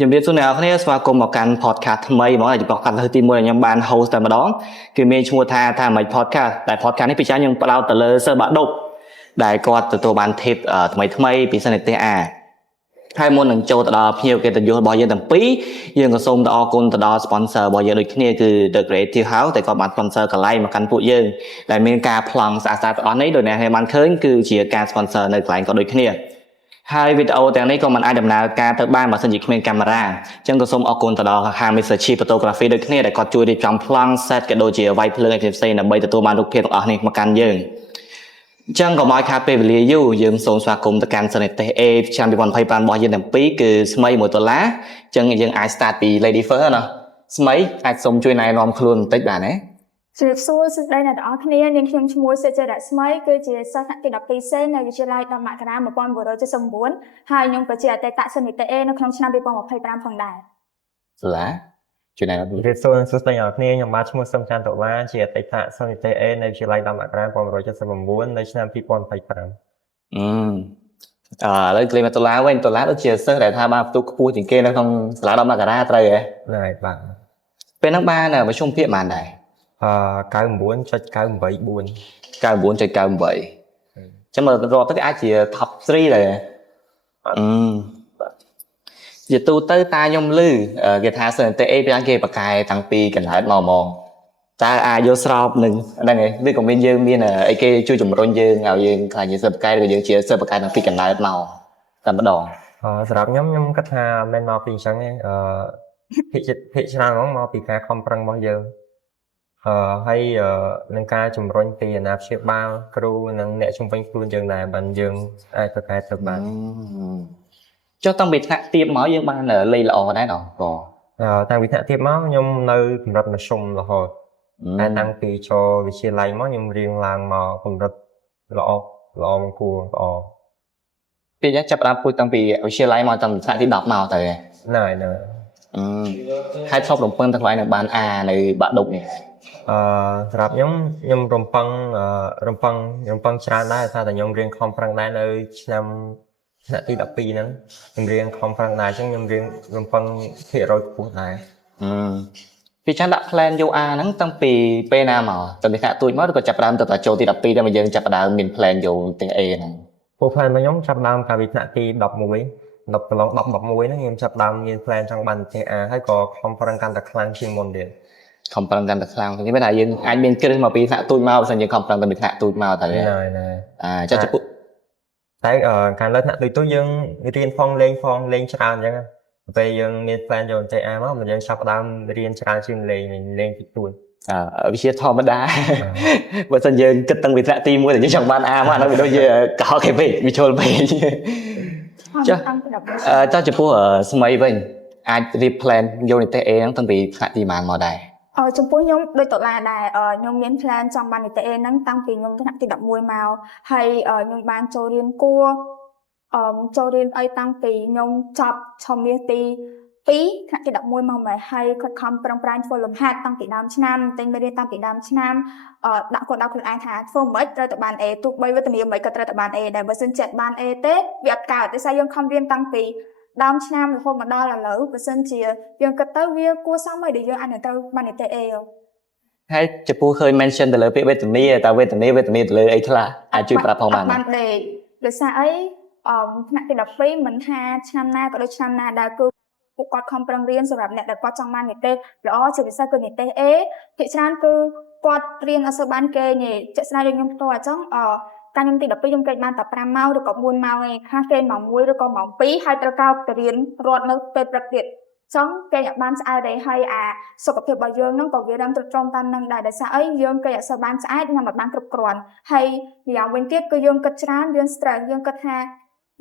ជំរាបសួរអ្នកនរគ្នាស្វាគមន៍មកកាន់ podcast ថ្មីហ្មងដែលជា podcast លើកទី1ដែលខ្ញុំបាន host តែម្ដងគឺមានឈ្មោះថាមិន podcast តែ podcast នេះពីច្រើនខ្ញុំផ្ដោតទៅលើសិស្សបាក់ឌុបដែលគាត់ទទួលបាន tip ថ្មីពីសិស្សនិទេសអាហើយមុននឹងចូលទៅដល់ភ្ញៀវកិត្តិយសរបស់យើងទាំងពីរយើងក៏សូមទៅអរគុណទៅដល់ sponsor របស់យើងដូចគ្នាគឺ The Creative House ដែលគាត់បាន sponsor កន្លែងមកកាន់ពួកយើងដែលមានការប្លង់ស្អាតៗទាំងអស់នេះដោយអ្នកបានឃើញគឺជាការ sponsor នៅកន្លែងក៏ដូចគ្នាហើយវីដេអូទាំងនេះក៏មិនអាចដំណើរការទៅបានបើសិនជាគ្មានកាមេរ៉ាអញ្ចឹងក៏សូមអរគុណទៅដល់ខាង Mr. Chi Photography ដូចគ្នាដែលគាត់ជួយរៀបចំប្លង់ set ក៏ដូចជាវាយភ្លើងផ្សេងៗដើម្បីទទួលបានរូបភាពទាំងអស់នេះមកកាន់យើងអញ្ចឹងក៏មកខាតពេលវេលាយូរយើងសូមស្វាគមន៍ទៅកាន់សិស្សនិទេស A ឆ្នាំ2025របស់យើងទាំងពីរគឺស្មី$1អញ្ចឹងយើងអាច start ពី Lady First ណាស្មីអាចសូមជួយណែនាំខ្លួនបន្តិចបានទេជំរាបសួរសួស្តីអ្នកទាំងអស់គ្នានាងខ្ញុំឈ្មោះសេចក្ដីរស្មីគឺជាសិស្សថ្នាក់ទី12សេនៅវិទ្យាល័យ10មករា1979ហើយខ្ញុំក៏ជាអតីតសិស្សនិទេស A នៅក្នុងឆ្នាំ2025ផងដែរសាឡាជួយណែនាំជំរាបសួរសួស្តីអ្នកគ្នាខ្ញុំបាទឈ្មោះសឹមច័ន្ទតុលាជាអតីតសិស្សនិទេស A នៅវិទ្យាល័យ10មករា1979នៅឆ្នាំ2025ឥឡូវក្លេមតុលាវិញតុលាដូចជាសិស្សដែលថាបានផ្ទុកខ្ពស់ជាងគេនៅក្នុងសាលា10មករាត្រូវហ៎ហ្នឹងហើយបាទពេលហ្នឹងបានមធ្យមភាគប៉ុន្មានដែរ99.984 99.98ចាំមើលរាប់ទៅអាចជា top 3ដែរជាទូទៅតាខ្ញុំឮគេថាសិស្សនិទេស A ពីគេបកកែតាំងពីកន្លែងមកហ្មងតើអាចយល់ស្របនឹងហ្នឹងហើយឬក៏មានយើងមានអីគេជួយជំរុញយើងឲ្យយើងខ្លាចជាសិស្សបកកែឬក៏យើងជាសិស្សបកកែតាំងពីកន្លែងមកតែម្ដងសម្រាប់ខ្ញុំគិតថាមិនមកពីអញ្ចឹងទេភាគច្រើនហ្មងមកពីការខំប្រឹងរបស់យើងហើយនឹងការជំរុញពីអាណាព្យាបាលគ្រូនិងអ្នកជំនាញខ្លួនយើងដែរបានយើងអាចប្រកែទៅបានចុះតាំងពីថ្នាក់ទាបមកយើងបានលេងល្អដែរណ៎តាំងពីថ្នាក់ទាបមកខ្ញុំនៅកម្រិតមធ្យមរហូតតែតាំងពីចូលវិទ្យាល័យមកខ្ញុំរៀងឡើងមកកម្រិតល្អមកគួរល្អពេលយ៉ាងចាប់ផ្ដើមពួយតាំងពីវិទ្យាល័យមកតាំងពីថ្នាក់ទី10មកទៅហ្នឹងហើយធ្លាប់រំពឹងទៅខ្លាយនឹងបាន A នៅបាក់ឌុបនេះសម្រាប់ខ្ញុំរំពឹងច្រើនដែរថាតែខ្ញុំរៀនខំប្រឹងដែរនៅឆ្នាំថ្នាក់ទី12ហ្នឹងខ្ញុំរៀនខំប្រឹងដែរអញ្ចឹងខ្ញុំរៀនរំពឹងភាគរយខ្ពស់ដែរពីចាំដាក់ plan យក A ហ្នឹងតាំងពីពេលណាមកតាំងពីថ្នាក់ទូចមកឬក៏ចាប់ផ្ដើមទៅតែចូលទី12តែមកយើងចាប់ផ្ដើមមាន plan យកទាំង A ហ្នឹងplan របស់ខ្ញុំចាប់ផ្ដើមកាលពីថ្នាក់ទី11កន្លង10 11ហ្នឹងខ្ញុំចាប់ដើមមាន plan ចង់បាននិទេស A ហើយក៏ខំប្រឹងកាន់តែខ្លាំងជាងមុនទៀតខំប្រឹងកាន់តែខ្លាំងនេះមានថាយើងអាចមានគ្រឹះមកពីថ្នាក់ទូចមកបើមិនយើងខំប្រឹងទៅពីថ្នាក់ទូចមកទៅចាត់ពុតែកាលលើថ្នាក់ទូចយើងរៀនផងលេងច្រើនអញ្ចឹងពេលយើងមាន plan យកនិទេស A មកយើងចាប់ដើមរៀនច្រើនជាងលេងតិចតួចវិជាធម្មតាបើសិនយើងគិតតាំងពីថ្នាក់ទី1តែយើងចង់បាន A មកដល់វាដូចជាកោគេពេកវាជុលពេកចុះចំពោះស្មីវិញអាចរៀប plan យកនិទេស A ហ្នឹងតាំងពីថ្នាក់ទីប៉ុន្មានមកដែរចំពោះខ្ញុំដូចតុលាដែរខ្ញុំមាន plan ចង់បាននិទេស A ហ្នឹងតាំងពីខ្ញុំថ្នាក់ទី11មកហើយខ្ញុំបានចូលរៀនគួរចូលរៀនអីតាំងពីខ្ញុំចប់ឆមាសទី2ថ្នាក់ទី11មកមកហើយខិតខំប្រឹងប្រែងធ្វើលំហាត់តាំងពីដើមឆ្នាំតែមេរៀនតាំងពីដើមឆ្នាំដាក់ខ្លួនឯងថាធ្វើមិនត្រូវតែបាន A ទោះបីវេទនាមិនក៏ត្រូវតែបាន A ដែរបើសិនជាបាន A ទេវាអត់កើតទេយើងខំរៀនតាំងពីដើមឆ្នាំរហូតមកដល់ឥឡូវបើសិនជាយើងគិតទៅវាគួរសមហើយដែលយើងអាចនឹងទៅបាននិទេស A ហើយចំពោះឃើញ mention ទៅលើពាក្យវេទនាតើវេទនាទៅលើអីខ្លះអាចជួយប្រាប់ផងបានដោយសារអីថ្នាក់ទី12មិនថាឆ្នាំណាក៏ដូចឆ្នាំណាដែរគឺពួកគាត់ខំប្រឹងរៀនសម្រាប់អ្នកដែលគាត់ចង់បាននិទេសល្អជាពិសេសគឺនិទេស A ភាគច្រើនគឺគាត់រៀនអត់សូវបានគេទេជាក់ស្ដែងដូចខ្ញុំផ្ទាល់អញ្ចឹងកាលខ្ញុំទី12ខ្ញុំគេបានតែ5ម៉ោងឬក៏4ម៉ោងឯងខ្លះគេម៉ោង1ឬក៏ម៉ោង2ហើយត្រូវកោតទៅរៀនរត់នៅពេលព្រឹកទៀតចឹងគេអាចបានស្អែកដែរហើយសុខភាពរបស់យើងហ្នឹងក៏វារឹងត្រង់តាមនឹងដែរដោយសារអីយើងគេអត់សូវបានស្អែកខ្ញុំអត់បានគ្រប់គ្រាន់ហើយម្យ៉ាងវិញទៀតគឺយើងគិតច្រើនយើង stress យើងគិតថា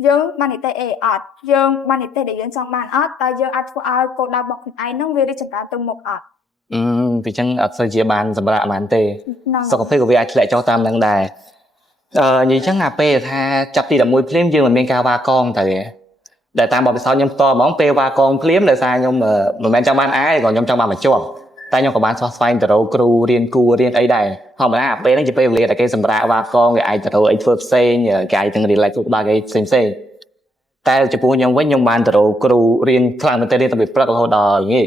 យើងបាននិទេស A អត់យើងបាននិទេសដែលយើងចង់បានអត់តើយើងអាចធ្វើឲ្យគោលដៅរបស់ខ្លួនឯងហ្នឹងវារីកចម្រើនទៅមុខអត់ពីចឹងអត់សូវជាបានសម្រាប់បានទេសុខភាពក៏វាអាចធ្លាក់ចុះតាមនឹងដែរនិយាយចឹងពេលថាចាប់ទី11ភ្លាមយើងមិនមានការវ៉ាកងទៅដែលតាមបទពិសោធន៍ខ្ញុំផ្ទាល់ហ្មងពេលវ៉ាកងភ្លាមដោយសារខ្ញុំមិនមែនចង់បាន A ទេក៏ខ្ញុំចង់បានបញ្ចប់តែខ្ញុំក៏បានស្វែងទៅរកគ្រូរៀនគួររៀនអីដែរធម្មតាពេលហ្នឹងជាពេលវេលាដែលគេសម្រាប់វ៉ាកងគេអាចទៅរកអីធ្វើផ្សេងគេអាចទាំង relax ខ្លួនគេផ្សេង តែចំពោះខ្ញុំវិញខ្ញុំបានទៅរកគ្រូរៀនខ្លាំងមែនទែនរៀនតាំងពីព្រឹករហូតដល់ល្ងាច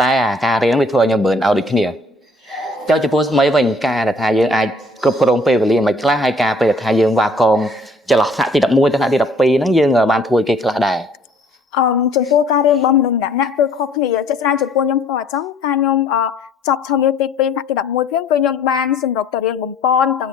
តែអាការរៀនវាធ្វើឲ្យខ្ញុំ burn out ដូចគ្នាចុះចំពោះស្មីវិញការដែលថាយើងអាចគ្រប់គ្រងពេលវេលាមិនខ្លះហើយការពេលថាយើងវ៉ាកងចន្លោះថ្នាក់ទី11ទៅថ្នាក់ទី12ហ្នឹងយើងបានធ្វើគេខ្លះដែរ ចំពោះការរៀនរបស់មនុស្សម្នាក់ៗគឺខុសគ្នាជាក់ស្ដែងចំពោះខ្ញុំក៏អញ្ចឹងការខ្ញុំចប់ឆមាសទី2ថ្នាក់ទី11ភ្លាមគឺខ្ញុំបានសម្រុកទៅរៀនបំពន់ទាំ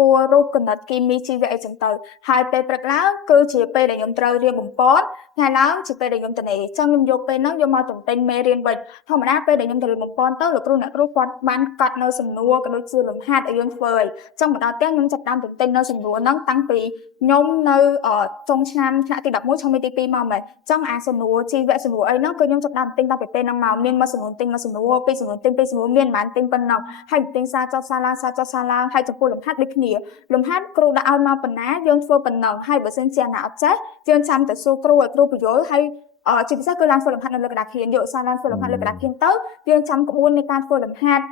ងគួររូបគណិតគីមីជីវៈអីចឹងទៅហើយពេលព្រឹកឡើងគឺជាពេលដែលខ្ញុំត្រូវរៀនបំពន់ថ្ងៃឡើងជាពេលដែលខ្ញុំទៅអញ្ចឹងខ្ញុំយកពេលហ្នឹងយកមកទន្ទិញមេរៀនវិញធម្មតាពេលដែលខ្ញុំទៅរៀនបំពន់ទៅលោកគ្រូអ្នកគ្រូគាត់បានកត់នៅសំណួរក៏ដូចជាលំហាត់ឲ្យយើងធ្វើហើយអញ្ចឹងមកដល់ત્યાંខ្ញុំចាប់តាមទន្ទិញនៅសំណួរហ្នឹងតាំងពីខ្ញុំនៅចុងឆ្នាំថ្នាក់ទី11ឆមាសទី2មកមែនអញ្ចឹងអាសំណួរជីវៈសំណួរអីហ្នឹងគឺខ្ញុំចាប់តាមទិញតាំងពីពេលហ្នឹងមកមានមួយសំណួរទិញមួយសំណួរពីរសំណួរទិញពីរសំណួរមានបានទិញប៉ុណ្ណឹងហើយទិញសារចុះសារឡើងសារចុះសារឡើងហើយចំពោះលំហាត់ដូចគ្នាលំហាត់គ្រូដាក់ឲ្យមកប៉ុណ្ណាយើងធ្វើប៉ុណ្ណឹងហើយបើសិនជាអ្នកអត់ចេះយើងចាំទៅសួរគ្រូឲ្យគ្រូបញ្យល់ហើយជាពិសេសគឺឡើងធ្វើលំហាត់នៅលើក្តារខៀនយកសារឡើងធ្វើលំហាត់លើក្តារខៀនទៅយើងចាំក្បួននៃការធ្វើលំហាត់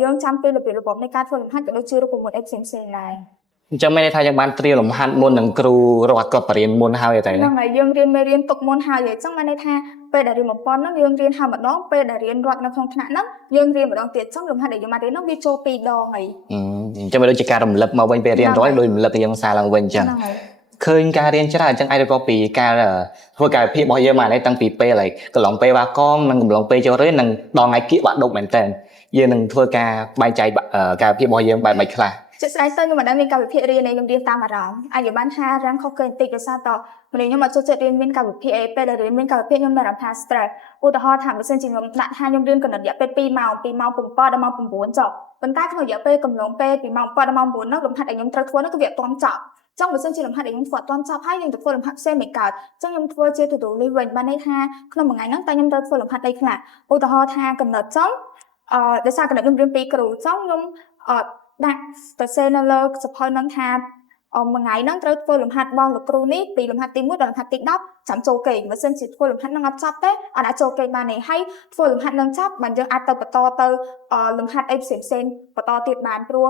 យើងចាំពីរបៀបនៃការធ្វើលំហាត់ក៏ដូចជារូបមន្តអីផ្សេងៗដែរអញ្ចឹងមានន័យថាយើងបានត្រៀមលំហាត់មុននឹងគ្រូរដ្ឋគាត់បរៀនមុនហើយតែហ្នឹងហើយយើងរៀនមេរៀនទុកមុនហើយអញ្ចឹងមានន័យថាពេលដែលរៀនបំពន់ហ្នឹងយើងរៀនហើយម្ដងពេលដែលរៀនរត់នៅក្នុងថ្នាក់ហ្នឹងយើងរៀនម្ដងទៀតអញ្ចឹងលំហាត់ដែលយើងបានរៀនហ្នឹងវាចូល2ដងហើយអញ្ចឹងវាដូចជាការរំលឹកមកវិញពេលរៀនរត់ដូចរំលឹកទៅយើងសារឡើងវិញអញ្ចឹងឃើញការរៀនច្រើនអញ្ចឹងអាចរៀបរាប់ពីការធ្វើការវិភាគរបស់យើងមកនេះតាំងពីពេលហើយកន្លងពេលវ៉ាកងនិងកន្លងពេលចូលរៀននិងដល់ថ្ងៃគៀកបាក់ដប់មែនតើយើងនឹងធ្វើការបែងចែកការវិភាគរបស់យើងបែបម៉េចខ្លះជាស្ដែងទៅខ្ញុំមិនដែលមានការវិភាគរៀនខ្ញុំរៀនតាមអារម្មណ៍អាចបានថារាំងខុសគេបន្តិចដោយសារតមនុស្សខ្ញុំអត់ចូលចិត្តរៀនមានការវិភាគពេលដែលរៀនមានការវិភាគខ្ញុំមានអារម្មណ៍ថា stress ឧទាហរណ៍ថាបើសិនជាខ្ញុំដាក់ថាខ្ញុំរៀនគណិតរយៈពេល2ម៉ោង7ដល់ម៉ោង9ចុះប៉ុន្តែក្នុងរយៈពេលកំឡុងពេលពីម៉ោង7ដល់ម៉ោង9នោះលំហាត់ដែលខ្ញុំត្រូវធ្វើនោះគឺវាអត់ទាន់ចប់ចង់បើសិនជាលំហាត់ដែលខ្ញុំធ្វើអត់ទាន់ចប់ហើយយើងទៅធ្វើលំហាត់ផ្សេងមិនកើតអញ្ចឹងខ្ញុំធ្វើជា to do list វិញបានន័យថាក្នុងមួយថ្ងៃហ្នឹងតែខ្ញុំត្រូវធ្វើលំហាត់អីខ្លះឧទាហរណ៍ថាគណិតចង់ដោយសារគណិតខ្ញុំរៀនពីគ្រូចង់ខ្ញុំដាក់ទៅសេនៅលើសភៅហ្នឹងថាមួយថ្ងៃហ្នឹងត្រូវធ្វើលំហាត់របស់លោកគ្រូនេះពីលំហាត់ទី1ដល់លំហាត់ទី10ចាំចូលគេបើសិនជាធ្វើលំហាត់ហ្នឹងអត់ចប់ទេអត់អាចចូលគេបានទេហើយធ្វើលំហាត់ហ្នឹងចប់បានយើងអាចទៅបន្តទៅលំហាត់អីផ្សេងបន្តទៀតបានព្រោះ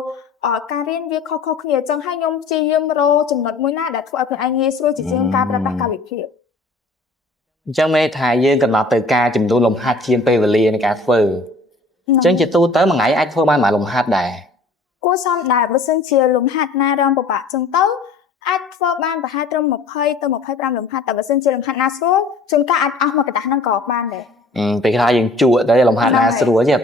ការរៀនវាខុសៗគ្នាអញ្ចឹងហើយខ្ញុំព្យាយាមរកចំណុចមួយណាដែលធ្វើឲ្យខ្លួនឯងងាយស្រួលជាជាងការប្រើប្រាស់ការវិភាគអញ្ចឹងមានន័យថាយើងកំណត់ទៅការចំនួនលំហាត់ជាងពេលវេលានៃការធ្វើអញ្ចឹងជាទូទៅមួយថ្ងៃអាចធ្វើបានប៉ុន្មានលំហាត់ដែរគួរសមដែរបើសិនជាលំហាត់ណារងពិបាកចឹងទៅអាចធ្វើបានប្រហែលត្រឹម20ទៅ25លំហាត់តែបើសិនជាលំហាត់ណាស្រួលជួនកាលអាចអស់មកកណ្ដាស់ហ្នឹងក៏បានដែរពេលខ្លះយើងជក់ទៅលំហាត់ណាស្រួលទេ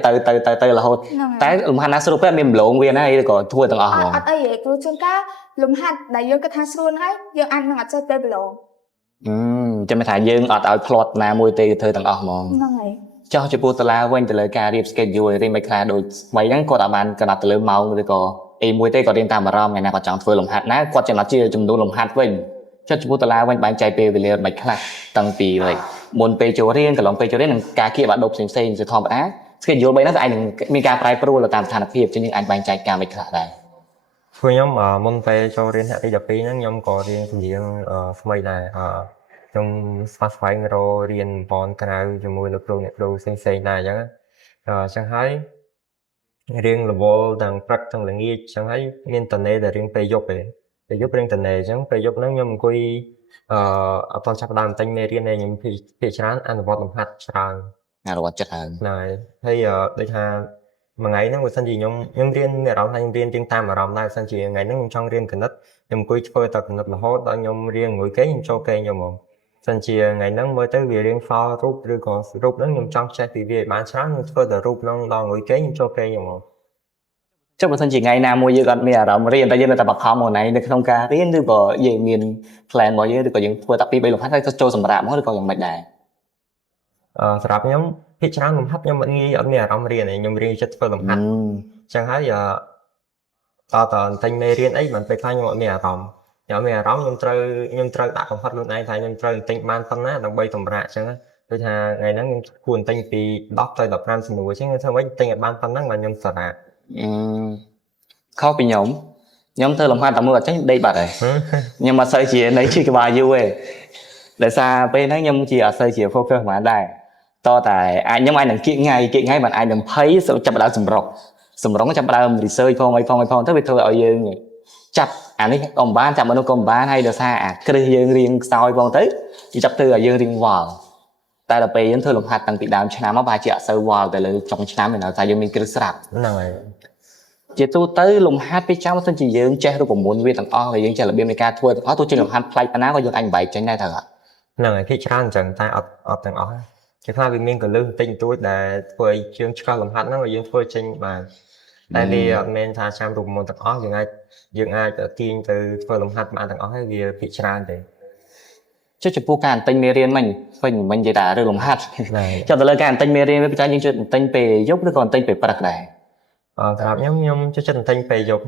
ទៅរហូតតែលំហាត់ណាស្រួលពេកមានម្លងវាណាឬក៏ធ្វើទាំងអស់ហ្មងអត់អីទេព្រោះជួនកាលលំហាត់ដែលយើងគិតថាស្រួលហើយយើងអាចនឹងអត់ចេះទៅម្លងចាំមិនថាយើងអត់ឲ្យផ្្លាត់ណាមួយទេធ្វើទាំងអស់ហ្មងហ្នឹងហើយចោះចំពោះតារាវិញទៅលើការរៀប schedule រៀនមិនខ្លះដូចស្មីហ្នឹងគាត់អាចបានកំណត់ទៅលើម៉ោងឬក៏អីមួយទេគាត់រៀនតាមអារម្មណ៍ថ្ងៃណាគាត់ចង់ធ្វើលំហាត់ណាគាត់ចំណត់ជាចំនួនលំហាត់វិញចុះចំពោះតារាវិញបែងចែកពេលវេលាមិនខ្លះតាំងពីមុនពេលចូលរៀនកន្លងពេលចូលរៀននិងការគៀបបាក់ដប់ផ្សេងជាធម្មតា schedule 3ហ្នឹងក៏អាចនឹងមានការប្រែប្រួលតាមស្ថានភាពជាងយើងអាចបែងចែកការមិនខ្លះដែរខ្ញុំមុនពេលចូលរៀនថ្នាក់ទី12ហ្នឹងខ្ញុំក៏រៀនជំនាញថ្មីដែរខ្ញុំស្វែងរករៀនបនក្រៅជាមួយលោកគ្រូអ្នកគ្រូផ្សេងដែរអញ្ចឹងហើយរៀងរវល់ទាំងព្រឹកទាំងល្ងាចអញ្ចឹងហើយមានតនេដែលរៀងពេលយប់ឯងពេលយប់រៀងតនេអញ្ចឹងពេលយប់ហ្នឹងខ្ញុំអង្គុយអត់តចាប់ដើមតែមេរៀនដែលខ្ញុំភាគច្រើនអនុវត្តលំហាត់ច្រើនអនុវត្តច្រើនហើយដូចថាមួយថ្ងៃហ្នឹងបើសិនជាខ្ញុំរៀនមានអារម្មណ៍ថាខ្ញុំរៀនជាងតាមអារម្មណ៍ដែរបើសិនជាថ្ងៃហ្នឹងខ្ញុំចង់រៀនគណិតខ្ញុំអង្គុយធ្វើតែគណិតរហូតដល់ខ្ញុំរៀនមួយគេខ្ញុំចូលគេខ្ញុំហ្មងសិនជាថ្ងៃហ្នឹងមើលទៅវារៀងសល់រូបឬក៏រូបហ្នឹងខ្ញុំចង់ចេះពីវាឲ្យបានច្រើនខ្ញុំធ្វើតែរូបហ្នឹងដល់មួយគេខ្ញុំចូលគេខ្ញុំហ្មងចុះបើសិនជាថ្ងៃណាមួយយើងអត់មានអារម្មណ៍រៀនតែយើងនៅតែបខំមួយថ្ងៃនៅក្នុងការរៀនឬក៏យើងមាន plan របស់យើងឬក៏យើងធ្វើតែ2 3លំហាត់ហើយទៅចូលសម្រាប់មកឬក៏យ៉ាងម៉េចដែរសម្រាប់ខ្ញុំភាគច្រើនលំហាត់ខ្ញុំអត់មានអារម្មណ៍រៀនទេខ្ញុំរៀនចិត្តធ្វើលំហាត់អញ្ចឹងហើយតតែមេរៀនអីមិនពេលខ្លះខ្ញុំអត់មានអារម្មណ៍ខ្ញុំត្រូវដាក់កំហិតខ្លួនឯងថាខ្ញុំត្រូវទិញបានប៉ុណ្ណាដើម្បីសម្រាប់អញ្ចឹងដូចថាថ្ងៃហ្នឹងខ្ញុំគួរទិញពី10ទៅ15សំណួរអញ្ចឹងធ្វើម៉េចទិញឲ្យបានប៉ុណ្ណឹងបាទខ្ញុំសម្រាប់ខុសពីខ្ញុំធ្វើលំហាត់តែមួយអត់ចេញដេកបាត់ហើយខ្ញុំអត់សូវជានៅជិះក្បាលយូរទេដោយសារពេលហ្នឹងខ្ញុំជាអត់សូវជា focus ហ្មងដែរតតែខ្ញុំអាចនឹងគៀកថ្ងៃមិនអាចនឹងភ័យចាប់ដើមសម្រុងចាប់ដើម research ផងទៅវាធ្វើឲ្យយើងចាប់ អានេះក៏មិនបានចាប់មនុស្សក៏មិនបានហើយដោយសារអាគ្រឹះយើងរៀងខ្សោយផងទៅវាចាប់ទៅឲ្យយើងរៀងវល់តែដល់ពេលយើងធ្វើលំហាត់តាំងពីដើមឆ្នាំមកប្រហែលជាអត់សូវវល់ទៅលើចុងឆ្នាំឯណោះតែយើងមានគ្រឹះស្រាប់ ហ្នឹងហើយ ជាទូទៅលំហាត់ពេលចាំសិនជាយើងចេះរូបមន្តវាទាំងអស់ហើយយើងចេះរបៀបនៃការធ្វើទាំងអស់ទោះជាលំហាត់ប្លែកប៉ុណ្ណាក៏យើងអាចបែកចេញដែរទៅ ហ្នឹងហើយភាគច្រើនអញ្ចឹងតែអត់ទាំងអស់គេខ្លះវាមានកលឹះបន្តិចបន្តួចដែលធ្វើឲ្យជើងឆ្កោះលំហាត់ហ្នឹងឲ្យយើងធ្វើចេញបានតែវាអត់មែនថាចាំរូបមន្តទាំងអស់យើងអាចទាញទៅធ្វើលំហាត់បានទាំងអស់ហើយវាភាគច្រើនទេ ចុះចំពោះការអន្ទិញមេរៀនមិញនិយាយតែរឿងលំហាត់ ហ្នឹង ចុះទៅលើការអន្ទិញមេរៀនវាប្រហែលយើងជួយអន្ទិញពេលយប់ឬក៏អន្ទិញពេលព្រឹកដែរ សម្រាប់ខ្ញុំចូលចិត្តទិញពេលយប់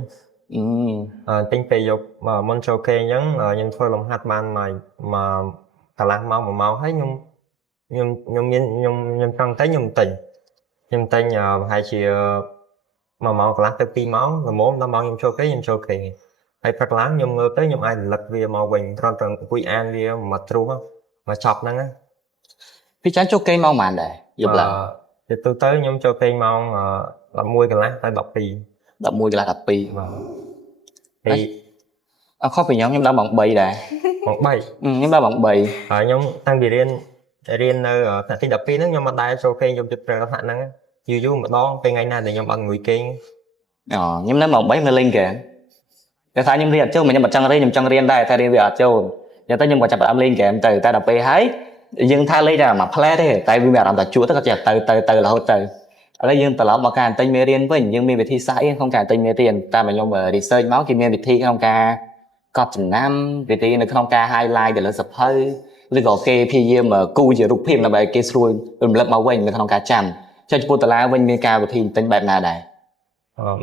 ទិញពេលយប់មុនចូលគេអញ្ចឹងខ្ញុំធ្វើលំហាត់បានមកកន្លះម៉ោង1ម៉ោងហើយខ្ញុំចង់ទិញខ្ញុំទិញប្រហែលជា1ម៉ោងកន្លះទៅ2ម៉ោងល្មមដល់ម៉ោងខ្ញុំចូលគេហើយព្រឹកឡើងខ្ញុំងើបទៅខ្ញុំអាចរំលឹកវាមកវិញគ្រាន់តែអង្គុយអានវាមកត្រួសមកចប់ហ្នឹងណា ពីចាចូលគេមកប៉ុន្មានដែរយប់ឡើង ទៅខ្ញុំចូលគេម៉ោង11កន្លះទៅ12 11កន្លះ12 ហើយ អត់ខុសពីខ្ញុំដល់ម៉ោង3ដែរ ម៉ោង 3 ខ្ញុំដល់ម៉ោង3 ហើយខ្ញុំតាំងពីរៀននៅថ្នាក់ទី12ហ្នឹងខ្ញុំមកដែរចូលគេខ្ញុំជិតព្រឹកថ្នាក់ហ្នឹងយូរម្ដងពេលថ្ងៃណាដែលខ្ញុំអត់អង្គុយគេ ខ្ញុំនៅម៉ោង3នៅលេងហ្គេមតែថាខ្ញុំរៀនអត់ចូលខ្ញុំអត់ចង់រៀនខ្ញុំចង់រៀនដែរតែរៀនវាអត់ចូលអញ្ចឹងទៅខ្ញុំក៏ចាប់ផ្ដើមលេងហ្គេមទៅតែដល់ពេលហើយយើងថាលេងតែមួយផ្លែទេតែវាមានអារម្មណ៍ថាជួទៅក៏ចេះទៅរហូតទៅឥឡូវយើងត្រឡប់មកការអន្ទិញមេរៀនវិញយើងមានវិធីសាស្ត្រក្នុងការអន្ទិញមេរៀនតាមខ្ញុំ research មកគេមានវិធីក្នុងការកត់ចំណាំវិធីនៅក្នុងការ highlight ទៅលើសភៅឬក៏គេព្យាយាមគូជារូបភាពដើម្បីគេស្រួលរំលឹកមកវិញនៅក្នុងការចាំចុះចំពោះតារាវិញមានការវិធីអន្ទិញបែបណាដែរ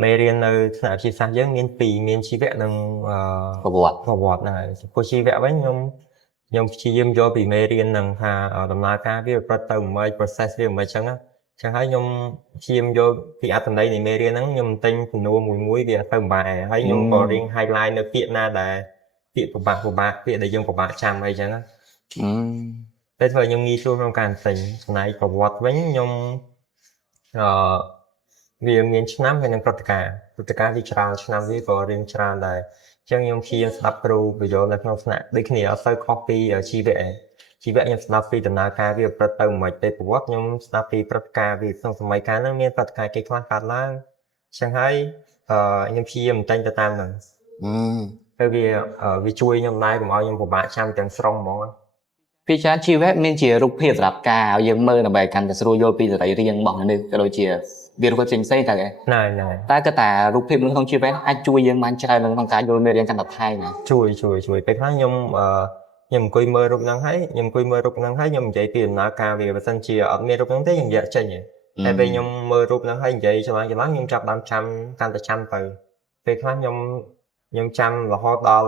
មេរៀននៅថ្នាក់វិទ្យាសាស្ត្រយើងមាន2មានជីវៈនិងប្រវត្តិហ្នឹងហើយចំពោះជីវៈវិញខ្ញុំព្យាយាមយកពីមេរៀនហ្នឹងថាដំណើរការវាប្រព្រឹត្តទៅមិន process វាមិនអញ្ចឹងហើយខ្ញុំព្យាយាមយកពីអត្ថន័យនៃមេរៀនហ្នឹងខ្ញុំទិញចំនួនមួយវាទៅបែរហើយខ្ញុំក៏រៀង highlight នៅពាក្យណាដែលពាក្យពិបាកពាក្យដែលយើងពិបាកចាំអីចឹងតែធ្វើខ្ញុំងាយស្រួលក្នុងការទិញផ្នែកប្រវត្តិវិញខ្ញុំវាមានឆ្នាំហើយនឹងព្រឹត្តិការណ៍វាច្រើនឆ្នាំវាក៏រៀងច្រើនដែរអញ្ចឹងខ្ញុំព្យាយាមស្ដាប់គ្រូបញ្យល់នៅក្នុងថ្នាក់ដូចគ្នាអត់សូវខុសពីជីវៈខ្ញុំស្ដាប់ពីដំណើរការវាប្រព្រឹត្តទៅមិនទេប្រវត្តិខ្ញុំស្ដាប់ពីព្រឹត្តិការណ៍វាក្នុងសម័យកាលហ្នឹងមានព្រឹត្តិការណ៍គេខ្លះកើតឡើងអញ្ចឹងហើយខ្ញុំព្យាយាមតែងទៅតាមហ្នឹងទៅវាជួយខ្ញុំដែរកុំឲ្យខ្ញុំពិបាកចាំទាំងស្រុងហ្មង ពីច្រើនជីវៈមានជារូបភាពសម្រាប់ការឲ្យយើងមើលដើម្បីកាន់តែស្រួលយល់ពីសរីរាង្គរបស់មនុស្សក៏ដូចជាវារូបផ្សេងៗតែតែគាត់ថារូបភាពក្នុងជីវៈអាចជួយយើងបានច្រើនក្នុងការយល់មេរៀនកាន់តែថែមជួយពេលខ្លះខ្ញុំអង្គុយមើលរូបហ្នឹងហើយខ្ញុំនិយាយពីដំណើរការវាបើសិនជាអត់មានរូបហ្នឹងទេខ្ញុំនិយាយចេញតែពេលខ្ញុំមើលរូបហ្នឹងហើយនិយាយឆ្លងខ្ញុំចាប់បានចាំកាន់តែចាំទៅពេលខ្លះខ្ញុំចាំរហូតដល់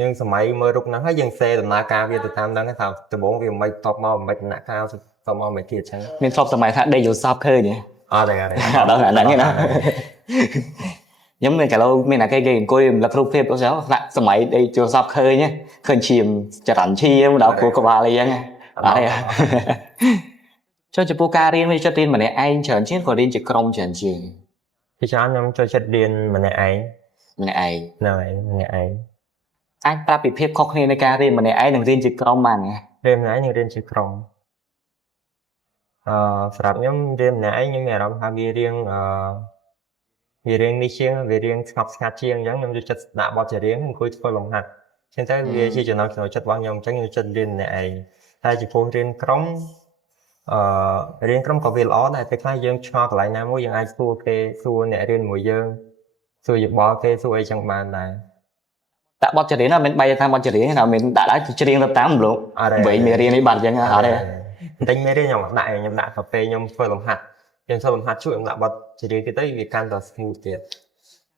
យើងសម័យមើលរូបហ្នឹងហើយយើងសេដំណើរការវាទៅតាមហ្នឹងថាដំបូងវាមិនតបមកមិនដំណាក់កាលតបមកមិនទៀតអញ្ចឹងមានធ្លាប់សម័យថាដេកយល់សពឃើញអត់ទេដល់អាហ្នឹងណាខ្ញុំមានកាលមានតែគេអង្គុយរំលឹករូបភាពអស់ចឹងថ្នាក់សម័យដេកយល់សពឃើញឈាមចរន្តឈាមដល់គូក្បាលអីចឹងហើយចូលចំពោះការរៀនវាចិត្តរៀនម្នាក់ឯងច្រើនជាងក៏រៀនជាក្រុមច្រើនជាងពីច្រើនខ្ញុំចូលចិត្តរៀនម្នាក់ឯងម្នាក់ឯងអាចប្រាប់ពីភាពខុសគ្នានៃការរៀនម្នាក់ឯងនិងរៀនជាក្រុមបានរៀនម្នាក់ឯងនិងរៀនជាក្រុមសម្រាប់ខ្ញុំរៀនម្នាក់ឯងខ្ញុំមានអារម្មណ៍ថាវារៀងនេះជាងវារៀងស្ងប់ស្ងាត់ជាងអញ្ចឹងខ្ញុំចូលចិត្តដាក់បទចម្រៀងអង្គុយធ្វើលំហាត់ចឹងទៅវាជាចំណុចចិត្តរបស់ខ្ញុំអញ្ចឹងខ្ញុំចិត្តរៀនម្នាក់ឯងតែចំពោះរៀនក្រុមក៏វាល្អដែរពេលខ្លះយើងឆ្ងល់កន្លែងណាមួយយើងអាចសួរអ្នករៀនមួយយើងសួរយោបល់គេសួរអីចឹងបានដែរដាក់បទចម្រៀងណាមិនបែរថាបទចម្រៀងណាមិនដាក់ដែរច្រៀងទៅតាមម្លប់វិញមេរៀននេះបានអញ្ចឹងអត់ទេតែមេរៀនខ្ញុំដាក់ទៅពេលខ្ញុំធ្វើលំហាត់ជួយខ្ញុំដាក់បទចម្រៀងទៀតទៅវាកាន់តែ smooth ទៀត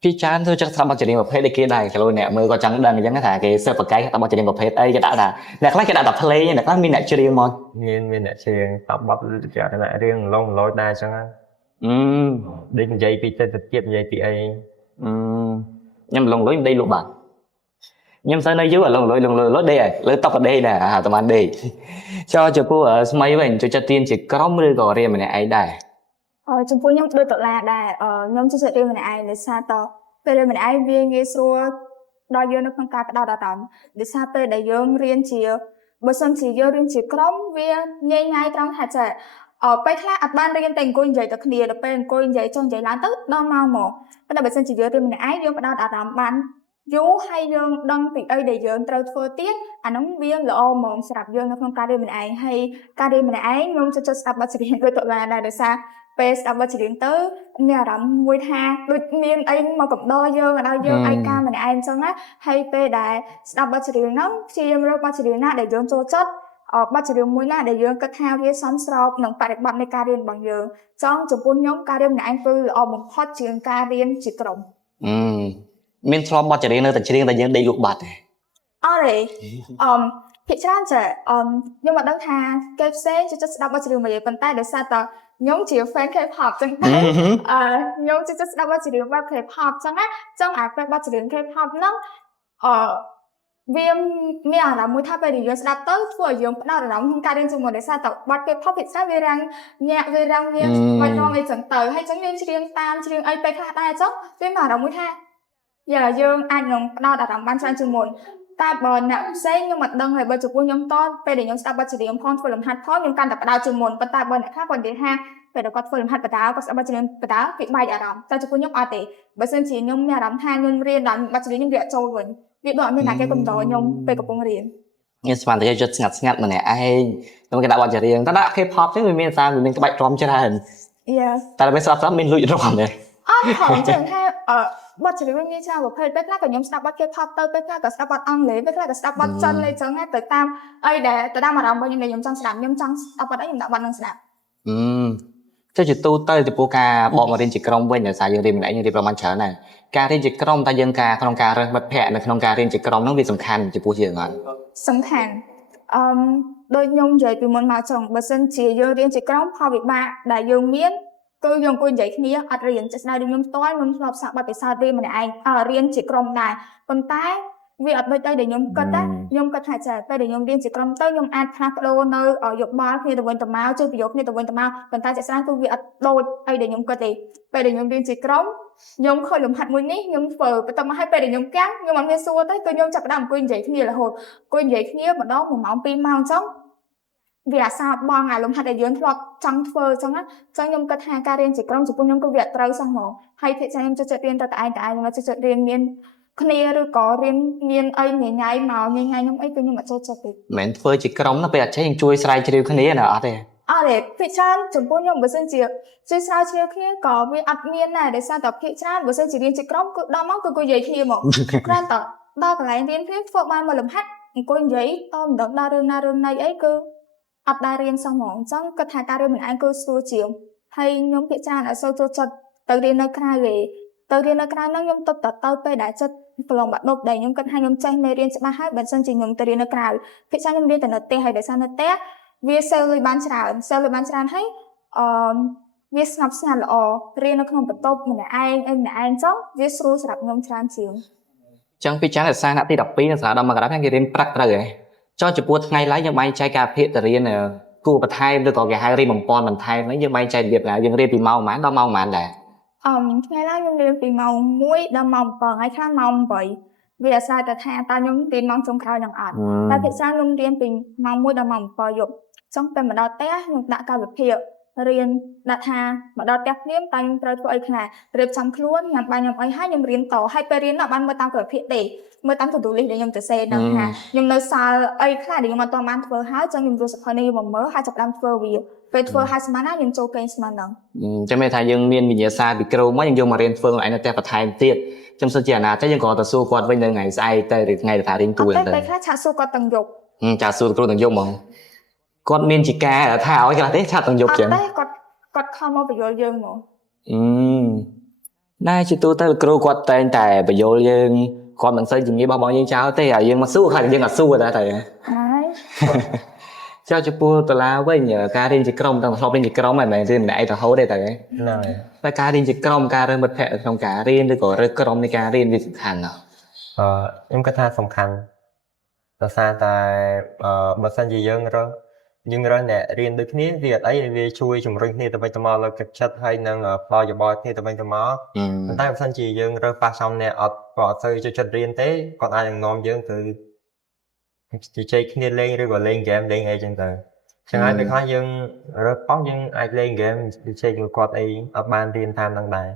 ពីច្រើនធ្វើចឹងស្ដាប់បទចម្រៀងប្រភេទដែលគេដែរkalauអ្នកមើលក៏ចង់ដឹងអញ្ចឹងថាគេសើបបកែកដាក់បទចម្រៀងប្រភេទអីគេដាក់ថាអ្នកខ្លះគេដាក់តែ play អ្នកខ្លះមានអ្នកច្រៀងមកមានអ្នកច្រៀងតបបទជាអ្នករៀងឡងលយដែរអញ្ចឹងដូចនិយាយពីចិត្តជាតិនិយាយពីអីខ្ញុំឡងលុយមិនដេកលក់បាទខ្ញុំសើនៅយូរឡងលុយដេកហើយលើតុក៏ដេកដែរអាត្មានដេកចូលចំពោះស្មីវិញចូលចិត្តរៀនជាក្រុមឬក៏រៀនម្នាក់ឯងដែរចំពោះខ្ញុំដូចតឡាដែរខ្ញុំចូលចិត្តរៀនម្នាក់ឯងដោយសារតពេលរៀនម្នាក់ឯងវាងាយស្រួល ដល់យើងនៅក្នុងការផ្ដោតអារម្មណ៍ដោយសារពេលដែលយើងរៀនជាបើសិនជាយើងរៀនជាក្រុមវាងាយងាយត្រង់ថាចេះពេលខ្លះអត់បានរៀនតែអង្គុយនិយាយតែគ្នាដល់ពេលអង្គុយនិយាយចុះនិយាយឡើងទៅដល់ម៉ោងមកប៉ុន្តែបើសិនជាយើងរៀនម្នាក់ឯងយើងផ្ដោតអារម្មណ៍បានយូរហើយយើងដឹងពីអីដែលយើងត្រូវធ្វើទៀតអាហ្នឹងវាល្អហ្មងសម្រាប់យើងនៅក្នុងការរៀនម្នាក់ឯងហើយការរៀនម្នាក់ឯងខ្ញុំចូលស្ដាប់បទចម្រៀងដូចតឡាដែរដោយសារពេលស្ដាប់បទចម្រៀងទៅមានអារម្មណ៍មួយថាដូចមានអីមកកំដរយើងឲ្យយើងឯកាម្នាក់ឯងអញ្ចឹងណាហើយពេលដែលស្ដាប់បទចម្រៀងហ្នឹងព្យាយាមរកបទចម្រៀងណាដែលយើងចូលចិត្តបទចម្រៀងមួយណាដែលយើងគិតថាវាសមស្របនឹងបរិបទនៃការរៀនរបស់យើងចង់ចំពោះខ្ញុំការរៀនម្នាក់ឯងគឺល្អបំផុតជាងការរៀនជាក្រុមមានធ្លាប់បទចម្រៀងនៅតែច្រៀងតែយើងដេកលក់បាត់ទេអត់ទេភាគច្រើនចាខ្ញុំមិនដឹងថាគេផ្សេងចូលចិត្តស្ដាប់បទចម្រៀងមួយទេប៉ុន្តែដោយសារតែខ្ញុំជា fan K-pop ចឹងទៅខ្ញុំចូលចិត្តស្ដាប់បទចម្រៀងបែប K-pop ចឹងណាចឹងអាពេលបទចម្រៀង K-pop ហ្នឹងវាមានអារម្មណ៍មួយថាពេលយើងស្ដាប់ទៅធ្វើឲ្យយើងផ្ដោតអារម្មណ៍ក្នុងការរៀនជាមួយដោយសារតែបទ K-pop ភាគច្រើនវារាំងញាក់វារាំងវាបាច់នាំអីចឹងទៅហើយចឹងយើងច្រៀងតាមច្រៀងអីពេលខ្លះដែរចឹងវាមានអារម្មណ៍មួយថាយើងអាចនឹងផ្ដោតអារម្មណ៍បានច្រើនជាងមុនតែបើអ្នកផ្សេងខ្ញុំមិនដឹងហើយបើចំពោះខ្ញុំតពេលដែលខ្ញុំស្ដាប់បទចម្រៀងផងធ្វើលំហាត់ផងខ្ញុំកាន់តែផ្ដោតជាងមុនប៉ុន្តែបើអ្នកខ្លះគាត់និយាយថាពេលដែលគាត់ធ្វើលំហាត់បដាគាត់ស្ដាប់បទចម្រៀងបដាវាបែកអារម្មណ៍តែចំពោះខ្ញុំអត់ទេបើសិនជាខ្ញុំមានអារម្មណ៍ថាខ្ញុំរៀនដល់បទចម្រៀងខ្ញុំវាអត់ចូលវិញវាដូចអត់មានអ្នកគេកំដរខ្ញុំពេលកំពុងរៀនខ្ញុំស្មានតែចិត្តស្ងាត់ម្នាក់ឯងខ្ញុំគេដាក់បទចម្រៀងតែដាក់ K-pop ចឹងវាមានសារវាមានក្បាច់ទ្រាំច្រើនតែពេលស្ដាប់មានលួចទ្រាំទេអត់ផងចឹងថាបទចម្រៀងមានច្រើនប្រភេទពេលខ្លះក៏ខ្ញុំស្ដាប់បទ K-pop ទៅពេលខ្លះក៏ស្ដាប់បទអង់គ្លេសពេលខ្លះក៏ស្ដាប់បទចិនអីចឹងទៅតាមអីដែលទៅតាមអារម្មណ៍របស់ខ្ញុំចង់ស្ដាប់ខ្ញុំចង់ស្ដាប់បទអីខ្ញុំដាក់បទនឹងស្ដាប់ចុះជាទូទៅចំពោះការបកមករៀនជាក្រុមវិញដោយសារយើងរៀនម្នាក់យើងរៀនប្រហែលច្រើនដែរការរៀនជាក្រុមតែយើងការក្នុងការរើសមិត្តភ័ក្តិនៅក្នុងការរៀនជាក្រុមហ្នឹងវាសំខាន់ចំពោះយើងអត់សំខាន់ដូចខ្ញុំនិយាយពីមុនមកចឹងបើសិនជាយើងរៀនជាក្រុមផលវិបាកដែលយើងមានគឺយើងអង្គុយនិយាយគ្នាអត់រៀនចេះស្ដាយដូចខ្ញុំផ្ទាល់ខ្ញុំធ្លាប់សាកបទពិសោធន៍រៀនម្នាក់ឯងរៀនជាក្រុមដែរប៉ុន្តែវាអត់ដូចទៅដែលខ្ញុំគិតណាខ្ញុំគិតថាចាពេលដែលខ្ញុំរៀនជាក្រុមទៅខ្ញុំអាចផ្លាស់ប្ដូរនៅយោបល់គ្នាទៅវិញទៅមកជួយប្រយោគគ្នាទៅវិញទៅមកប៉ុន្តែជាក់ស្ដែងគឺវាអត់ដូចអីដែលខ្ញុំគិតទេពេលដែលខ្ញុំរៀនជាក្រុមខ្ញុំខូចលំហាត់មួយនេះខ្ញុំធ្វើបន្ទាប់មកឲ្យពេលដែលខ្ញុំកាំងខ្ញុំអត់មានសួរទេគឺខ្ញុំចាប់ផ្ដើមអង្គុយនិយាយគ្នារហូតអង្គុយនិយាយគ្នាម្ដង1ម៉ោង2ម៉ោងអញ្ចឹងវាអាសាបងអាលំហាត់ដែលយើងធ្លាប់ចង់ធ្វើអញ្ចឹងណាចឹងខ្ញុំគិតថាការរៀនជាក្រុមចំពោះខ្ញុំគឺវាអត់ត្រូវសោះហ្មងហើយភាគច្រើនខ្ញុំចូលចិត្តរៀនទៅតែឯងខ្ញុំចូលចិត្តរៀនមានគ្នាឬក៏រៀនមានអីញញ៉ៃមកញញ៉ៃខ្ញុំអីគឺខ្ញុំអត់ចូលចិត្តទេមិនធ្វើជាក្រុមណាពេលអត់ចេះជួយស្រាវជ្រាវគ្នាណាអត់ទេអត់ទេភាគច្រើនចំពោះខ្ញុំបើសិនជាជួយស្រាវជ្រាវគ្នាក៏វាអត់មានដែរដោយសារតែភាគច្រើនបើសិនជារៀនជាក្រុមគឺដល់មកគឺនិយាយគ្នាមកគ្រាន់តែដល់កន្លែងរៀនគ្នាធ្វើបានមកលំហាត់អង្គុយនិយាយតមិនដឹងដល់រឿងណារឿងណីអីគឺអត់ដែររៀនសោះហ្មងអញ្ចឹងគាត់ថាការរៀនម្នាក់ឯងគឺស្រួលជាងហើយខ្ញុំភាគច្រើនអត់សូវចូលចិត្តទៅរៀននៅក្រៅទេទៅរៀននៅក្រៅហ្នឹងខ្ញុំទៅពេលដែលចិត្តប្រឡងបាក់ដប់ដែលខ្ញុំគិតថាខ្ញុំចេះមេរៀនច្បាស់ហើយបើមិនជាខ្ញុំទៅរៀននៅក្រៅភាគច្រើនខ្ញុំរៀនតែនៅផ្ទះហើយដោយសារនៅផ្ទះវាសេលលុយបានច្រើនហើយវាស្ងប់ស្ងាត់ល្អរៀននៅក្នុងបន្ទប់ម្នាក់ឯងអីម្នាក់ឯងចឹងវាស្រួលសម្រាប់ខ្ញុំច្រើនជាងចឹងពីច្រើនសាសនាទី12នៅសាលា10មករាគេរៀនប្រាក់ត្រូវហ៎ចុះចំពោះថ្ងៃឡើងយើងបែងចែកការភាគទៅរៀនគួរបន្ថែមឬក៏គេហៅរៀនបំពន់បន្ថែមហ្នឹងយើងបែងចែករបៀបណាយើងរៀនពីម៉ោងប៉ុន្មានដល់ម៉ោងប៉ុន្មានដែរថ្ងៃឡើងខ្ញុំរៀនពីម៉ោង1ដល់ម៉ោង7ហើយខ្លះម៉ោង8វាអាស្រ័យទៅថាតើខ្ញុំរៀនម៉ោងចុងក្រោយនឹងអត់តែភាគច្រើនខ្ញុំរៀនពីម៉ោង1ដល់ម៉ោង7យប់ចង់ពេលមកដល់ផ្ទះខ្ញុំដាក់កាលវិភាគរៀនដាក់ថាមកដល់ផ្ទះភ្លាមតែខ្ញុំត្រូវធ្វើអីខ្លះរៀបចំខ្លួនញ៉ាំបាយញ៉ាំអីហើយខ្ញុំរៀនតហើយពេលរៀនអត់បានមើលតាមកាលវិភាគទេមើលតាម to-do list ដែលខ្ញុំទៅសេដឹងថាខ្ញុំនៅសល់អីខ្លះដែលខ្ញុំអត់ទាន់បានធ្វើហើយចឹងខ្ញុំយកសភៅនេះមកមើលហើយចាប់ផ្ដើមធ្វើវាពេលធ្វើហើយស្មានណាខ្ញុំចូលគេស្មានហ្នឹងចឹងមានថាយើងមានវិញ្ញាសាពីគ្រូមកយើងយកមករៀនធ្វើខ្លួនឯងនៅផ្ទះបន្ថែមទៀតចឹងសិនជាអាណាចយើងក៏ទៅសួរគាត់វិញនៅថ្ងៃស្អែកទៅឬថ្ងៃថារៀនគួរទៅពេលខ្លះឆាសួរគាត់ទាំងយប់ឆាសួរគ្រូទាំងយប់ហ្មងគាត់មានជាការថាឲ្យខ្លះទេឆាទាំងយប់ចឹងតែគាត់ខំមកបញ្យល់យើងហ្មងណែជាទូទៅគ្រូគាត់តែងតែបញ្យល់យើងគាត់មិនសូវជំនាញរបស់យើងចោលទេហើយយើងមកសួរខ្លាចយើងអត់សួរដែរតែហើយចុះចំពោះតឡាវិញការរៀនជាក្រុមទាំងធ្លាប់រៀនជាក្រុមហើយមិនមែនរៀនម្នាក់ឯងទៅហូតទេតែហ្នឹងតែការរៀនជាក្រុមការរើសមិត្តភ័ក្តិក្នុងការរៀនឬក៏រើសក្រុមនៃការរៀនវាសំខាន់ណាស់ខ្ញុំគិតថាសំខាន់ដោយសារតែបើសិនជាយើងរើស យើងរើសអ្នករៀនដូចគ្នាវាអត់អីវាជួយជំរុញគ្នាទៅវិញទៅមកលើកទឹកចិត្តហើយនឹងផ្ដល់យោបល់គ្នាទៅវិញទៅមកប៉ុន្តែបើសិនជាយើងរើសប៉ះចំអ្នកអត់សូវចូលចិត្តរៀនទេគាត់អាចនឹងនាំយើងទៅជជែកគ្នាលេងឬក៏លេងហ្គេមលេងអីចឹងទៅចឹងហើយពេលខ្លះយើងរើសប៉ោះយើងអាចលេងហ្គេមជជែកជាមួយគាត់អីអត់បានរៀនតាមនឹងដែរ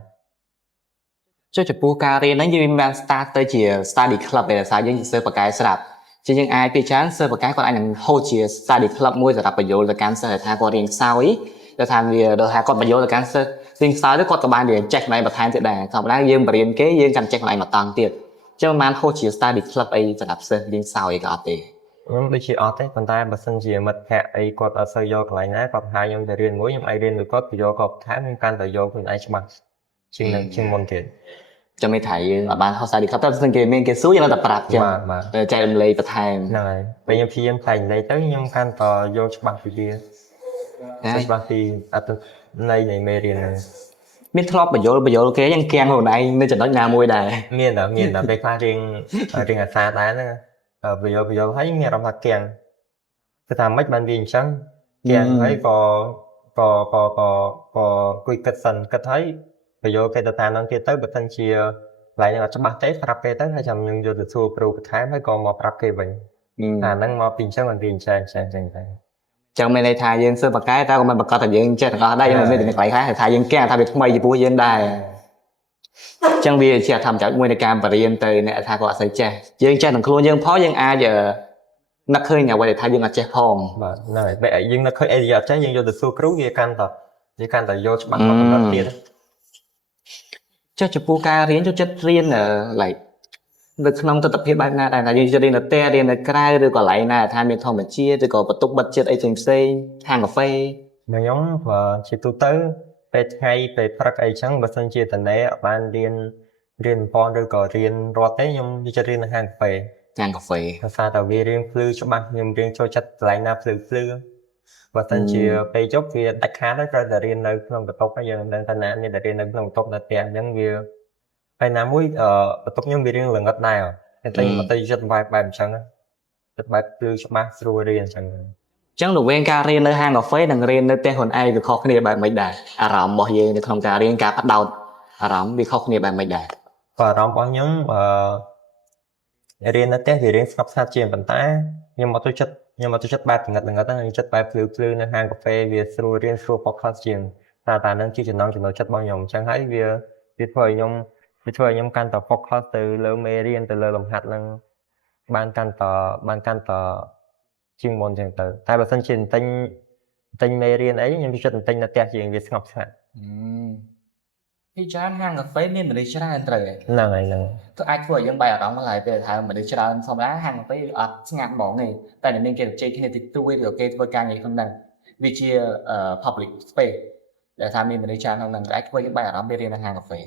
ចុះចំពោះការរៀនហ្នឹងយើងបាន start ទៅជា study club ដែលសារយើងជាសិស្សបកាយស្រាប់ជាយើងអាចពីច្រើនសិស្សបកាយគាត់អាចនឹងហូតជា study club មួយសម្រាប់បញ្យល់ទៅកាន់សិស្សថាគាត់រៀនខ្សោយទៅថាវាដល់ថាគាត់បញ្យល់ទៅកាន់សិស្សរៀនខ្សោយទៅគាត់ក៏បានរៀនចេះខ្លួនឯងបន្ថែមទៀតដែរធម្មតាយើងបរៀនគេយើងកាន់ចេះខ្លួនឯងមកតង់ទៀតចឹងបានហូតជា study club អីសម្រាប់សិស្សរៀនខ្សោយក៏អត់ទេខ្ញុំដូចជាអត់ទេប៉ុន្តែបើសិនជាមិត្តភ័ក្តិអីគាត់អត់សូវយកកន្លែងណាគាត់ហៅខ្ញុំទៅរៀនមួយខ្ញុំអាចរៀនមួយគាត់ទៅយកគាត់បន្ថែមខ្ញុំកាន់តែយកខ្លួនឯងច្បាស់ជាងនឹងជាងមុនទៀត ចាំមិនថាយើងអត់បានហៅ study club តែស្គេមានគេសួរយើងនៅតែប្រាប់ចឹងតែចែករំលែកបន្ថែមហ្នឹងហើយពេលខ្ញុំព្យាយាមចែករំលែកទៅខ្ញុំកាន់តែយកច្បាស់ពីវាច្បាស់ពីអត្តន័យនៃមេរៀនហ្នឹង មានធ្លាប់បញ្យល់គេយ៉ាងគៀងខ្លួនឯងនៅចំណុចណាមួយដែរមានតែពេលខ្លះរៀងអាសាដែរហ្នឹងបញ្យល់ហើយមានអារម្មណ៍ថាគៀងគឺថាមិនបានវាអញ្ចឹងគៀងហើយក៏គួយគិតសិនគិតហើយបញ្យល់គេទៅតាមហ្នឹងទៀតទៅបើមិនជាកន្លែងហ្នឹងអត់ច្បាស់ទេប្រាប់គេទៅហើយចាំខ្ញុំយកទៅសួរគ្រូបន្ថែមហើយក៏មកប្រាប់គេវិញអាហ្នឹងមកពីអញ្ចឹងមិនវាអញ្ចឹងតែចឹងមានន័យថាយើងសិស្សបកាយតែក៏មិនប្រកាសថាយើងចេះទាំងអស់ដែរយើងមិនមានកន្លែងខ្លះថាយើងកែថាវាថ្មីពីព្រោះយើងដែរចឹងវាជាធម្មតាមួយនៃការបរៀនទៅអ្នកថាគាត់អត់សូវចេះយើងចេះទាំងខ្លួនយើងផងយើងអាចនឹកឃើញអ្វីដែលថាយើងអត់ចេះផងបាទហ្នឹងហើយពេលយើងនឹកឃើញអីអត់ចេះយើងយកទៅសួរគ្រូវាកាន់តែយកច្បាស់មកកំណត់ទៀតចុះចំពោះការរៀនចូលចិត្តរៀនlike នៅក្នុងទស្សនវិជ្ជាបែបណាដែរថាយើងរៀននៅផ្ទះរៀននៅក្រៅឬក៏កន្លែងណាថាមានធម្មជាតិឬក៏បន្ទប់បិទជិតអីផ្សេងហាងកាហ្វេខ្ញុំជាទូទៅពេលថ្ងៃពេលព្រឹកអីចឹងបើសិនជាតនេអត់បានរៀនប៉ុនឬក៏រៀនរត់ទេខ្ញុំចូលចិត្តរៀននៅហាងកាហ្វេដោយសារតែវារៀនភ្លឺច្បាស់ខ្ញុំរៀនចូលចិត្តកន្លែងណាភ្លឺបើសិនជាពេលជប់វាដាច់ខាតហើយត្រូវតែរៀននៅក្នុងបន្ទប់ហើយយើងមិនដឹងថាណាមានតែរៀននៅក្នុងបន្ទប់នៅផ្ទះអញ្ចឹងវាហើយណាមួយបន្ទប់ខ្ញុំវារៀងល្ងឹតដែរតែមកទៅចិត្តបែបអញ្ចឹងចិត្តបែបភ្លឺច្បាស់ស្រួលរៀនអញ្ចឹងចឹងរវាងការរៀននៅហាងកាហ្វេនិងរៀននៅផ្ទះខ្លួនឯងវាខុសគ្នាបែបម៉េចដែរអារម្មណ៍របស់យើងនៅក្នុងការរៀនការបដោតអារម្មណ៍វាខុសគ្នាបែបម៉េចដែរអារម្មណ៍របស់ខ្ញុំរៀននៅផ្ទះវារៀនស្ងប់ស្ងាត់ជាងប៉ុន្តែខ្ញុំមកទៅចិត្តបែបល្ងឹតហ្នឹងខ្ញុំចិត្តបែបភ្លឺនៅហាងកាហ្វេវាស្រួលរៀនស្រួល podcast ជាងតែហ្នឹងជាចំណង់ចំណូលចិត្តរបស់ខ្ញុំអញ្ចឹងហើយវាធ្វើឲ្យខ្ញុំកាន់តែ focus ទៅលើមេរៀនទៅលើលំហាត់ហ្នឹងបានកាន់តែជាងមុនអញ្ចឹងទៅតែបើសិនជាទិញមេរៀនអីខ្ញុំចិត្តទិញនៅផ្ទះជាងវាស្ងប់ស្ងាត់ពីច្រើនហាងកាហ្វេមានមនុស្សច្រើនត្រូវហ្នឹងហើយទៅអាចធ្វើឲ្យយើងបែរអារម្មណ៍មកហើយពេលថាមនុស្សច្រើនធម្មតាហាងកាហ្វេអត់ស្ងាត់ហ្មងទេតែមានគេជជែកគ្នាតិចតួចឬគេធ្វើការងារក្នុងហ្នឹងវាជា public space ដែលថាមានមនុស្សច្រើនក្នុងហ្នឹងអាចធ្វើយើងបែរអារម្មណ៍ពេលរៀននៅហាងកាហ្វេ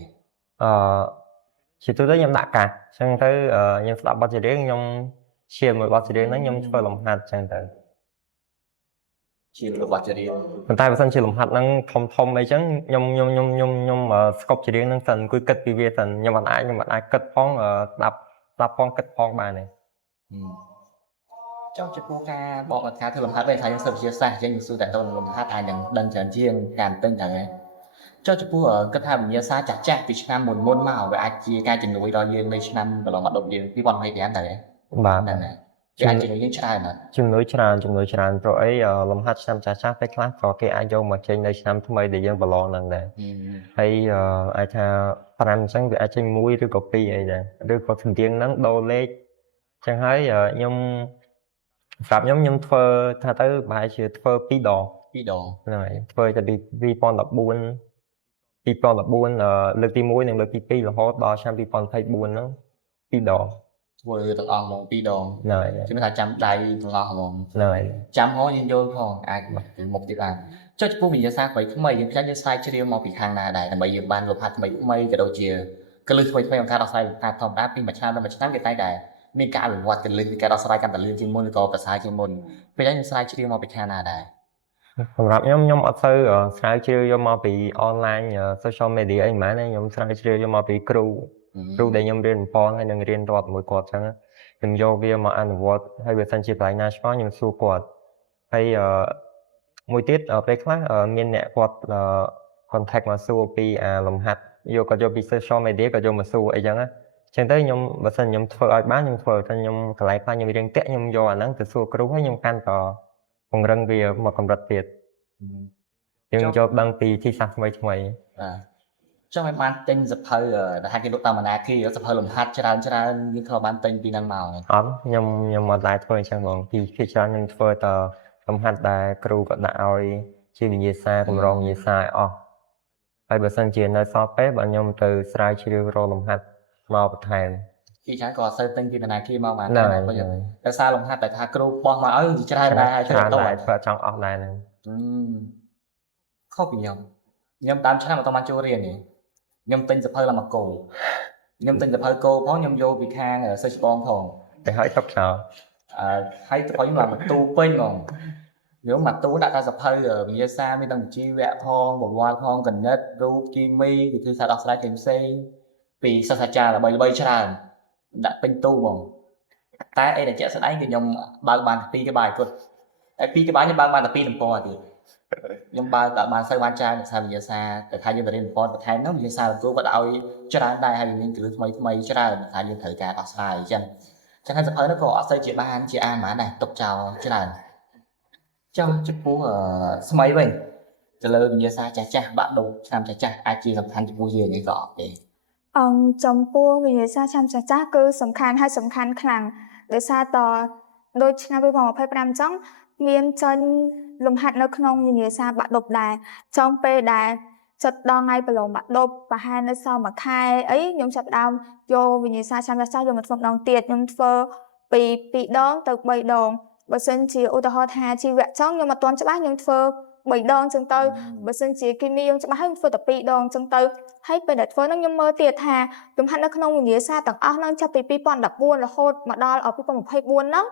ជាទូទៅខ្ញុំដាក់កាសអញ្ចឹងទៅខ្ញុំស្ដាប់បទចម្រៀងខ្ញុំឈាមមួយបទចម្រៀងហ្នឹងខ្ញុំធ្វើលំហាត់អញ្ចឹងទៅឈាមមួយបទចម្រៀងប៉ុន្តែបើសិនជាលំហាត់ហ្នឹងធំអីចឹងខ្ញុំស្កប់ចម្រៀងហ្នឹងសិនគួយគិតពីវាសិនខ្ញុំមិនអាចគិតផងស្ដាប់ផងគិតផងបានទេចង់ចំពោះការបកថាធ្វើលំហាត់វិញថាយើងសិស្សវិទ្យាសាស្ត្រអញ្ចឹងយើងសួរតែទៅលំហាត់អាចនឹងដឹងច្រើនជាងការទិញហ្នឹងឯងចុះចំពោះគិតថាវិញ្ញាសាចាស់ពីឆ្នាំមុនមកវាអាចជាការជំនួយដល់យើងនៅឆ្នាំកន្លងមកដល់យើង2025ដែរបាទហ្នឹងហើយវាអាចជំនួយយើងច្រើនណាស់ជំនួយច្រើនព្រោះអីលំហាត់ឆ្នាំចាស់ពេលខ្លះក៏គេអាចយកមកចេញនៅឆ្នាំថ្មីដែលយើងប្រឡងហ្នឹងដែរហើយអាចថា5អញ្ចឹងវាអាចចេញ1ឬក៏2អីដែរឬក៏ជំនាញហ្នឹងដូរលេខអញ្ចឹងហើយខ្ញុំស្រាប់ខ្ញុំធ្វើថាទៅប្រហែលជាធ្វើ2ដងហ្នឹងហើយធ្វើតែពី2014លើកទី1និងលើកទី2រហូតដល់ឆ្នាំ2024ហ្នឹង2ដងធ្វើទាំងអស់ហ្មង2ដងហ្នឹងហើយជំនឿថាចាំដៃទាំងអស់ហ្មងហ្នឹងហើយចាំហោយើងយល់ផងអាចមកទៀតបានចុះចំពោះវិញ្ញាសាថ្មីយើងខ្លាចយើងស្រាវជ្រាវមកពីខាងណាដែរដើម្បីយើងបានលំហាត់ថ្មីក៏ដូចជាកលឹះថ្មីអង្គការដោះស្រាយថាធម្មតាពីមួយឆ្នាំដល់មួយឆ្នាំគេតែដែរមានការវិវត្តកលឹះការដោះស្រាយកាន់តែលឿនជាងមុនឬក៏ប្រសើរជាងមុនពេលហ្នឹងយើងស្រាវជ្រាវមកពីខាងណាដែរសម្រាប់ខ្ញុំអត់សូវស្រាវជ្រាវយកមកពី online social media អីហ្មងណាខ្ញុំស្រាវជ្រាវយកមកពីគ្រូដែលខ្ញុំរៀនបំពន់ហើយនឹងរៀនរត់មួយគាត់អញ្ចឹងខ្ញុំយកវាមកអនុវត្តហើយបើសិនជាកន្លែងណាឆ្ងល់ខ្ញុំសួរគាត់ ហើយមួយទៀតពេលខ្លះមានអ្នកគាត់contact មកសួរពីលំហាត់យកគាត់យកពី social media គាត់យកមកសួរអីចឹងណាចឹងទៅខ្ញុំបើសិនខ្ញុំធ្វើឲ្យបានខ្ញុំធ្វើតែខ្ញុំកន្លែងខ្លះខ្ញុំរៀងតាក់ខ្ញុំយកអាហ្នឹងទៅសួរគ្រូហើយខ្ញុំកាន់តពង្រឹងវាមកកម្រិតទៀតយើងយកដឹងពីទីសាស្ត្រថ្មីថ្មី ចង់ឲ្យបានទិញសភៅដែលហាក់គេលក់តាមបណ្ណាគេសភៅលំហាត់ច្រើនយើងខំបានទិញពីហ្នឹងមក អត់ខ្ញុំអត់ដែរធ្វើអញ្ចឹងបងពីច្រើនខ្ញុំធ្វើតលំហាត់ដែលគ្រូគាត់ដាក់ឲ្យជាវិញ្ញាសាកម្រងវិញ្ញាសាឲ្យអស់ហើយបើសិនជានៅសល់ពេលបាទខ្ញុំទៅស្រាវជ្រាវរកលំហាត់មកបន្ថែម ពីច្រើនក៏អត់សូវទិញពីបណ្ណាគេមកបានតែដោយសារលំហាត់តែថាគ្រូបោះមកឲ្យច្រើនដែរហើយច្រើនទៅធ្វើចង់អស់ដែរហ្នឹងខុសពីខ្ញុំតាមឆ្នាំអត់បានចូលរៀនទេខ្ញុំទិញសភៅឡើងមកគោខ្ញុំទិញសភៅគោផងខ្ញុំយកពីខាងសិស្សបងផងតែហើយទុកចោលហើយទៅខ្ញុំឡើងមកទូពេញហ្មងខ្ញុំមកទូដាក់តែសភៅវិញ្ញាសាមានទាំងជីវៈផងបវរផងគណិតរូបគីមីវិទ្យាសាស្ត្រដោះស្រាយផ្សេងពីសាស្ត្រាចារ្យល្បីៗច្រើនដាក់ពេញទូហ្មងតែអីដែលជាក់ស្ដែងគឺខ្ញុំបើកបាន2ក្បាលគាត់តែ2ក្បាលខ្ញុំបើកបានតែ2ទំព័រទៀតខ្ញុំបើកតែបានសូវបានច្រើនសាវិញ្ញាសាតែថាយើងទៅរៀនប្រព័ន្ធបន្ថែមនោះវិញ្ញាសាគ្រូគាត់ឲ្យច្រើនដែរហើយមានគ្រឿងថ្មីច្រើនថាយើងត្រូវការដោះស្រាយអញ្ចឹងហើយសភៅនោះក៏អត់សូវជាបានជាអានបានដែរទុកចោលច្រើនចង់ចំពោះស្មីវិញទៅលើវិញ្ញាសាចាស់បាក់ដុំឆ្នាំចាស់អាចជាសំខាន់ចំពោះយើងនេះក៏អត់ទេចំពោះវិញ្ញាសាឆ្នាំចាស់គឺសំខាន់ហើយសំខាន់ខ្លាំងដោយសារតដូចឆ្នាំ2025អញ្ចឹងមានចេញលំហាត់នៅក្នុងវិញ្ញាសាបាក់ដុបដែរចំពេលដែលចិត្តដល់ថ្ងៃប្រឡងបាក់ដុបប្រហែលនៅសល់មួយខែអីខ្ញុំចាប់ដើមយកវិញ្ញាសាឆ្នាំចាស់យកមកធ្វើម្ដងទៀតខ្ញុំធ្វើពី2ដងទៅ3ដងបើសិនជាឧទាហរណ៍ថាជីវៈចង់ខ្ញុំអត់ទាន់ច្បាស់ខ្ញុំធ្វើ3ដងចឹងទៅបើសិនជាគីមីខ្ញុំច្បាស់ហើយខ្ញុំធ្វើតែ2ដងចឹងទៅហើយពេលដែលធ្វើហ្នឹងខ្ញុំមើលទៀតថាលំហាត់នៅក្នុងវិញ្ញាសាទាំងអស់ហ្នឹងចាប់ពី2014រហូតមកដល់2024ហ្នឹង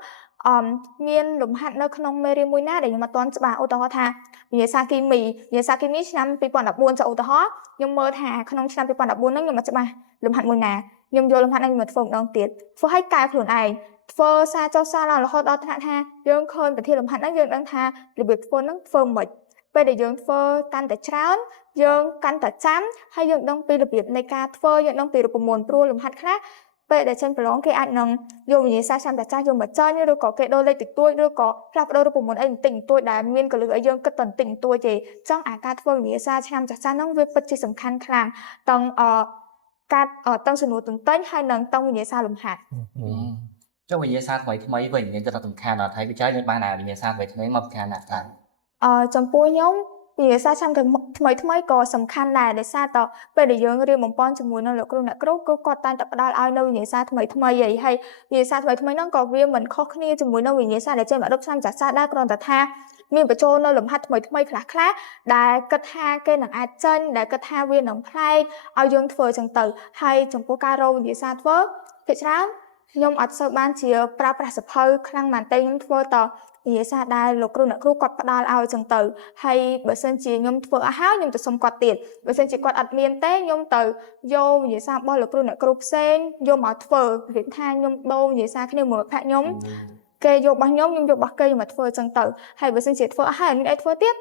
មានលំហាត់នៅក្នុងមេរៀនមួយណាដែលខ្ញុំអត់ទាន់ច្បាស់ឧទាហរណ៍ថាវិញ្ញាសាគីមីឆ្នាំ2014ចុះឧទាហរណ៍ខ្ញុំមើលថាក្នុងឆ្នាំ2014ហ្នឹងខ្ញុំអត់ច្បាស់លំហាត់មួយណាខ្ញុំយកលំហាត់ហ្នឹងមកធ្វើម្ដងទៀតធ្វើឲ្យកែខ្លួនឯងធ្វើសារចុះសារឡើងរហូតដល់ថ្នាក់ថាយើងឃើញប្រធានលំហាត់ហ្នឹងយើងដឹងថារបៀបធ្វើហ្នឹងធ្វើមិនពេលដែលយើងធ្វើកាន់តែច្រើនយើងកាន់តែចាំហើយយើងដឹងពីរបៀបនៃការធ្វើយើងដឹងពីរូបមន្តព្រោះលំហាត់ខ្លះពេលដែលចេញប្រឡងគេអាចនឹងយកវិញ្ញាសាឆ្នាំចាស់យកមកចាញ់ឬក៏គេដូរលេខតិចតួចឬក៏ផ្លាស់ប្ដូររូបមន្តអីបន្តិចបន្តួចដែលមានកលឹះឲ្យយើងគិតតែបន្តិចបន្តួចទេអញ្ចឹងអាការធ្វើវិញ្ញាសាឆ្នាំចាស់ហ្នឹងវាពិតជាសំខាន់ខ្លាំងទាំងការទាំងសំណួរទន្ទិញហើយនិងទាំងវិញ្ញាសាលំហាត់ចុះវិញ្ញាសាថ្មីវិញមានចិត្តសំខាន់អត់ហើយពីច្រើនយើងបានអាវិញ្ញាសាថ្មីមកពីខាងណាខ្លះចំពោះខ្ញុំវិញ្ញាសាឆ្នាំថ្មីក៏សំខាន់ដែរដោយសារតពេលដែលយើងរៀនបំពេញជាមួយនឹងលោកគ្រូអ្នកគ្រូគឺគាត់តែងតែផ្ដល់ឲ្យនៅវិញ្ញាសាថ្មីហើយវិញ្ញាសាថ្មីហ្នឹងក៏វាមិនខុសគ្នាជាមួយនឹងវិញ្ញាសាដែលចេញមក10ឆ្នាំចាស់ដែរគ្រាន់តែថាមានបញ្ចូលនៅលំហាត់ថ្មីខ្លះដែលគិតថាគេនឹងអាចចេញដែលគិតថាវានឹងប្លែកឲ្យយើងធ្វើចឹងទៅហើយចំពោះការរកវិញ្ញាសាធ្វើភាគច្រើនខ្ញុំអត់សូវបានជាប្រើប្រាស់សភៅខ្លាំងមែនទេខ្ញុំធ្វើតវិញ្ញាសាដែលលោកគ្រូអ្នកគ្រូគាត់ផ្ដល់ឲ្យចឹងទៅហើយបើសិនជាខ្ញុំធ្វើអស់ហើយខ្ញុំទៅសុំគាត់ទៀតបើសិនជាគាត់អត់មានទេខ្ញុំទៅយកវិញ្ញាសារបស់លោកគ្រូអ្នកគ្រូផ្សេងយកមកធ្វើនិយាយថាខ្ញុំដូរវិញ្ញាសាគ្នាមួយផាក់ខ្ញុំគេយករបស់ខ្ញុំយករបស់គេមកធ្វើចឹងទៅហើយបើសិនជាធ្វើអស់ហើយមានអីធ្វើទៀត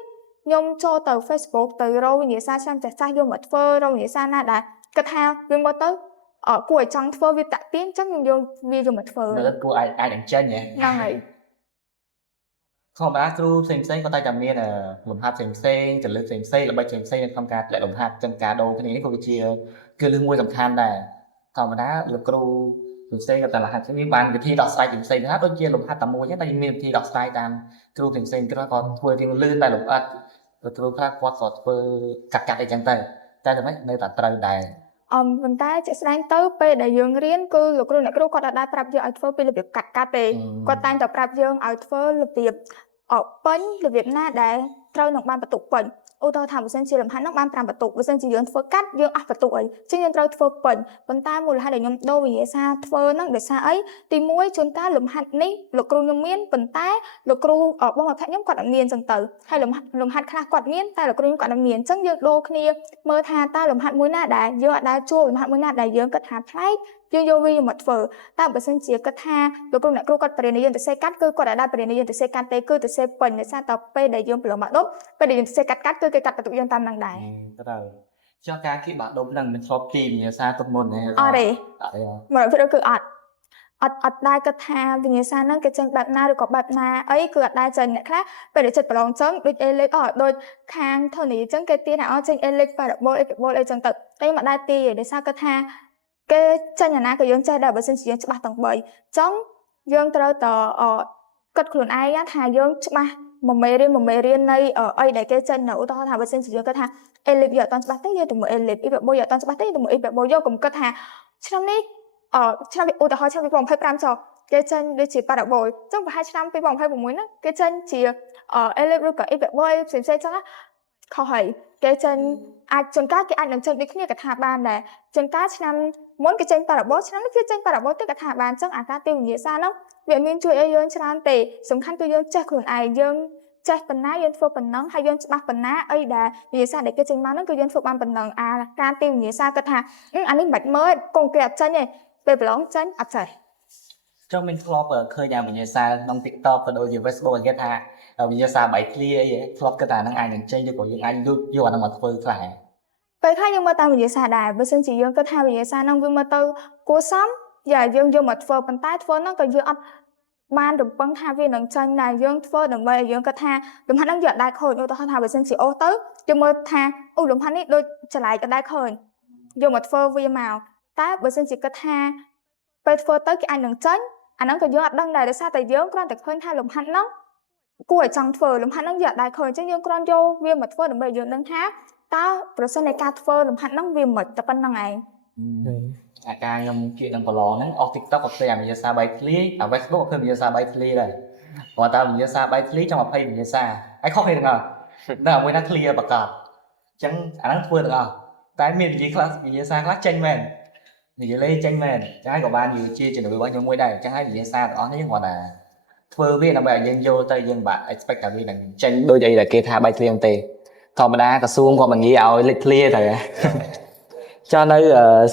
ខ្ញុំចូលទៅ Facebook ទៅរកវិញ្ញាសាឆ្នាំចាស់យកមកធ្វើរកវិញ្ញាសាណាដែលគាត់ថាវាមើលទៅគួរឲ្យចង់ធ្វើវាតាក់ទាញចឹងខ្ញុំយកវាយកមកធ្វើមើលគួរអាចនឹងចេញហ្នឹងហើយធម្មតាគ្រូផ្សេងគាត់តែមានលំហាត់ផ្សេងចលឹកផ្សេងល្បិចផ្សេងនៅក្នុងការលំហាត់ចឹងការដូរគ្នានេះក៏គឺជាគឺរឿងមួយសំខាន់ដែរធម្មតាលោកគ្រូផ្សេងគាត់តែលំហាត់នេះបានវិធីដោះស្រាយផ្សេងណាដូចជាលំហាត់តែមួយចឹងតែមានវិធីដោះស្រាយតាមគ្រូផ្សេងគាត់ក៏ធ្វើរៀងលឿនតែលំអិតគ្រូខ្លះគាត់ក៏ធ្វើកាត់អីចឹងទៅតែមិននៅតែត្រូវដែរប៉ុន្តែជាក់ស្ដែងទៅពេលដែលយើងរៀនគឺលោកគ្រូអ្នកគ្រូគាត់អាចប្រាប់យើងឲ្យធ្វើពីរបៀបកាត់ទេគាត់តែងតែប្រាប់យើងឲ្យធ្វើរបៀបពេញរបៀបណាដែល ត្រូវនឹងបានបន្ទុកពេញឧទាហរណ៍ថាបើសិនជាលំហាត់នឹងបាន5បន្ទុកបើសិនជាយើងធ្វើកាត់យើងអស់បន្ទុកអីចឹងយើងត្រូវធ្វើពេញប៉ុន្តែមូលហេតុដែលខ្ញុំដូរវិញ្ញាសាធ្វើហ្នឹងដោយសារអីទី1ជួនកាលលំហាត់នេះលោកគ្រូខ្ញុំមានប៉ុន្តែលោកគ្រូបងមកខ្ញុំគាត់អត់មានចឹងទៅហើយលំហាត់ខ្លះគាត់មានតែលោកគ្រូខ្ញុំគាត់អត់មានចឹងយើងដូរគ្នាមើលថាតើលំហាត់មួយណាដែលយើងអត់ដែលជួបលំហាត់មួយណាដែលយើងគិតថាប្លែកយើងយកវាមកធ្វើតែបើសិនជាគិតថាលោកគ្រូអ្នកគ្រូគាត់បរិញ្ញាយើងទៅសេកាត់គឺគាត់អាចដាក់បរិញ្ញាយើងទៅសេកាត់ទេគឺទៅសេពេញដោយសារតែពេលដែលយើងប្រឡងមកដប់ពេលដែលយើងទៅសេកាត់គឺគេកាត់បន្ទុកយើងតាមនឹងដែរ ត្រូវចុះការគីបាក់ដុំហ្នឹងមិនធ្លាប់ទីវិញ្ញាសាទុកមុនទេ អត់ទេ អត់ទេ មកព្រោះគឺអត់ដែរគិតថាវិញ្ញាសាហ្នឹងគេចេញបែបណាឬក៏បែបណាអីគឺអត់ដែរចេញអ្នកខ្លះពេលដែលចិត្តប្រឡងចឹងដូចអេលេខដូចខាងធនីចឹងគេទានឲ្យចេញអេលេខប៉ារ៉ាបូលអេប៉ាបូលអីចឹងទៅតែមិនដែរទីទេដោយសារគាត់ថាគេចេញអាណាក៏យើងចេះដែរបើសិនជាយើងច្បាស់ទាំង3ចឹងយើងត្រូវតគិតខ្លួនឯងថាយើងច្បាស់មួយមេរៀននៃអីដែលគេចេញនៅឧទាហរណ៍ថាបើសិនជាយើងគិតថាអេលេខវាអត់តន់ច្បាស់ទេយើងទៅមើលអេលេខអេប៉ាបូលអត់តន់ច្បាស់ទេទៅមើលអេប៉ាបូលយកកុំគិតថាឆ្នាំនេះឆ្នាំឧទាហរណ៍ឆ្នាំ2025ចុះគេចេញដូចជាប៉ារ៉ាបូលចឹងប្រហែលឆ្នាំ2026ហ្នឹងគេចេញជាអេលេខឬក៏អេប៉ាបូលផ្សេងៗចឹងណាខុសហើយគេចេញអាចជួនកាលគេអាចនឹងចេញដូចគ្នាក៏ថាបានដែរជួនកាលឆ្នាំមុនគេចេញប៉ារ៉ាបូលឆ្នាំនេះគេចេញប៉ារ៉ាបូលទៅក៏ថាបានចឹងអាការទីវិញ្ញាសាហ្នឹងវាមានជួយឲ្យយើងច្រើនទេសំខាន់គឺយើងចេះខ្លួនឯងយើងចេះប៉ុណ្ណាយើងធ្វើប៉ុណ្ណឹងហើយយើងច្បាស់ប៉ុណ្ណាអីដែលវិញ្ញាសាដែលគេចេញមកហ្នឹងគឺយើងធ្វើបានប៉ុណ្ណឹងអាការទីវិញ្ញាសាគាត់ថាអានេះមិនបាច់មើលកងគេអត់ចេញទេពេលប្រឡងចេញអត់ចេះ ចុះមានធ្លាប់ឃើញតែវិញ្ញាសាក្នុង TikTok ក៏ដូចជា Facebook គេថាវិញ្ញាសាបែកឃ្លាអីធ្លាប់គិតថាហ្នឹងអាចនឹងចេញឬក៏យើងអាចយកអាហ្នឹងមកធ្វើខ្លះ ពេលខ្លះយើងមើលតាមវិញ្ញាសាដែរបើសិនជាយើងគិតថាវិញ្ញាសាហ្នឹងវាមើលទៅគួរសមយើងយកមកធ្វើប៉ុន្តែធ្វើហ្នឹងក៏យើងអត់បានរំពឹងថាវានឹងចាញ់ដែរយើងធ្វើដើម្បីឲ្យយើងគិតថាលំហាត់ហ្នឹងយើងអត់ដែរខូចឧទាហរណ៍ថាបើសិនជាអូសទៅយើងមើលថាអូលំហាត់នេះដូចចលៃអត់ដែរឃើញយកមកធ្វើវាមកតែបើសិនជាគិតថាពេលធ្វើទៅគេអាចនឹងចាញ់អាហ្នឹងក៏យើងអត់ដឹងដែរដោយសារតែយើងគ្រាន់តែឃើញថាលំហាត់ហ្នឹងគួរឲ្យចង់ធ្វើលំហាត់ហ្នឹងយើងអត់ដែរឃើញអញ្ចឹងយើងគ្រាន់យកវាមកធ្វើដើម្បីឲ្យយើងដឹងថាតើប្រសិននៃការធ្វើលំហាត់ហ្នឹងវាមិនតែប៉ុណ្្នឹងឯង អាការខ្ញុំគៀកនឹងប្រឡងហ្នឹងអស់ TikTok ក៏ឃើញអាវិញ្ញាសាបែកឃ្លាអា Facebook ក៏ឃើញវិញ្ញាសាបែកឃ្លាដែរគាត់ថាវិញ្ញាសាបែកឃ្លាចង់20វិញ្ញាសាហើយខុសគ្នាទាំងអស់តែមួយណាឃ្លាបកបអញ្ចឹងអាហ្នឹងធ្វើទាំងអស់តែមានវិញ្ញាសាខ្លះចេញមែននិយាយលេចេញមែនចឹងហើយក៏បាននិយាយជាជំនួយរបស់ខ្ញុំមួយដែរចឹងហើយវិញ្ញាសាទាំងអស់នេះគាត់ថាធ្វើវាដើម្បីឲ្យយើងយកទៅយើងបាក់ expect ថាវានឹងចេញដូចអីដែលគេថាបែកឃ្លាទេធម្មតាក្រសួងគាត់បង្ងាឲ្យលេខឃ្លាទៅ cho nên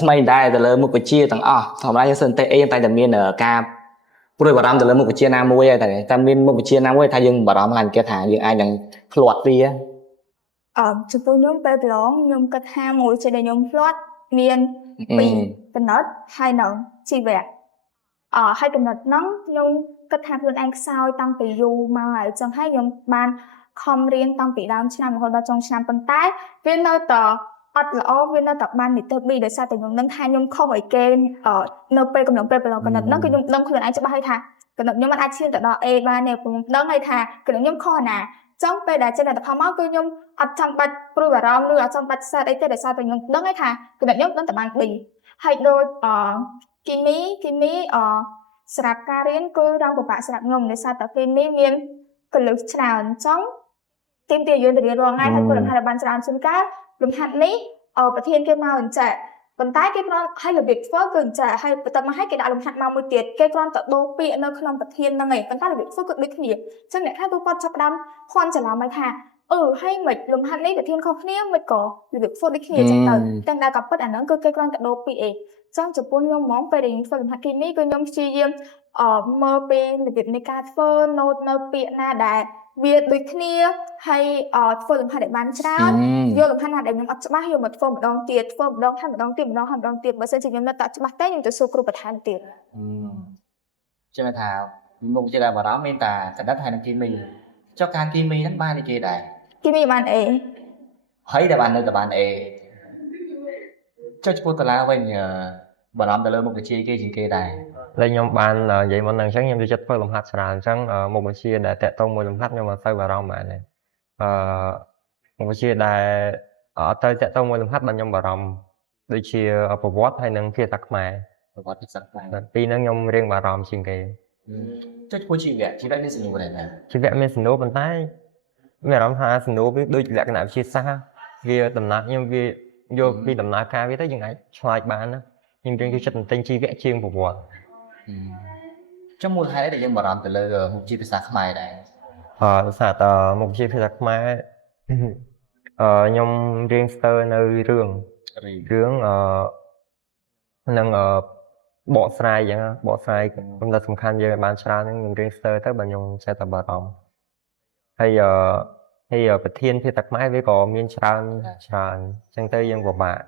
ស្មីដែរទៅលើមុខវិជ្ជាទាំងអស់ធម្មតាយើងសិនតែអីតែមានការព្រួយបារម្ភទៅលើមុខវិជ្ជាណាមួយហើយតែមានមុខវិជ្ជាណាមួយថាយើងបារម្ភខ្លាំងគេថាយើងអាចនឹងភ្លាត់វាចំពោះខ្ញុំពេលប្រឡងខ្ញុំគិតថាមួយជាដែលខ្ញុំភ្លាត់មាន2កំណត់ហើយនឹងជីវៈហើយកំណត់ហ្នឹងខ្ញុំគិតថាខ្លួនឯងខ្សោយតាំងពីយូរមកហើយអញ្ចឹងហើយខ្ញុំបានខំរៀនតាំងពីដើមឆ្នាំរហូតដល់ចុងឆ្នាំប៉ុន្តែវានៅតែអត់ល្អវានៅតែបាននីតិ2ដោយសារតែខ្ញុំនឹងថាខ្ញុំខុសឲ្យគេនៅពេលកំឡុងពេលប្រឡងកំណត់ហ្នឹងគឺខ្ញុំដឹងខ្លួនឯងច្បាស់ហើយថាកំណត់ខ្ញុំមិនអាចឈានទៅដល់ A បានទេព្រោះខ្ញុំដឹងហើយថាកំណត់ខ្ញុំខុសណាចង់ពេលដែលចេញលទ្ធផលមកគឺខ្ញុំអត់ចាំបាច់ព្រួយបារម្ភឬអត់ចាំបាច់សើចអីទេដោយសារតែខ្ញុំដឹងហើយថាកំណត់ខ្ញុំដឹងតែបាន2ហើយដូចគីមីសម្រាប់ការរៀនគឺរងពិបាកសម្រាប់ខ្ញុំដោយសារតែគីមីមានកលឹះច្រើនអញ្ចឹងទីមទីយើងទៅរៀនរាល់ថ្ងៃហើយពលរដ្ឋបានច្រើនជាងការលំហាត់នេះប្រធានគេមកអញ្ចឹងប៉ុន្តែគេគ្រាន់ឲ្យរបៀបធ្វើគឺអញ្ចឹងហើយបន្ទាប់មកឲ្យគេដាក់លំហាត់មកមួយទៀតគេគ្រាន់តែដូរពាក្យនៅក្នុងប្រធានហ្នឹងឯងប៉ុន្តែរបៀបធ្វើគឺដូចគ្នាអញ្ចឹងអ្នកខ្លះគាត់ចាប់ផ្ដើមខន់ច្រឡំហើយថាហើយមិនលំហាត់នេះប្រធានខុសគ្នាមិនក៏របៀបធ្វើដូចគ្នាអញ្ចឹងទៅទាំងដែលក៏ពិតអាហ្នឹងគឺគេគ្រាន់តែដូរពាក្យឯងចឹងចំពោះខ្ញុំហ្មងពេលដែលខ្ញុំធ្វើលំហាត់គីមីគឺខ្ញុំព្យាយាមមើលពីរបៀបនៃការធ្វើណូតនៅពាក្យណាដែលវាដូចគ្នាហើយធ្វើលំហាត់ឲ្យបានច្រើនយកលំហាត់ណាដែលខ្ញុំអត់ច្បាស់យកមកធ្វើម្ដងទៀតធ្វើម្ដងហើយម្ដងទៀតម្ដងហើយម្ដងទៀតបើសិនជាខ្ញុំនៅតែច្បាស់ទេខ្ញុំទៅសួរគ្រូបន្ថែមទៀតចាំថាមុខវិជ្ជាដែលបារម្ភមានតែកណ្ដិតហើយនឹងគីមីចុះការគីមីហ្នឹងបានគេដែរគីមីបាន A ហើយតែបាននៅតែបាន A ចុះចំពោះតារាវិញបារម្ភទៅលើមុខវិជ្ជាគេជាងគេដែរតែខ្ញុំបាននិយាយមុនហ្នឹងអញ្ចឹងខ្ញុំចូលចិត្តធ្វើលំហាត់ច្រើនអញ្ចឹងមុខវិជ្ជាដែលតាក់ទងមួយលំហាត់ខ្ញុំអត់ទៅបារម្ភបានទេមុខវិជ្ជាដែលអត់ទៅតាក់ទងមួយលំហាត់បានខ្ញុំបារម្ភដូចជាប្រវត្តិហើយនិងភាសាខ្មែរប្រវត្តិភាសាខ្មែរពីហ្នឹងខ្ញុំរៀងបារម្ភជាងគេចុះចំពោះជីវៈមានសំណួរដែរជីវៈមានសំណួរប៉ុន្តែ មានអារម្មណ៍ថាសំណួរវាដូចលក្ខណៈវិទ្យាសាស្ត្រវាដំណាក់ខ្ញុំវាយកពីដំណើរការវាទៅយើងអាចឆ្លើយបានណាខ្ញុំរៀនចូលចិត្តទិញជីវៈជាងប្រវត្តិ ចុះមូលហេតុអីដែលយើងបារម្ភទៅលើមុខវិជ្ជាភាសាខ្មែរដែរ ដោយសារតែមុខវិជ្ជាភាសាខ្មែរខ្ញុំរៀនស្ទើរនៅរឿងនឹងបកស្រាយអញ្ចឹងបកស្រាយកំណត់សំខាន់យើងបានច្រើនហ្នឹងខ្ញុំរៀនស្ទើរទៅបើខ្ញុំចេះតែបារម្ភហើយប្រធានភាសាខ្មែរវាក៏មានច្រើនអញ្ចឹងទៅយើងពិបាក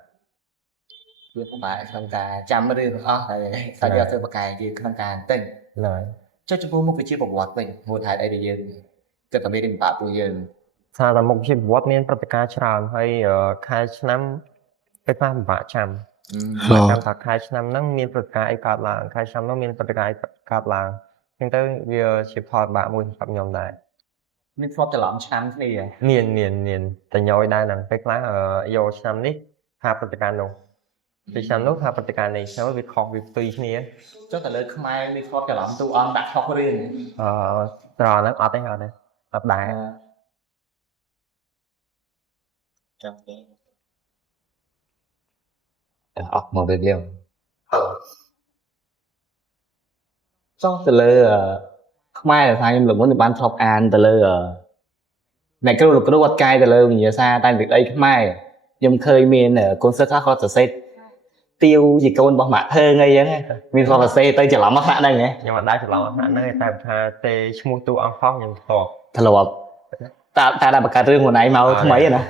វាពិបាកក្នុងការចាំរឿងអស់ហើយសាច់យកទៅបកកែជាក្នុងការទិញ ឡើយ ចុះចំពោះមុខវិជ្ជាប្រវត្តិវិញមូលហេតុអីដែលយើងគិតថាមានរឿងពិបាកពួកយើង ថាតែមុខវិជ្ជាប្រវត្តិមានព្រឹត្តិការណ៍ច្រើនហើយខែឆ្នាំពេលខ្លះពិបាកចាំចាំថាខែឆ្នាំហ្នឹងមានព្រឹត្តិការណ៍អីកើតឡើងខែឆ្នាំហ្នឹងមានព្រឹត្តិការណ៍អីកើតឡើងអញ្ចឹងទៅវាជាផលបាក់មួយសម្រាប់ខ្ញុំដែរ មានធ្លាប់ច្រឡំឆ្នាំគ្នា មានតែញយដែរហ្នឹងពេលខ្លះយកឆ្នាំនេះថាព្រឹត្តិការណ៍នោះពេលឆ្នាំនោះថាព្រឹត្តិការណ៍នេះទៅវាខុសវាផ្ទុយគ្នា ចុះតែលើខ្មែរមានធ្លាប់ច្រឡំតួអង្គដាក់ខុសរឿង ត្រង់ហ្នឹងអត់ទេអត់ដែរ ចាំទេអត់មកវិញយើងចុះទៅលើខ្មែរថាខ្ញុំល្មុនបានធ្លាប់អានទៅលើអ្នកគ្រូលោកគ្រូអត់កាយទៅលើវិញ្ញាសាតែទឹកដីខ្មែរខ្ញុំឃើញមានកូនសិស្សខ្លះគាត់សរសេរទាវជាកូនរបស់ម៉ាក់ធើងអីចឹងមានគាត់សរសេរទៅច្រឡំមកថ្នាក់ហ្នឹងហ៎ ខ្ញុំអត់ដែរច្រឡំថ្នាក់ហ្នឹងតែថាទេឈ្មោះតួអង្គផងខ្ញុំធ្លាប់ ធ្លាប់តែបង្កើតរឿងខ្លួនឯងមកថ្មីណា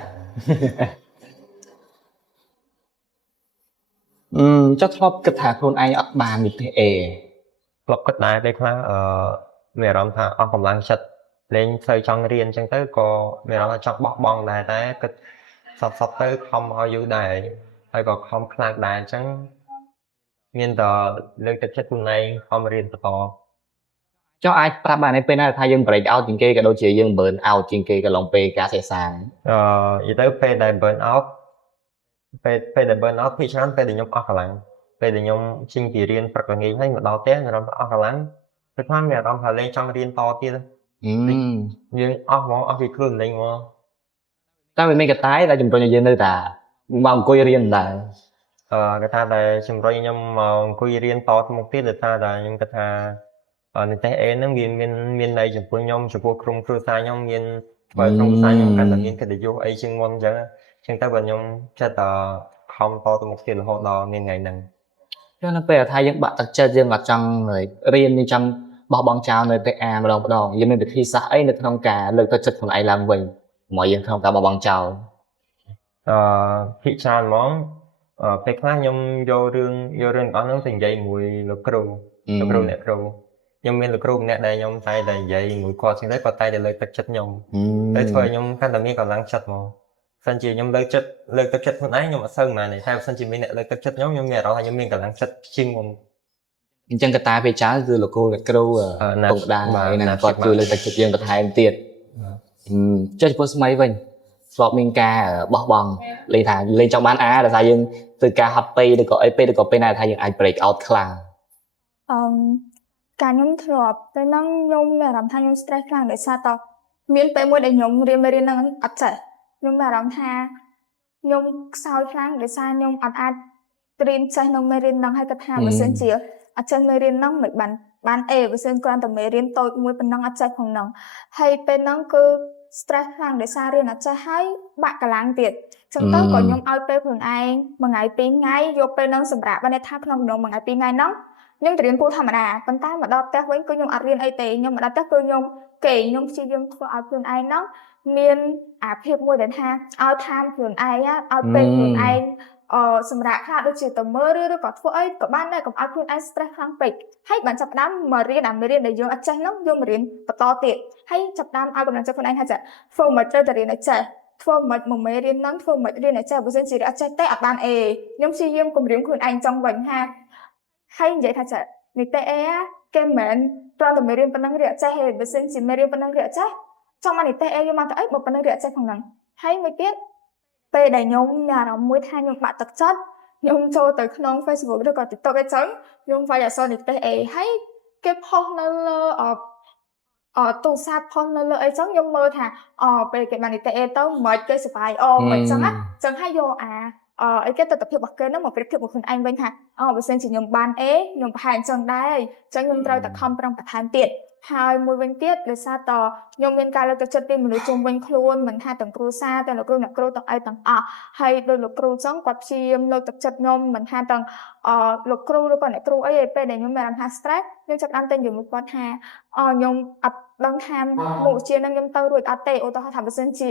ចុះធ្លាប់គិតថាខ្លួនឯងអត់បាននិទេសអេ ធ្លាប់គិតដែរពេលខ្លះមានអារម្មណ៍ថាអស់កម្លាំងចិត្តលេងផ្លូវចង់រៀនអញ្ចឹងទៅក៏មានអារម្មណ៍ថាចង់បោះបង់ដែរតែគិតសតទៅខំឲ្យយូរដែរហើយក៏ខំខ្លាំងដែរអញ្ចឹងមានតែលើកទឹកចិត្តខ្លួនឯងខំរៀនបន្ត ចុះអាចប្រាប់បានឯពេលណាថាយើង break out ជាងគេក៏ដូចជាយើង burn out ជាងគេកន្លងពេលការសិក្សា និយាយទៅពេលដែល burn out ពេលដែល burn out ពីច្រើនពេលដែលខ្ញុំអស់កម្លាំងពេលដែលខ្ញុំជិញពីរៀនព្រឹកល្ងាចហើយមកដល់ផ្ទះមានអារម្មណ៍អស់កម្លាំងពេលខ្លះមានអារម្មណ៍ថាលេងចង់រៀនតទៀតយើងអស់ហ្មងអស់ពីខ្លួនលេងហ្មង តែវាមានកតាយតែជំរុញឲ្យយើងនៅតែមកអង្គុយរៀនដែរ គេថាតែជំរុញខ្ញុំមកអង្គុយរៀនតទៅមុខទៀតដោយសារតែខ្ញុំគិតថានិទេសអេហ្នឹងវាមានន័យចំពោះខ្ញុំចំពោះក្រុមគ្រួសារខ្ញុំមានបើក្រុមគ្រួសារខ្ញុំកាន់តែមានកិត្តិយសអីជាងមុនអញ្ចឹងតែបើខ្ញុំចិត្តខំតទៅមុខទៀតរហូតដល់មានថ្ងៃហ្នឹង ចុះនៅពេលថាយើងបាក់ទឹកចិត្តយើងអត់ចង់រៀនយើងចង់បោះបង់ចោលនៅតែអាម្ដងយើងមានវិធីសាស្ត្រអីនៅក្នុងការលើកទឹកចិត្តខ្លួនឯងឡើងវិញមកយើងក្នុងការបោះបង់ចោល ភាគច្រើនហ្មងពេលខ្លះខ្ញុំយករឿងអស់ហ្នឹងទៅនិយាយមួយលោកគ្រូអ្នកគ្រូខ្ញុំមានលោកគ្រូម្នាក់ដែលខ្ញុំតែតែនិយាយមួយគាត់ចឹងទៅគាត់តែតែលើកទឹកចិត្តខ្ញុំទៅធ្វើឲ្យខ្ញុំកាន់តែមានកម្លាំងចិត្តហ្មងសិនជាខ្ញុំលើកទឹកចិត្តខ្លួនឯងខ្ញុំអត់សូវមែនទេតែបើសិនជាមានអ្នកលើកទឹកចិត្តខ្ញុំមានអារម្មណ៍ថាខ្ញុំមានកម្លាំងចិត្តជាងមុន អញ្ចឹងកតាពេលច្រើនគឺលោកគ្រូអ្នកគ្រូពុកដែរណាគាត់ជួយលើកទឹកចិត្តយើងបន្ថែមទៀតចុះចំពោះស្មីវិញស្របមានការបោះបង់លេងថាលេងចង់បានដោយសារយើងធ្វើការហត់ពេកឬក៏អីពេកឬក៏ពេលណាថាយើងអាច break out ខ្លាំង ការខ្ញុំធ្លាប់ពេលហ្នឹងខ្ញុំមានអារម្មណ៍ថាខ្ញុំ stress ខ្លាំងដោយសារតមានពេលមួយដែលខ្ញុំរៀនហ្នឹងអត់ចេះខ្ញុំមានអារម្មណ៍ថាខ្ញុំខ្សោយខ្លាំងដោយសារខ្ញុំអត់អាចរៀនចេះក្នុងមេរៀនហ្នឹងហើយគាត់ថាបើសិនជាអត់ចេះមេរៀនហ្នឹងមិនបានអេបើសិនគ្រាន់តែមេរៀនតូចមួយប៉ុណ្ណឹងអត់ចេះផងហ្នឹងហើយពេលហ្នឹងគឺ stress ខ្លាំងដោយសាររៀនអត់ចេះហើយបាក់កម្លាំងទៀតចឹងទៅក៏ខ្ញុំឲ្យពេលខ្លួនឯងមួយថ្ងៃពីរថ្ងៃយកពេលហ្នឹងសម្រាប់បានថាក្នុងមួយថ្ងៃពីរថ្ងៃហ្នឹងខ្ញុំទៅរៀនពូធម្មតាប៉ុន្តែមកដល់ផ្ទះវិញគឺខ្ញុំអត់រៀនអីទេខ្ញុំមកដល់ផ្ទះគឺខ្ញុំគេខ្ញុំព្យាយាមធ្វើឲ្យខ្លួនឯងហ្នឹងមានអាភាពមួយដែលថាឲ្យតាមខ្លួនឯងឲ្យពេលខ្លួនឯងសម្រាប់ខ្លះដូចជាទៅមើលឬក៏ធ្វើអីក៏បានដែរកុំឲ្យខ្លួនឯង stress ខ្លាំងពេកហើយបានចាប់ផ្ដើមមករៀនអាមេរៀនដែលយើងអត់ចេះហ្នឹងយើងមករៀនបន្តទៀតហើយចាប់ផ្ដើមឲ្យកម្លាំងចិត្តខ្លួនឯងថាចាធ្វើមិនត្រូវតែរៀនឲ្យចេះធ្វើមិនមួយមេរៀនហ្នឹងធ្វើមិនរៀនឲ្យចេះបើមិនជាអត់ចេះទេអត់បានអេខ្ញុំព្យាយាមគម្រាមខ្លួនឯងចង់វិញហាហើយនិយាយថាចានិយាយអេគេមិនមែនត្រង់តែមេរៀនប៉ុណ្ណឹងរៀនអត់ចេះទេបើមិនជាមេរៀនប៉ុណ្ណឹងរៀនអត់ចេះចង់មកនិយាយអេយកមកទៅអីបើប៉ុណ្ណឹងរៀនអត់ចេះផងហ្នឹងហើយមួយទៀតពេលដែលខ្ញុំមានអារម្មណ៍មួយថាខ្ញុំបាក់ទឹកចិត្តខ្ញុំចូលទៅក្នុង Facebook ឬក៏ TikTok អីចឹងខ្ញុំវាយអក្សរនិទេសអេហើយគេផុសនៅលើ ទូរស័ព្ទផុសនៅលើអីចឹងខ្ញុំមើលថាពេលគេបាននិយាយទៅមិនគេសប្បាយមិនចឹងណាចឹងហើយយកអីគេទស្សនវិជ្ជារបស់គេហ្នឹងមកប្រៀបធៀបกับខ្លួនឯងវិញថាបើសិនជាខ្ញុំបាន A ខ្ញុំប្រហែលចឹងដែរចឹងខ្ញុំត្រូវតែខំប្រឹងបន្ថែមទៀតហើយមួយវិញទៀតដោយសារតខ្ញុំមានការលើកទឹកចិត្តពីមនុស្សជុំវិញខ្លួនមិនថាទាំងគ្រួសារទាំងលោកគ្រូអ្នកគ្រូទាំងអីទាំងអស់ហើយដោយលោកគ្រូចឹងគាត់ព្យាយាមលើកទឹកចិត្តខ្ញុំមិនថាទាំងលោកគ្រូឬក៏អ្នកគ្រូអីពេលដែលខ្ញុំមានអារម្មណ៍ថា stress ខ្ញុំចាប់ផ្ដើមទៅនិយាយមួយគាត់ថាខ្ញុំអត់ដឹងថាមុខវិជ្ជានឹងខ្ញុំទៅរួចអត់ទេឧទាហរណ៍ថាបើសិនជា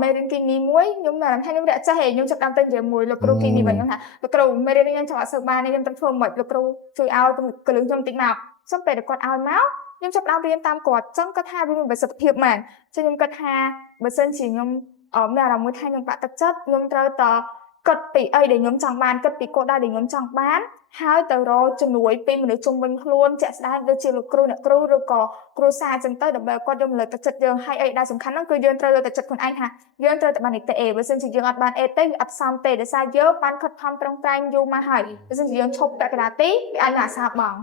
មេរៀនគីមីមួយខ្ញុំមានអារម្មណ៍ថាខ្ញុំរកចេះឯងខ្ញុំចាប់ផ្ដើមទៅនិយាយមួយលោកគ្រូគីមីវិញខ្ញុំថាលោកគ្រូមេរៀននេះខ្ញុំចង់អត់សូវបានទេខ្ញុំត្រូវធ្វើមិនលោកគ្រូជួយឲ្យកលឹះខ្ញុំតិចមកសុំពេលគាត់ឲ្យមកខ្ញុំចាប់ផ្ដើមរៀនតាមគាត់ចឹងគាត់ថាវាមានប្រសិទ្ធភាពមែនចឹងខ្ញុំគិតថាបើសិនជាខ្ញុំមានអារម្មណ៍មួយថាខ្ញុំបាក់ទឹកចិត្តខ្ញុំត្រូវតគិតពីអីដែលខ្ញុំចង់បានគិតពីគោលដៅដែលខ្ញុំចង់បានហើយទៅរកជំនួយពីមនុស្សជុំវិញខ្លួនជាក់ស្ដែងដូចជាលោកគ្រូអ្នកគ្រូឬក៏គ្រូសាចឹងទៅដើម្បីគាត់យកមកលើកទឹកចិត្តយើងហើយអីដែលសំខាន់ហ្នឹងគឺយើងត្រូវលើកទឹកចិត្តខ្លួនឯងថាយើងត្រូវតែបាន A បើមិនជាយើងអត់បាន A ទេវាអត់សមទេដោយសារយើងបានខិតខំប្រឹងប្រែងយូរមកហើយបើមិនជាយើងឈប់ពាក់កណ្ដាលទីវាអាចមានអាសាប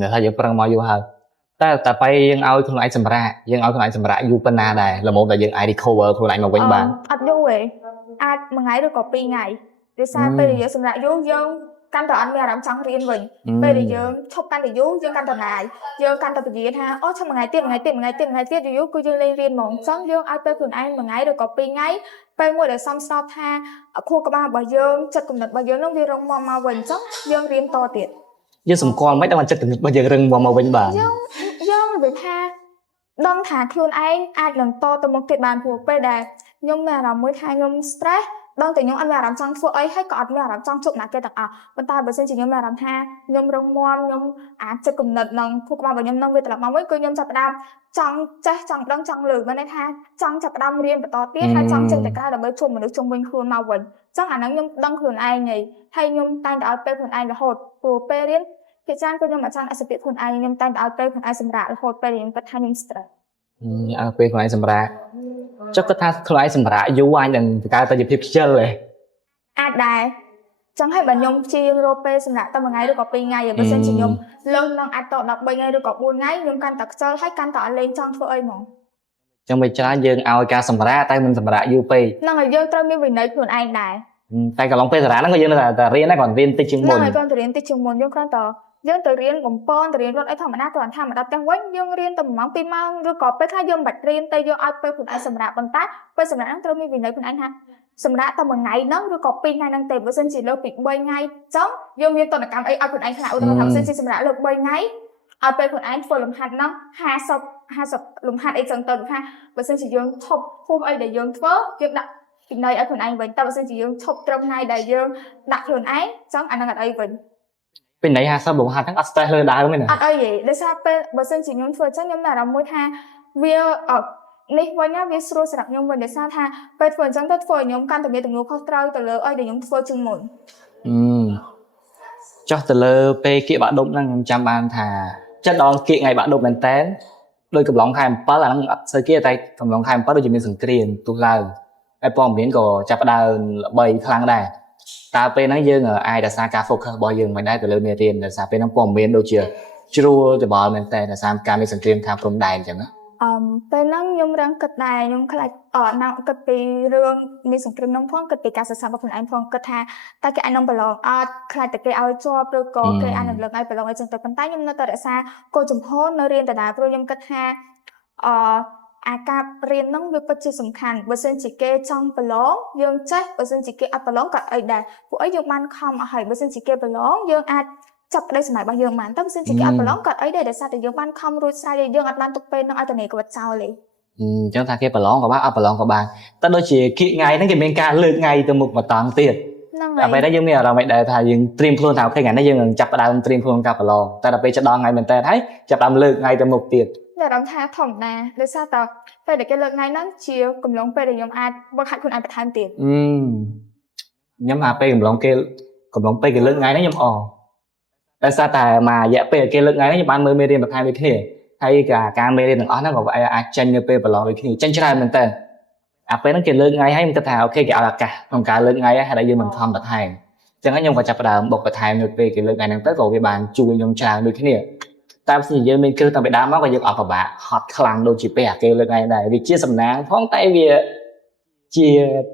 ងតែថាយើងប្រឹងមកយូរហើយតែបែរយើងឲ្យខ្លួនឯងសម្រាកយើងឲ្យខ្លួនឯងសម្រាកយូរប៉ុណ្ណាដែរល្មមតែយើងអាច recover ខ្លួនឯងមកវិញបានអត់យូរទេអាចមួយថ្ងៃឬក៏ពីរថ្ងៃដោយសារពេលដែលយើងសម្រាប់យូរយើងកាន់តែអត់មានអារម្មណ៍ចង់រៀនវិញពេលដែលយើងឈប់កាន់តែយូរយើងកាន់តែណាយយើងកាន់តែពជាថាឈប់មួយថ្ងៃទៀតយូរគឺយើងលេងរៀនហ្មងអញ្ចឹងយើងឲ្យពេលខ្លួនឯងមួយថ្ងៃឬក៏ពីរថ្ងៃពេលមួយដែលសមស្របថាខួរក្បាលរបស់យើងចិត្តគំនិតរបស់យើងនឹងវារឹងមាំមកវិញអញ្ចឹងយើងរៀនតទៀតយើងសម្គាល់មិនដល់ចិត្តគំនិតរបស់យើងរឹងមាំមកវិញបាទយើងនិយាយថាដឹងថាខ្លួនឯងអាចនឹងតទៅមុខទៀតបានព្រោះពេលដែលខ្ញុំមានអារម្មណ៍មួយថាខ្ញុំ stressដឹងតែខ្ញុំអត់មានអារម្មណ៍ចង់ធ្វើអីហើយក៏អត់មានអារម្មណ៍ចង់ជួបណាគេទាំងអស់ប៉ុន្តែបើសិនជាខ្ញុំមានអារម្មណ៍ថាខ្ញុំរងមាំខ្ញុំអាចចិត្តគំនិតនឹងខួរក្បាលរបស់ខ្ញុំនឹងវាត្រឡប់មកវិញគឺខ្ញុំចាប់ផ្ដើមចង់ចេះចង់ដឹងចង់លើបានន័យថាចង់ចាប់ផ្ដើមរៀនបន្តទៀតហើយចង់ចេះតែក្រៅដើម្បីជួបមនុស្សជុំវិញខ្លួនមកវិញអញ្ចឹងអាហ្នឹងខ្ញុំដឹងខ្លួនឯងហើយខ្ញុំតែងតែឲ្យពេលខ្លួនឯងរហូតព្រោះពេលរៀនភាគច្រើនគឺខ្ញុំអត់ចង់អសិទ្ធិខ្លួនឯងខ្ញុំតែងតែឲ្យពេលខ្លួនឯងសម្រាប់រហូតពេលខ្ញុំគិតថាខ្ញុំ stress ឲ្យពេលខ្លួនឯងសម្រាប់ចុះគាត់ថាខ្លួនឯងសម្រាប់យូរអាចនឹងកើតទៅជាភាពខ្ជិលទេអាចដែរចឹងហើយបើខ្ញុំជារកពេលសម្រាប់តែមួយថ្ងៃឬក៏ពីរថ្ងៃបើសិនជាខ្ញុំលើសនឹងអាចត13ថ្ងៃឬក៏4ថ្ងៃខ្ញុំកាន់តែខ្ជិលហើយកាន់តែអត់លេងចង់ធ្វើអីហ្មងចឹងមិនច្រើនយើងឲ្យការសម្រាប់តែមិនសម្រាប់យូរពេកហ្នឹងហើយយើងត្រូវមានវិន័យខ្លួនឯងដែរតែកន្លងពេលសម្រាប់ហ្នឹងក៏យើងនៅតែរៀនដែរគ្រាន់រៀនតិចជាងមុនហ្នឹងហើយគ្រាន់តែរៀនតិចជាងមុនយើងគ្រាន់តែយើងទៅរៀនកំប៉ុនទៅរៀនរត់អីធម្មតាទៅអត់ធម្មតាផ្ទះវិញយើងរៀនតែ1ម៉ោង2ម៉ោងឬក៏ពេលខ្លះយើងមិនបាច់រៀនតែយើងឲ្យពេលខ្លួនឯងសម្រាប់ប៉ុន្តែពេលសម្រាប់ហ្នឹងត្រូវមានវិន័យខ្លួនឯងថាសម្រាប់តែមួយថ្ងៃហ្នឹងឬក៏2ថ្ងៃហ្នឹងទេបើមិនជាលើពី3ថ្ងៃចឹងយើងមានតនកម្មអីឲ្យខ្លួនឯងខ្លះឧទាហរណ៍ថាបើមិនជាសម្រាប់លើ3ថ្ងៃឲ្យពេលខ្លួនឯងធ្វើលំហាត់ហ្នឹង50លំហាត់អីចឹងទៅថាបើមិនជាយើងឈប់ហួសអីដែលយើងធ្វើយើងដាក់វិន័យឲ្យខ្លួនឯងវិញតែបើមិនជាយើងឈប់ត្រឹមថ្ងៃដែលយើងដាក់ខ្លួនឯងចឹងអាហ្នឹងអត់អីវិញពេលណៃ50លំហាត់ហ្នឹងអត់ stress លើដើមទេណាអត់អីទេដោយសារពេលបើសិនជាខ្ញុំធ្វើអញ្ចឹងខ្ញុំមានអារម្មណ៍មួយថាវានេះវិញណាវាស្រួលសម្រាប់ខ្ញុំវិញដោយសារថាពេលធ្វើអញ្ចឹងទៅធ្វើឲ្យខ្ញុំកាន់តែមានទំនួលខុសត្រូវទៅលើអីដែលខ្ញុំធ្វើជាងមុនចុះទៅលើពេលគៀកបាក់ឌុបហ្នឹងខ្ញុំចាំបានថាចិត្តដល់គៀកថ្ងៃបាក់ឌុបមែនតើដោយកំឡុងខែ7អាហ្នឹងអត់ស្អីគេតែកំឡុងខែ7ដូចជាមានសង្គ្រាមទុះឡើងហើយព័ត៌មានក៏ចាប់ផ្ដើមល្បីខ្លាំងដែរតើពេលហ្នឹងយើងអាចរក្សាការ focus របស់យើងមិនដែរទៅលើមេរៀនដោយសារពេលហ្នឹងព័ត៌មានដូចជាជ្រួលច្បល់មែនតើដោយសារការមានសង្គ្រាមខាងព្រំដែនអញ្ចឹងណាពេលហ្នឹងខ្ញុំរឹងគិតដែរខ្ញុំខ្លាចណាស់គិតពីរឿងមានសង្គ្រាមហ្នឹងផងគិតពីការសរសើររបស់ខ្លួនឯងផងគិតថាតើគេអាចនឹងប្រឡងអត់ខ្លាចតែគេឲ្យជាប់ឬក៏គេអាចនឹងលើកឲ្យប្រឡងអីចឹងទៅប៉ុន្តែខ្ញុំនៅតែរក្សាគោលជំហរនៅរៀនដដែលព្រោះខ្ញុំគិតថាអាការរៀនហ្នឹងវាពិតជាសំខាន់បើមិនជាគេចង់ប្រឡងយើងចេះបើមិនជាគេអត់ប្រឡងក៏អីដែរពួកអីយើងបានខំអស់ហើយបើមិនជាគេប្រឡងយើងអាចចាប់ក្តីសម័យរបស់យើងបានតែបើមិនជាគេអត់ប្រឡងក៏អីដែរដោយសារតែយើងបានខំរួចស្រេចហើយយើងអត់បានទុកពេលហ្នឹងឲ្យតែគាត់ចោលទេអញ្ចឹងថាគេប្រឡងក៏បានអត់ប្រឡងក៏បានតែដូចជាគៀកថ្ងៃហ្នឹងគេមានការលើកថ្ងៃទៅមុខមកតង់ទៀតហ្នឹងហើយតែពេលហ្នឹងយើងមានអារម្មណ៍ដែរថាយើងត្រៀមខ្លួនថាអូខេថ្ងៃនេះយើងនឹងចាប់ផ្ដើមត្រៀមខ្លួនការប្រឡងតែដល់ពេលចដល់ថ្ងៃមែនតើហើយចាប់ផ្ដើមលើកថ្ងៃទៅមុខទៀតអារម្មណ៍ថាធម្មតាដោយសារតែពេលដែលគេលើកថ្ងៃហ្នឹងជាកំឡុងពេលដែលខ្ញុំអាចវឹកហាត់ខ្លួនឯងបន្ថែមទៀតខ្ញុំថាពេលកំឡុងពេលគេលើកថ្ងៃហ្នឹងខ្ញុំដោយសារតែមករយៈពេលគេលើកថ្ងៃហ្នឹងខ្ញុំបានមើលមេរៀនបន្ថែមដូចគ្នាហើយការមេរៀនទាំងអស់ហ្នឹងក៏អាចចេញនៅពេលប្រឡងដូចគ្នាចេញច្រើនមែនតើអាពេលហ្នឹងគេលើកថ្ងៃហើយខ្ញុំគិតថាអូខេគេឲ្យឱកាសក្នុងការលើកថ្ងៃហើយហើយយើងមិនខំបន្ថែមអញ្ចឹងខ្ញុំក៏ចាប់ផ្ដើមបុកបន្ថែមនៅពេលគេលើកថ្ងៃហ្នឹងទៅក៏វាបានជួយខ្ញុំច្រើនដូចគ្នា តាមស្ញយើងមានគ្រឹះតាំងពីដើមមកក៏យើងអត់ពិបាកហត់ខ្លាំងដូចជាពេលអាគេលើកឯងដែរវាជាសំណាងផងតែវាជា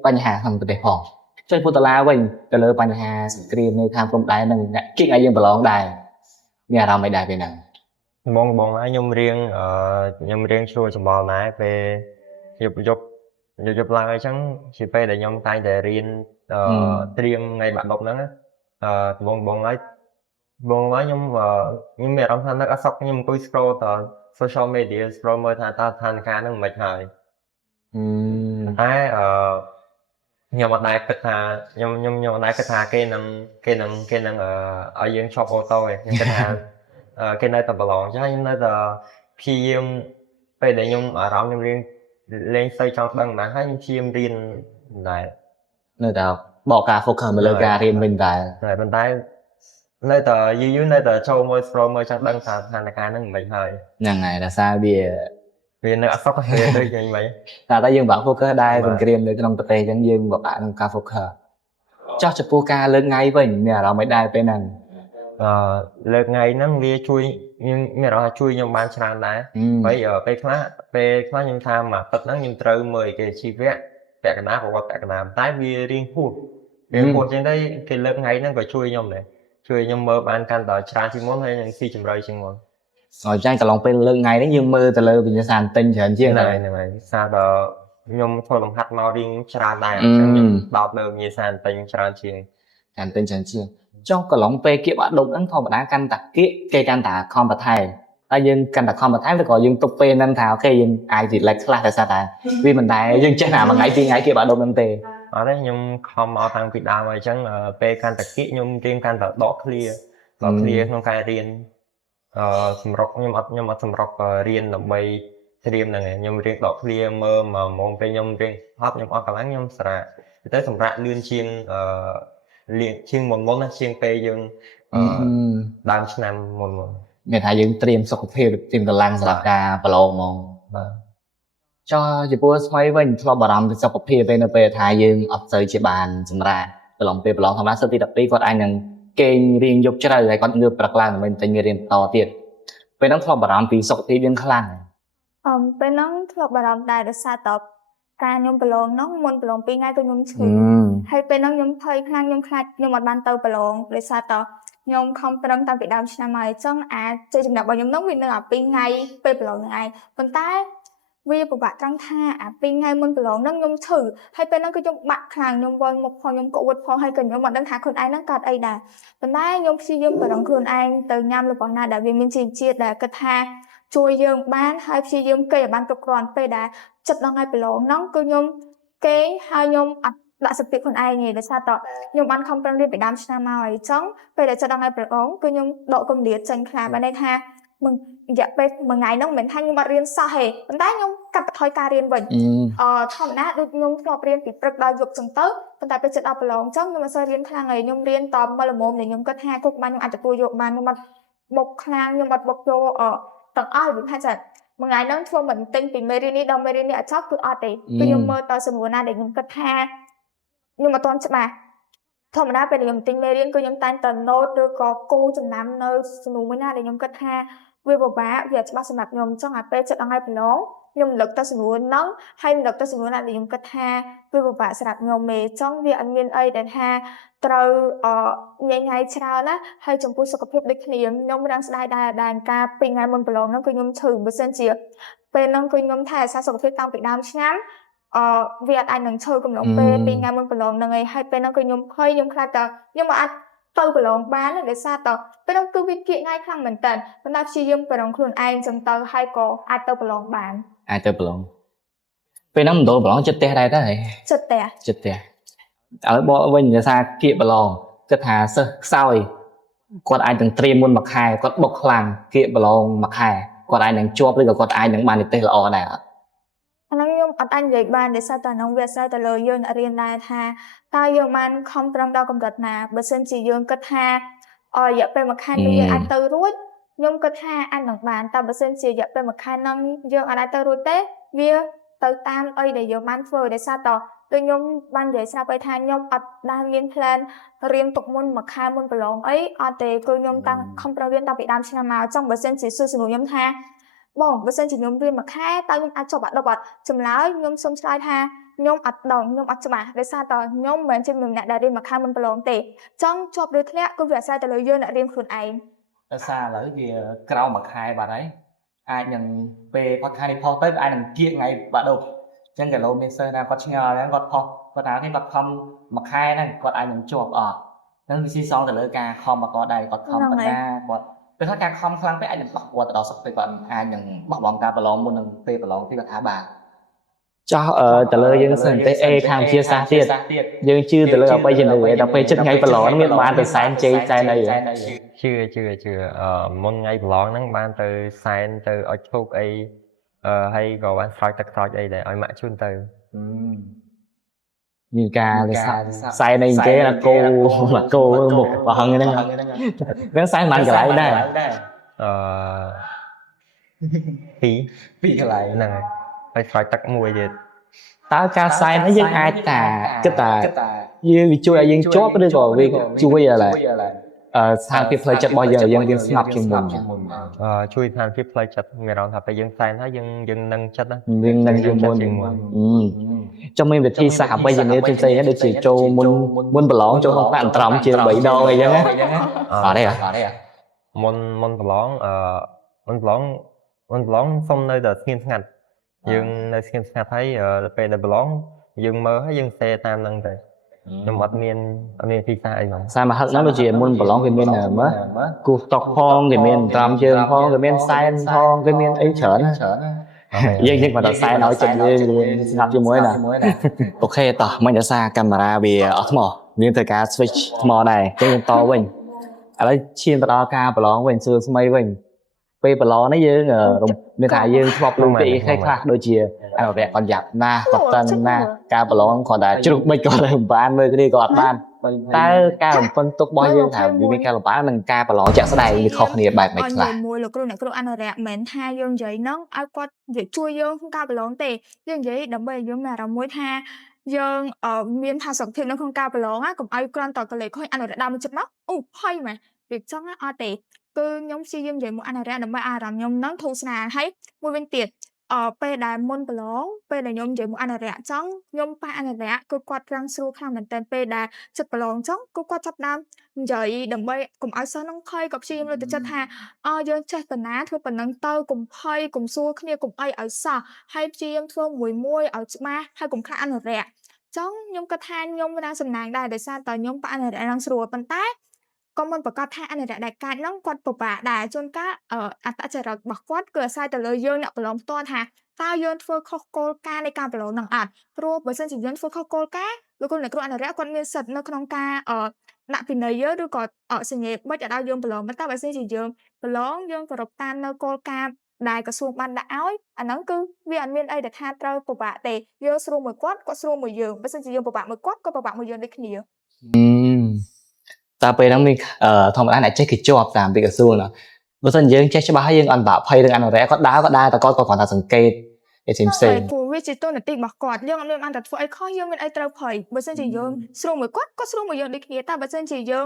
បញ្ហាក្នុងប្រទេសផងចុះពុទ្ធឡាវិញទៅលើបញ្ហាសង្គ្រាមនៅខាងព្រំដែននឹងអ្នកគិតឲ្យយើងប្រឡងដែរមានអារម្មណ៍មិនដែរពេលហ្នឹង បងហើយខ្ញុំរៀងឆ្លួយច្បល់ដែរពេលយប់ឡើងអញ្ចឹងជាពេលដែលខ្ញុំតែងតែរៀនត្រៀមថ្ងៃបាក់ដប់ហ្នឹងបងហើយខ្ញុំមានអារម្មណ៍ថានឹកអត់សុខខ្ញុំអង្គុយ scroll ត social media scroll មើលថាតើស្ថានភាពហ្នឹងមិនហើយ តែខ្ញុំអត់ដែរគិតថាខ្ញុំអត់ដែរគិតថាគេនឹងឲ្យយើងឈប់អូតូឯងខ្ញុំគិតថាគេនៅតែប្រឡងចឹងខ្ញុំនៅតែព្យាយាមពេលដែលខ្ញុំអារម្មណ៍ខ្ញុំរៀងលេងស្អីចង់ដឹងណាស់ហើយខ្ញុំព្យាយាមរៀនដែរនៅតែបកការ focus មកលើការរៀនវិញដែរ ប៉ុន្តែនៅតែយូរនៅតែចូលមើល scroll មើលចង់ដឹងថាស្ថានភាពហ្នឹងមិនហើយហ្នឹងហើយដោយសារវានៅអត់សុខទេដូចយ៉ាងម៉េចតែយើងបាក់ focus ដែរសង្គ្រាមនៅក្នុងប្រទេសអញ្ចឹងយើងពិបាកក្នុងការ focus ចោះចំពោះការលើកថ្ងៃវិញមានអារម្មណ៍មិនដែរពេលហ្នឹងលើកថ្ងៃហ្នឹងវាជួយមានអារម្មណ៍ថាជួយខ្ញុំបានច្រើនដែរពេលខ្លះខ្ញុំថាមួយទឹកហ្នឹងខ្ញុំត្រូវមើលគេជីវៈពាក់កណ្ដាលប្រវត្តិពាក់កណ្ដាលតែវារៀងហួសអញ្ចឹងទៅគេលើកថ្ងៃហ្នឹងក៏ជួយខ្ញុំដែរជួយខ្ញុំមើលបានកាន់តែច្រើនជាងមុនហើយនឹងស៊ីជម្រៅជាងមុនអញ្ចឹងកន្លងពេលលើកថ្ងៃនេះយើងមើលទៅលើវិញ្ញាសានទិញច្រើនជាងហ្នឹងហើយសារដល់ខ្ញុំធ្វើលំហាត់មករៀងច្រើនដែរអញ្ចឹងខ្ញុំដោតលើវិញ្ញាសានទិញច្រើនជាងចុះកន្លងពេលគៀបបាក់ដប់ហ្នឹងធម្មតាកាន់តែគេកាន់តែខំបន្ថែមតែយើងកាន់តែខំបន្ថែមឬក៏យើងទុកពេលហ្នឹងថាអូខេយើងអាច relax ខ្លះតែថាវាមិនដែរយើងចេះណាមួយថ្ងៃពីរថ្ងៃគៀបបាក់ដប់ហ្នឹងទេអត់ទេខ្ញុំខំមកតាំងពីដើមហើយអញ្ចឹងពេលកាន់តែគៀបខ្ញុំរៀនកាន់តែដក clear ក្នុងការរៀនសម្រុកខ្ញុំអត់សម្រុករៀនដើម្បីត្រៀមហ្នឹងឯងខ្ញុំរៀនដក clear មើលមកម៉ោងពេលខ្ញុំរៀនហត់ខ្ញុំអត់កម្លាំងខ្ញុំសម្រាប់លឿនជាងជាងមុនណាជាងពេលយើងដើមឆ្នាំមុនមានថាយើងត្រៀមសុខភាពត្រៀមកម្លាំងសម្រាប់ការប្រឡងហ្មងបាទចុះចំពោះស្មៃវិញធ្លាប់បារម្ភពីសុខភាពពេលនៅពេលថាយើងអត់ទៅជាបានសម្រាប់ប្រឡងពេលប្រឡងធម្មតាសិស្សទី12គាត់អាចនឹងគេងរៀងយប់ជ្រៅហើយគាត់ងើបព្រឹកឡើងដើម្បីទៅរៀនបន្តទៀតពេលហ្នឹងធ្លាប់បារម្ភពីសុខភាពយើងខ្លាំងពេលហ្នឹងធ្លាប់បារម្ភដែរដោយសារតការខ្ញុំប្រឡងហ្នឹងមុនប្រឡង2ថ្ងៃក៏ខ្ញុំឈឺហើយពេលហ្នឹងខ្ញុំភ័យខ្លាំងខ្ញុំខ្លាចខ្ញុំអត់បានទៅប្រឡងដោយសារតខ្ញុំខំប្រឹងតាំងពីដើមឆ្នាំហើយអញ្ចឹងអាចជ័យជំនះរបស់ខ្ញុំហ្នឹងវានៅ2ថ្ងៃពេលប្រឡងហ្នឹងឯងប៉ុន្តែវាពិបាកត្រង់ថា2ថ្ងៃមុនប្រឡងហ្នឹងខ្ញុំឈឺហើយពេលហ្នឹងគឺខ្ញុំបាក់ខ្លាំងខ្ញុំវល់មុខផងខ្ញុំកវត់ផងហើយក៏ខ្ញុំអត់ដឹងថាខ្លួនឯងហ្នឹងកើតអីដែរប៉ុន្តែខ្ញុំព្យាយាមប្រឹងខ្លួនឯងទៅញ៉ាំរបស់ណាដែលវាមានជីវជាតិដែលគិតថាជួយយើងបានហើយព្យាយាមគេឲ្យបានគ្រប់គ្រាន់ពេលដែលចិត្តដល់ថ្ងៃប្រឡងហ្នឹងគឺខ្ញុំគេហើយខ្ញុំអត់ដាក់សតិខ្លួនឯងទេដោយសារតខ្ញុំបានខំប្រឹងរៀនពីដើមឆ្នាំមកហើយអញ្ចឹងពេលដែលចិត្តដល់ថ្ងៃប្រឡងគឺខ្ញុំដកកម្រិតចេញខ្លះបានន័យថារយៈពេលមួយថ្ងៃហ្នឹងមិនមែនថាខ្ញុំអត់រៀនសោះទេប៉ុន្តែខ្ញុំកាត់បន្ថយការរៀនវិញធម្មតាដូចខ្ញុំធ្លាប់រៀនពីព្រឹកដល់យប់ចឹងទៅប៉ុន្តែពេលចិត្តដល់ប្រឡងអញ្ចឹងខ្ញុំអត់សូវរៀនខ្លាំងទេខ្ញុំរៀនតមកល្មមដែលខ្ញុំគិតថាគុកបានខ្ញុំអាចទទួលយកបានខ្ញុំអត់បុកខ្លាំងខ្ញុំអត់បុកយកទាំងអស់វាថាចាមួយថ្ងៃហ្នឹងធ្វើមិនទិញពីមេរៀននេះដល់មេរៀននេះអត់ចប់គឺអត់ទេពេលខ្ញុំមើលតសំណួរណាដែលខ្ញុំគិតថាខ្ញុំអត់ទាន់ច្បាស់ធម្មតាពេលខ្ញុំទិញមេរៀនគឺខ្ញុំតែងតែ note ឬក៏គូចំណាំនៅសំណួរមួយណាដែលខ្ញុំគិតថាវាពិបាកវាច្បាស់សម្រាប់ខ្ញុំអញ្ចឹងពេលចិត្តដល់ថ្ងៃប្រឡងខ្ញុំរំលឹកទៅសំណួរហ្នឹងហើយរំលឹកទៅសំណួរណាដែលខ្ញុំគិតថាវាពិបាកសម្រាប់ខ្ញុំទេអញ្ចឹងវាអត់មានអីដែលថាត្រូវញ៉ៃញ៉ៃច្រើនណាហើយចំពោះសុខភាពដូចគ្នាខ្ញុំរាំងស្ដាយដែរការ2ថ្ងៃមុនប្រឡងហ្នឹងគឺខ្ញុំឈឺបើសិនជាពេលហ្នឹងគឺខ្ញុំថែរក្សាសុខភាពតាំងពីដើមឆ្នាំវាអត់អាចនឹងឈើកំឡុងពេល2ថ្ងៃមុនប្រឡងហ្នឹងឯងហើយពេលហ្នឹងគឺខ្ញុំខ្លាចតខ្ញុំអាចទៅប្រឡងបានដោយសារតពេលហ្នឹងគឺវាគៀកងាយខ្លាំងមែនតើប៉ុន្តែព្យាយាមប្រឹងខ្លួនឯងចឹងទៅហើយក៏អាចទៅប្រឡងបានអាចទៅប្រឡងពេលហ្នឹងមិនដូរប្រឡងចិត្តផ្ទះដែរទេចិត្តផ្ទះឥឡូវបកវិញដោយសារគៀកប្រឡងគិតថាសិស្សខ្សោយគាត់អាចនឹងត្រៀមមុនមួយខែគាត់បុកខ្លាំងគៀកប្រឡងមួយខែគាត់អាចនឹងជាប់ឬក៏គាត់អាចនឹងបាននិទេសល្អដែរអត់ខ្ញុំអត់អាចនិយាយបានដោយសារតែក្នុងវាអាស្រ័យទៅលើយើងរៀនដែរថាតើយើងបានខំប្រឹងដល់កម្រិតណាបើសិនជាយើងគិតថារយៈពេលមួយខែនេះយើងអាចទៅរួចខ្ញុំគិតថាអាចនឹងបានតែបើសិនជារយៈពេលមួយខែហ្នឹងយើងអាចទៅរួចទេវាទៅតាមអីដែលយើងបានធ្វើដោយសារត ដូចខ្ញុំបាននិយាយស្រាប់ទៅថាខ្ញុំអត់ដែលមាន plan រៀនទុកមុនមួយខែមុនប្រឡងអីអត់ទេគឺខ្ញុំតាំងខំប្រឹងរៀនតាំងពីដើមឆ្នាំមកចង់បើសិនជាសួរសំណួរខ្ញុំថាបងបើសិនជាខ្ញុំរៀនមួយខែតើខ្ញុំអាចចប់អា10អត់ចម្លើយខ្ញុំសូមឆ្លើយថាខ្ញុំអត់ដឹងខ្ញុំអត់ច្បាស់ដោយសារតើខ្ញុំមិនមែនជាម្នាក់ដែលរៀនមួយខែមុនប្រឡងទេចង់ជាប់ឬធ្លាក់គឺវាអាស្រ័យទៅលើយើងអ្នករៀនខ្លួនឯង ដោយសារឥឡូវវាក្រៅមួយខែបាត់ហើយអាចនឹងពេលគាត់ខែនេះផុសទៅអាចនឹងគៀកថ្ងៃបាក់ដប់អញ្ចឹងក៏លោកមានសិស្សណាគាត់ឆ្ងល់ដែរគាត់ផុសគាត់ថានេះគាត់ខំមួយខែហ្នឹងគាត់អាចនឹងជាប់អត់ហ្នឹងវាស៊ីសងទៅលើការខំរបស់គាត់ដែរគាត់ខំប៉ុណ្ណាគាត់ពេលគាត់ការខំខ្លាំងពេកអាចនឹងបោះគាត់ទៅដល់សុខពេលគាត់អាចនឹងបោះបង់ការប្រឡងមុននឹងពេលប្រឡងទីគាត់ថាបានចោះទៅលើយើងសិនទេអេខាងជាសាស្ត្រទៀតយើងជឿទៅលើអបិយជំនឿដល់ពេលចិត្តថ្ងៃប្រឡងមានបានទៅសែនជ័យសែនអី ជឿមុនថ្ងៃប្រឡងហ្នឹងបានទៅសែនទៅអុជធូបអីហើយក៏បានស្រោចទឹកស្រោចអីដែរឲ្យម៉ាក់ជូនទៅ មានការសែនអីគេណាគោមកមុខប្រហឹងហ្នឹងហ្នឹងសែនបានកន្លែងដែរពីរកន្លែងហ្នឹង ហើយស្រោចទឹកមួយទៀត តើការសែននេះយើងអាចតាគិតថាយើងវាជួយឲ្យយើងជាប់ឬក៏វាជួយឲ្យស្ថានភាពផ្លូវចិត្តរបស់យើងរៀនស្ងប់ជាងមុនជួយស្ថានភាពផ្លូវចិត្តមានអារម្មណ៍ថាពេលយើងសែនហើយយើងនឹងចិត្តណា យើងនឹងជាងមុនចុះមានវិធីសាស្ត្រអបិយជំនឿផ្សេងៗដូចជាចូលមុនប្រឡងចូលក្នុងថ្នាក់អន្តរមជា3ដងអីចឹងណាអត់ទេមុនប្រឡងមុនប្រឡងសុំនៅតែស្ងៀមស្ងាត់យើងនៅស្ងៀមស្ងាត់ហើយពេលដែលប្រឡងយើងមើលហើយយើងសេតាមហ្នឹងទៅខ្ញុំអត់មានវិធីសាស្ត្រអីហ្នឹងសារមហឹកហ្នឹងដូចជាមុនប្រឡងគេមានមើលគូសតុកផងគេមានត្រាំជើងផងគេមានសែនផងគេមានអីច្រើនយើងមកដល់សែនឲ្យចិត្តយើងស្ងាត់ជាមួយណាអូខេតោះមិនដោយសារកាមេរ៉ាវាអស់ថ្មមានត្រូវការ switch ថ្មដែរអញ្ចឹងតវិញឥឡូវឈានទៅដល់ការប្រឡងវិញសួរថ្មីវិញពេលប្រឡងនេះយើងមានថាយើងធ្លាប់លុបពីខ្លះដូចជាអនុវត្តគាត់យ៉ាប់ណាគាត់តឹងណាការប្រឡងគាត់តែជ្រុះបិចគាត់ទៅបានមើលគ្នាក៏អត់បានតើការរំពឹងទុករបស់យើងថាវាមានការលំបាកនិងការប្រឡងជាក់ស្ដែងវាខុសគ្នាបែបម៉េចខ្លះមួយលោកគ្រូអ្នកគ្រូអនុរៈមិនថាយើងនិយាយហ្នឹងឲ្យគាត់និយាយជួយយើងក្នុងការប្រឡងទេយើងនិយាយដើម្បីឲ្យយើងមានអារម្មណ៍មួយថាយើងមានថាសុខភាពនៅក្នុងការប្រឡងណាកុំឲ្យគ្រាន់តែកលេសខុសអនុរៈដើមចិត្តមកអូហុយមែនវាចឹងអត់ទេគឺខ្ញុំព្យាយាមនិយាយមកអនុរៈដើម្បីអារម្មណ៍ខ្ញុំហ្នឹងធូរស្រាលហើយមួយវិញទៀតពេលដែលមុនប្រឡងពេលដែលខ្ញុំនិយាយមកអនុរៈចង់ខ្ញុំប៉ះអនុរៈគឺគាត់រាំងស្រួលខ្លាំងមែនតើពេលដែលចិត្តប្រឡងចង់គឺគាត់ចាប់ដើមនិយាយដើម្បីកុំឲ្យសិស្សហ្នឹងភ័យក៏ព្យាយាមលើកទឹកចិត្តថាយើងចេះប៉ុណ្ណាធ្វើប៉ុណ្ណឹងទៅកុំភ័យកុំសួរគ្នាកុំអីឲ្យសោះហើយព្យាយាមធ្វើមួយឲ្យច្បាស់ហើយកុំខ្លាចអនុរៈចង់ខ្ញុំគិតថាខ្ញុំមានសំណាងដែរដោយសារតែខ្ញុំប៉ះអនុរៈហ្នឹងស្រួលប៉ុន្តែក៏មិនប្រកាសថាអនុរៈដែលកាចហ្នឹងគាត់ពិបាកដែរជួនកាលអត្តចរិតរបស់គាត់គឺអាស្រ័យទៅលើយើងអ្នកប្រឡងផ្ទាល់ថាតើយើងធ្វើខុសគោលការណ៍នៃការប្រឡងហ្នឹងអត់ព្រោះបើសិនជាយើងធ្វើខុសគោលការណ៍លោកគ្រូអ្នកគ្រូអនុរៈគាត់មានសិទ្ធិនៅក្នុងការដាក់ពិន័យយើងឬក៏សញ្ញាបិទឲ្យដល់យើងប្រឡងប៉ុន្តែបើសិនជាយើងប្រឡងយើងគោរពតាមនៅគោលការណ៍ដែលក្រសួងបានដាក់ឲ្យអាហ្នឹងគឺវាអត់មានអីដែលថាត្រូវពិបាកទេយើងស្រួលមួយគាត់ស្រួលមួយយើងបើសិនជាយើងពិបាកមួយគាត់ក៏ពិបាកមួយយើងដូចគ្នាតើពេលហ្នឹងមានធម្មតាអ្នកចេះគេជាប់តាមពីក្រសួងណាបើសិនយើងចេះច្បាស់ហើយយើងអត់បាក់ភ័យរឿងអនុរៈគាត់ដើរតែគាត់គ្រាន់តែសង្កេតឯផ្សេងព្រោះវាជាតួនាទីរបស់គាត់យើងអត់មានបានតែធ្វើអីខុសយើងមានអីត្រូវភ័យបើសិនជាយើងស្រួលមួយគាត់ក៏ស្រួលមួយយើងដូចគ្នាតែបើសិនជាយើង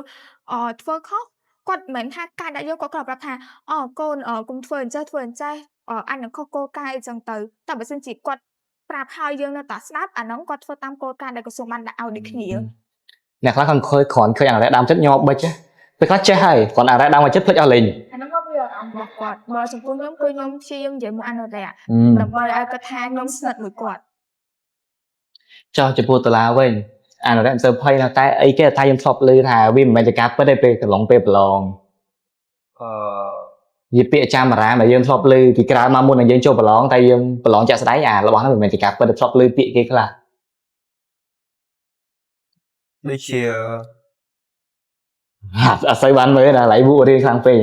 ធ្វើខុសគាត់មិនមែនថាកាច់ដាក់យើងគាត់ប្រាប់ថាកូនកុំធ្វើអញ្ចេះអញនឹងខុសគោលការណ៍អីចឹងទៅតែបើសិនជាគាត់ប្រាប់ហើយយើងនៅតែស្ដាប់អាហ្នឹងគាត់ធ្វើតាមគោលការណ៍ដែលក្រសួងបានដាក់ឲ្យដូចគ្នាអ្នកខ្លះគាត់ឃើញអនុរៈដើមចិត្តញ័របិចពេលខ្លះចេះហើយគាត់អនុរៈដើមចិត្តភ្លេចអស់លេងអាហ្នឹងក៏វាអារម្មណ៍របស់គាត់បើចំពោះខ្ញុំគឺខ្ញុំព្យាយាមនិយាយមកអនុរៈដើម្បីឲ្យគាត់ថាខ្ញុំស្និទ្ធមួយគាត់ចោះចំពោះដុល្លារវិញអនុរៈមិនសូវភ័យតែអីគេថាខ្ញុំធ្លាប់ឮថាវាមិនមែនជាការពិតទេពេលកន្លងពេលប្រឡងនិយាយពាក្យចាំរាមដែលយើងធ្លាប់ឮពីក្រៅមកមុននឹងយើងចូលប្រឡងតែយើងប្រឡងចាក់ស្ដែងរបស់ហ្នឹងមិនមែនជាការពិតទេធ្លាប់ឮពាក្យគេខ្លះដូចជាអត់សូវបានមើលដល់ឡៃវូរៀងខ្លាំងពេក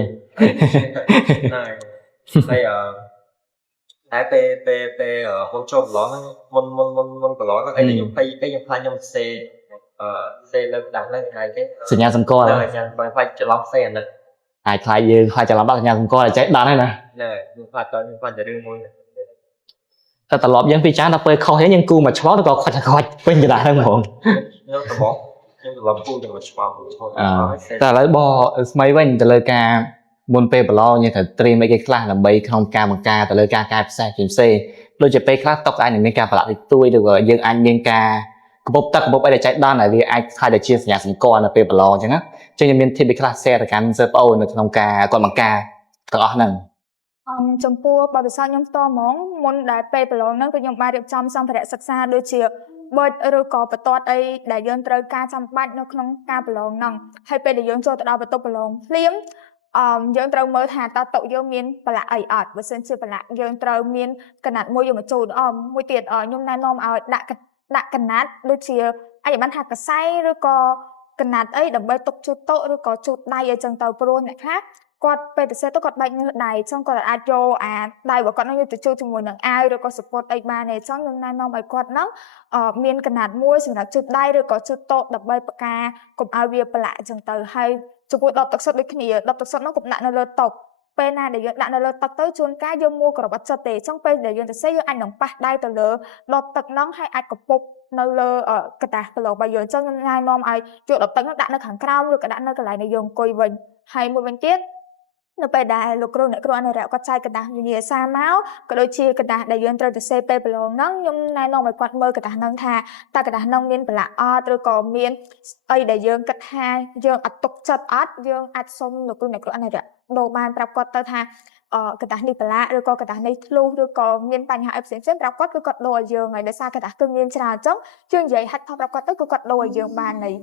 ហើយតែពេលខ្ញុំចូលប្រឡងមុនប្រឡងហ្នឹងខ្ញុំភ័យខ្ញុំខ្លាចខ្ញុំសេលើកដាក់ហ្នឹងហើយទេសញ្ញាសម្គាល់ខ្ញុំខ្លាចច្រឡំសេអានេះអាចខ្លាចយើងខ្លាចច្រឡំដល់សញ្ញាសម្គាល់ចេះដល់ហើយណាខ្ញុំខ្លាចតែរឿងមួយ តែត្រឡប់យើងពីច្រើនដល់ពេលខុសយើងគូមកឆ្លោះទៅក៏គាត់ពេញកណ្ដាលហ្នឹងហ្មង ខ្ញុំត្រឡប់គូទៅមកឆ្លោះទៅឆ្លោះ តែឥឡូវបស្មីវិញទៅលើការមុនពេលប្រឡងយើងត្រូវត្រៀមអីគេខ្លះដើម្បីក្នុងការបង្ការទៅលើការកែផ្សេងផ្សេងដូចជាពេលខ្លះតុកអាចនឹងមានការប្រឡាក់តិចតួចឬក៏យើងអាចមានការកពុបទឹកកពុបអីដែលចៃដន្យហើយវាអាចខ្លាចទៅជាសញ្ញាសម្គាល់នៅពេលប្រឡងអញ្ចឹងណាចឹងខ្ញុំមាន tip ខ្លះ share ទៅកាន់សិស្សប្អូននៅក្នុងការគាត់បង្ការទាំងអស់ហ្នឹង ចំពោះបទពិសោធន៍ខ្ញុំផ្ទាល់ហ្មងមុនដែលពេលប្រឡងហ្នឹងគឺខ្ញុំបានរៀបចំសម្ភារៈសិក្សាដូចជាប៊ិចឬក៏បន្ទាត់អីដែលយើងត្រូវការចាំបាច់នៅក្នុងការប្រឡងហ្នឹងហើយពេលដែលយើងចូលទៅដល់បន្ទប់ប្រឡងភ្លាមយើងត្រូវមើលថាតើតុយើងមានប្រឡាក់អីអត់បើសិនជាប្រឡាក់យើងត្រូវមានកណាត់មួយយកមកចូលមួយទៀតខ្ញុំណែនាំឲ្យដាក់កណាត់ដូចជាអាចបានថាកសែឬក៏កណាត់អីដើម្បីទុកជូតតុឬក៏ជូតដៃអីចឹងទៅព្រោះអ្នកខ្លះគាត់ពេលទៅសេទៅគាត់បែកញើសដៃចឹងគាត់អាចយកអាដៃរបស់គាត់នឹងទៅចូលជាមួយនឹងអាវឬក៏សពតអីបានទេចឹងខ្ញុំណែនាំឲ្យគាត់ហ្នឹងមានកណាត់មួយសម្រាប់ជូតដៃឬក៏ជូតតុដើម្បីបង្ការកុំឲ្យវាប្រឡាក់ចឹងទៅហើយចំពោះដបទឹកសុទ្ធដូចគ្នាដបទឹកសុទ្ធហ្នឹងកុំដាក់នៅលើតុពេលណាដែលយើងដាក់នៅលើទឹកទៅជួនកាលយើងមួក្របអត់ចិត្តទេចឹងពេលដែលយើងទៅសេយើងអាចនឹងប៉ះដៃទៅលើដបទឹកហ្នឹងហើយអាចកពុបនៅលើកតាស់ប្រឡងរបស់យើងចឹងខ្ញុំណែនាំឲ្យយកដបទឹកហ្នឹងដាក់នៅខាងក្រោមឬក៏ដាក់នៅកន្លែងដែលយើងអង្គុយវិញហើយមួយវិញទៀតនៅពេលដែលលោកគ្រូអ្នកគ្រូអនុរិយគាត់ចែកกระดาษវិញ្ញាសាមកក៏ដូចជាกระดาษដែលយើងត្រូវទៅសេពេលប្រឡងហ្នឹងខ្ញុំណែនាំឲ្យគាត់មើលกระดาษហ្នឹងថាតើกระดาษហ្នឹងមានប្រឡាក់អត់ឬក៏មានអីដែលយើងគិតថាយើងអត់ទុកចិត្តអត់យើងអាចសុំលោកគ្រូអ្នកគ្រូអនុរិយដូរបានប្រាប់គាត់ទៅថាกระดาษនេះប្រឡាក់ឬក៏กระดาษនេះធ្លុះឬក៏មានបញ្ហាអីផ្សេងៗប្រាប់គាត់គឺគាត់ដូរឲ្យយើងហើយដោយសារกระดาษគឺមានច្រើនអញ្ចឹងយើងនិយាយហាត់ផងប្រាប់គាត់ទៅគឺគាត់ដូរឲ្យយើងបានហើយ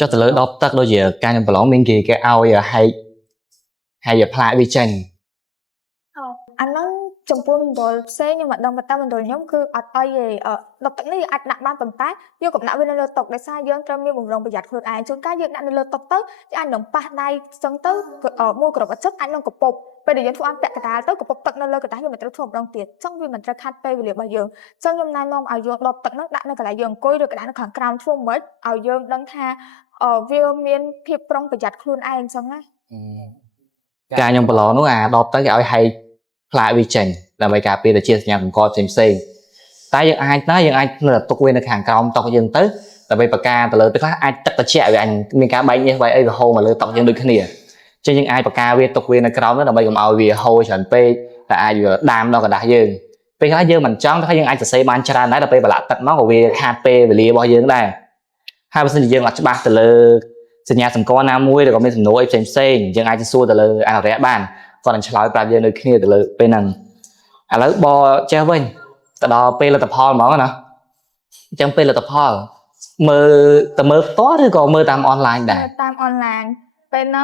ចុះទៅលើដបទឹកដូចជាការខ្ញុំប្រឡងមានគេឲ្យហែកផ្លាកវាចេញអាហ្នឹងចំពោះមណ្ឌលផ្សេងខ្ញុំអត់ដឹងប៉ុន្តែមណ្ឌលខ្ញុំគឺអត់អីទេដបទឹកនេះអាចដាក់បានប៉ុន្តែយើងកុំដាក់វានៅលើតុដោយសារយើងត្រូវមានបំរុងប្រយ័ត្នខ្លួនឯងជួនកាលយើងដាក់នៅលើតុទៅអាចនឹងប៉ះដៃចឹងទៅមួយក្របអត់ចិត្តអាចនឹងកពុបពេលដែលយើងធ្វើអត់ពាក់កណ្ដាលទៅកពុបទឹកនៅលើកណ្ដាលយើងមិនត្រូវធ្វើម្ដងទៀតចឹងវាមិនត្រូវខាត់ពេលវេលារបស់យើងចឹងខ្ញុំណែនាំឲ្យយកដបទឹកហ្នឹងដាក់នៅកន្លែងយើងអង្គុយឬក៏ដាក់នៅខាងក្រោមធ្វើម៉េចឲ្យយើងដឹងថាវាមានភាពប្រុងប្រយ័ត្នខ្លួនឯងចឹងណាការខ្ញុំប្រឡងនោះអាដបទឹកគេឲ្យហែកផ្លាកវាចេញដើម្បីការពារទៅជាសញ្ញាសម្គាល់ផ្សេងតែយើងអាចទុកវានៅខាងក្រោមតុយើងទៅដើម្បីបង្ការទៅលើពេលខ្លះអាចទឹកត្រជាក់វាអាចមានការបែកញើសបែកអីក៏ហូរមកលើតុយើងដូចគ្នាចឹងយើងអាចបង្ការវាទុកវានៅក្រោមទៅដើម្បីកុំឲ្យវាហូរច្រើនពេកតែអាចវាដាមដល់កណ្ដាស់យើងពេលខ្លះយើងមិនចង់តែយើងអាចសរសេរបានច្រើនដែរដល់ពេលប្រឡាក់ទឹកមកក៏វាខាតពេលវេលារបស់យើងដែរហើយបើសិនជាយើងអត់ច្បាស់ទៅលើសញ្ញាសម្គាល់ណាមួយឬក៏មានសំណួរអីផ្សេងយើងអាចទៅសួរទៅលើអនុរិយបានគាត់នឹងឆ្លើយប្រាប់យើងដូចគ្នាទៅលើពេលហ្នឹងឥឡូវបចេះវិញទៅដល់ពេលលទ្ធផលហ្មងណាអញ្ចឹងពេលលទ្ធផលមើលផ្ទាល់ឬក៏មើលតាមអនឡាញដែរតាមអនឡាញពេលហ្នឹ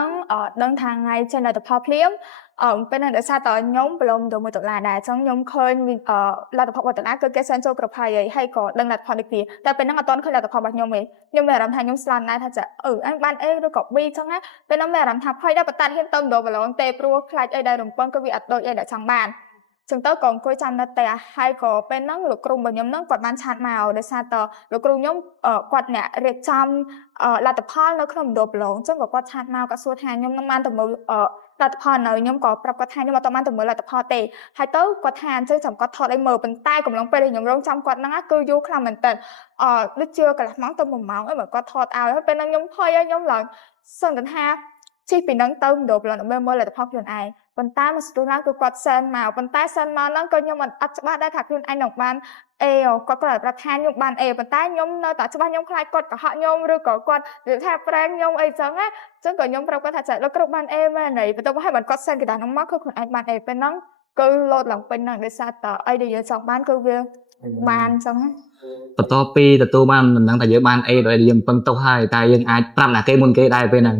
ងដឹងថាថ្ងៃចេញលទ្ធផលភ្លាមពេលហ្នឹងដោយសារតខ្ញុំប្រឡងទៅ1ដុល្លារដែរអញ្ចឹងខ្ញុំឃើញលទ្ធផល1ដុល្លារគឺគេសែនចូលគ្រប់ហើយក៏ដឹងលទ្ធផលនេះគ្នាតែពេលហ្នឹងអត់ទាន់ឃើញលទ្ធផលរបស់ខ្ញុំទេខ្ញុំមានអារម្មណ៍ថាខ្ញុំស្លាប់ដែរថាអញបាន A ឬក៏ B អញ្ចឹងណាពេលហ្នឹងមានអារម្មណ៍ថាភ័យដែរប៉ុន្តែហ៊ានទៅម្ដងប្រឡងទេព្រោះខ្លាចអីដែលរំពឹងគឺវាអត់ដូចអីដែលចង់បានចឹងទៅក៏អង្គុយចាំនៅតែហើយក៏ពេលហ្នឹងលោកគ្រូរបស់ខ្ញុំហ្នឹងគាត់បានឆាតមកដោយសារតលោកគ្រូខ្ញុំគាត់អ្នករៀបចំលទ្ធផលនៅក្នុងមណ្ឌលប្រឡងចឹងក៏គាត់ឆាតមកគាត់សួរថាខ្ញុំនឹងបានទៅមើលលទ្ធផលនៅខ្ញុំក៏ប្រាប់គាត់ថាខ្ញុំអត់បានទៅមើលលទ្ធផលទេហើយទៅគាត់ថាអញ្ចឹងចាំគាត់ថតឲ្យមើលប៉ុន្តែកំឡុងពេលដែលខ្ញុំរងចាំគាត់ហ្នឹងគឺយូរខ្លាំងមែនតើដូចជាកន្លះម៉ោងទៅ1ម៉ោងអីបើគាត់ថតឲ្យហើយពេលហ្នឹងខ្ញុំភ័យហើយខ្ញុំឡើងសង្កត់ថាជិះពីហ្នឹងទៅមណ្ឌលប្រឡងដើម្បីមើលលទ្ធផលខ្លួនឯងប៉ុន្តែមកស្ទុះឡើងគឺគាត់សែនមកប៉ុន្តែសែនមកហ្នឹងក៏ខ្ញុំអត់ច្បាស់ដែរថាខ្លួនឯងនឹងបានអេគាត់ប្រាប់ថាខ្ញុំបានអេប៉ុន្តែខ្ញុំនៅតែច្បាស់ខ្ញុំខ្លាចគាត់កុហកខ្ញុំឬក៏គាត់និយាយថាប្រែងខ្ញុំអីចឹងណាអញ្ចឹងក៏ខ្ញុំប្រាប់គាត់ថាលោកគ្រូបានអេមែនហើយបន្ទាប់មកគាត់សែនកណ្ដាស់ហ្នឹងមកគឺខ្លួនឯងបានអេពេលហ្នឹងគឺលោតឡើងពេញហ្នឹងដោយសារតអីដែលយើងចង់បានគឺវាបានអញ្ចឹងបន្ទាប់ពីទទួលបានមិនដឹងថាយើងបានអេដោយយើងពឹងទុកហើយតែយើងអាចប្រាប់ណាគេមុនគេដែរពេលហ្នឹង